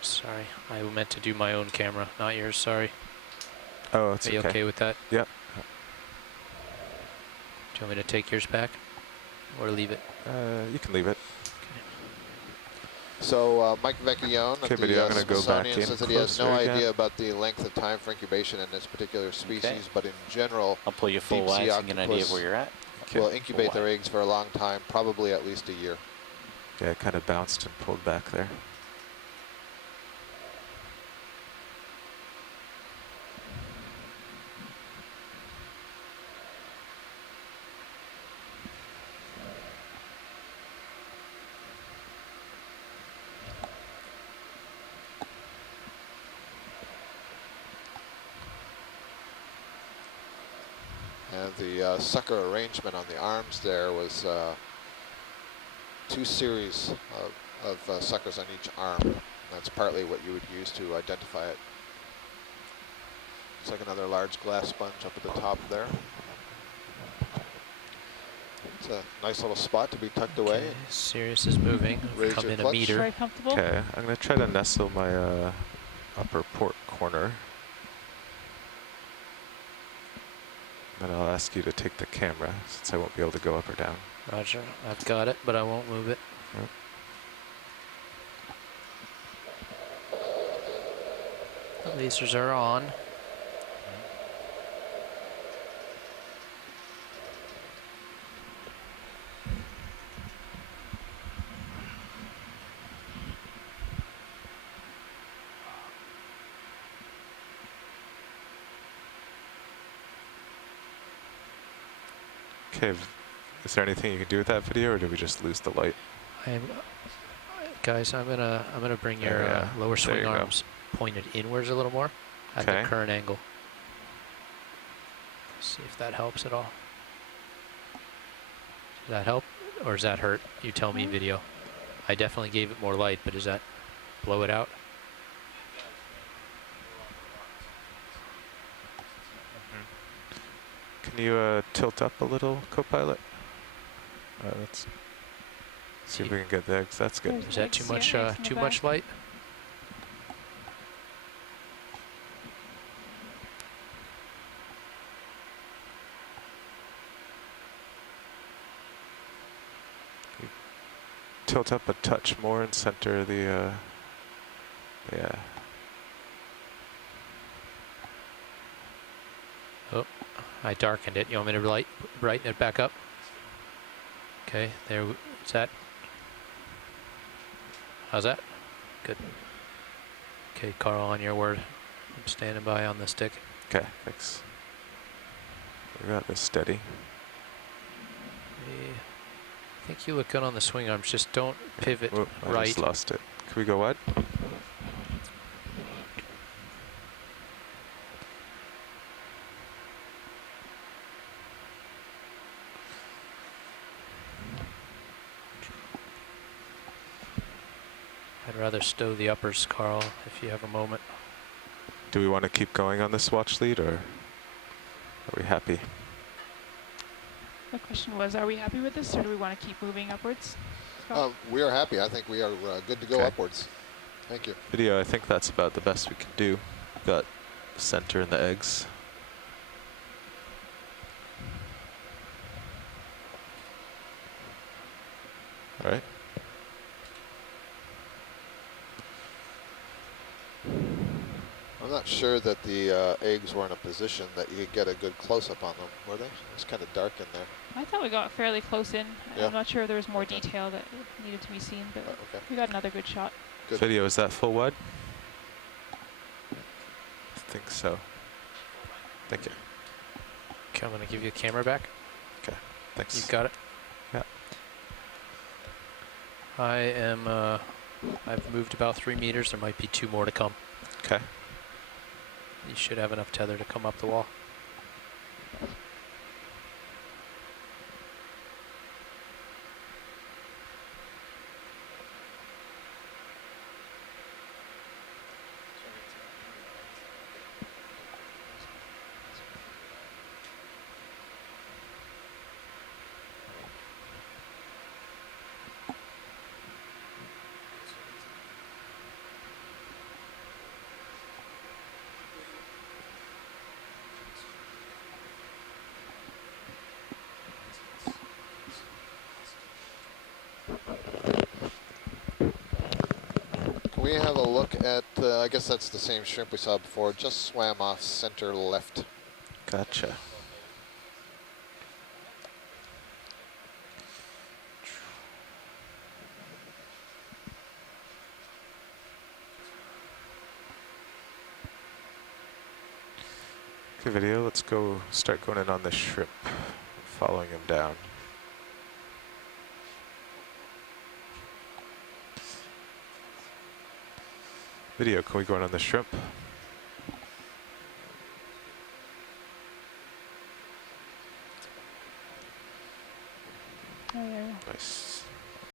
Sorry, I meant to do my own camera, not yours, sorry. Oh, it's Are you okay. okay with that? Yep. Do you want me to take yours back? Or leave it? You can leave it. So Mike Vecchione Okay, at but yeah, I'm the gonna go back Smithsonian in says that he has no closer again. idea about the length of time for incubation in this particular species, but in general, I'll pull you full Deep sea wide so you get an idea of octopus where you're at. will incubate their eggs for a long time, probably at least a year. Yeah, it kind of bounced and pulled back there. And the sucker arrangement on the arms there was 2 series of suckers on each arm. That's partly what you would use to identify it. It's like another large glass sponge up at the top there. It's a nice little spot to be tucked away. Okay, Sirius is moving. Raise Come your in a clutch. meter. Very comfortable. Okay, I'm going to try to nestle my upper port corner. Then I'll ask you to take the camera, since I won't be able to go up or down. Roger. I've got it, but I won't move it. Yep. The lasers are on. Okay, is there anything you can do with that video, or do we just lose the light? Guys, I'm gonna bring your Yeah, lower there swing you go. arms pointed inwards a little more at Okay. the current angle. See if that helps at all. Does that help, or does that hurt? You tell me, video. I definitely gave it more light, but does that blow it out? Can you tilt up a little, co-pilot? Let's see if we can get there, 'cause that's good. Is that too much? Nice in the Too back. much light? Tilt up a touch more and center the, yeah. Oh, I darkened it. You want me to brighten it back up? Okay, there. Is that? How's that? Good. Okay, Carl, on your word. I'm standing by on the stick. Okay, thanks. We got this steady. I think you look good on the swing arms. Just don't pivot Whoop, I right. just lost it. Can we go wide? I'd rather stow the uppers, Carl, if you have a moment. Do we want to keep going on this watch lead, or are we happy? The question was, are we happy with this, or do we want to keep moving upwards? Scott? We are happy. I think we are good to go Okay. upwards. Thank you. Video, I think that's about the best we can do. We've got the center and the eggs. All right. I'm not sure that the eggs were in a position that you could get a good close-up on them, were they? It was kind of dark in there. I thought we got fairly close in. Yeah. I'm not sure if there was more detail that needed to be seen, but Okay. we got another good shot. Good. Video, is that full wide? I think so. Thank you. Okay, I'm going to give you a camera back. Okay, thanks. You've got it? Yeah. I am, I've moved about 3 meters. There might be 2 more to come. Okay. You should have enough tether to come up the wall. Can we have a look at, I guess that's the same shrimp we saw before, just swam off center left. Gotcha. Okay, video, let's go start going in on the shrimp, following him down. Video, can we go in on the shrimp? Oh, yeah. Nice.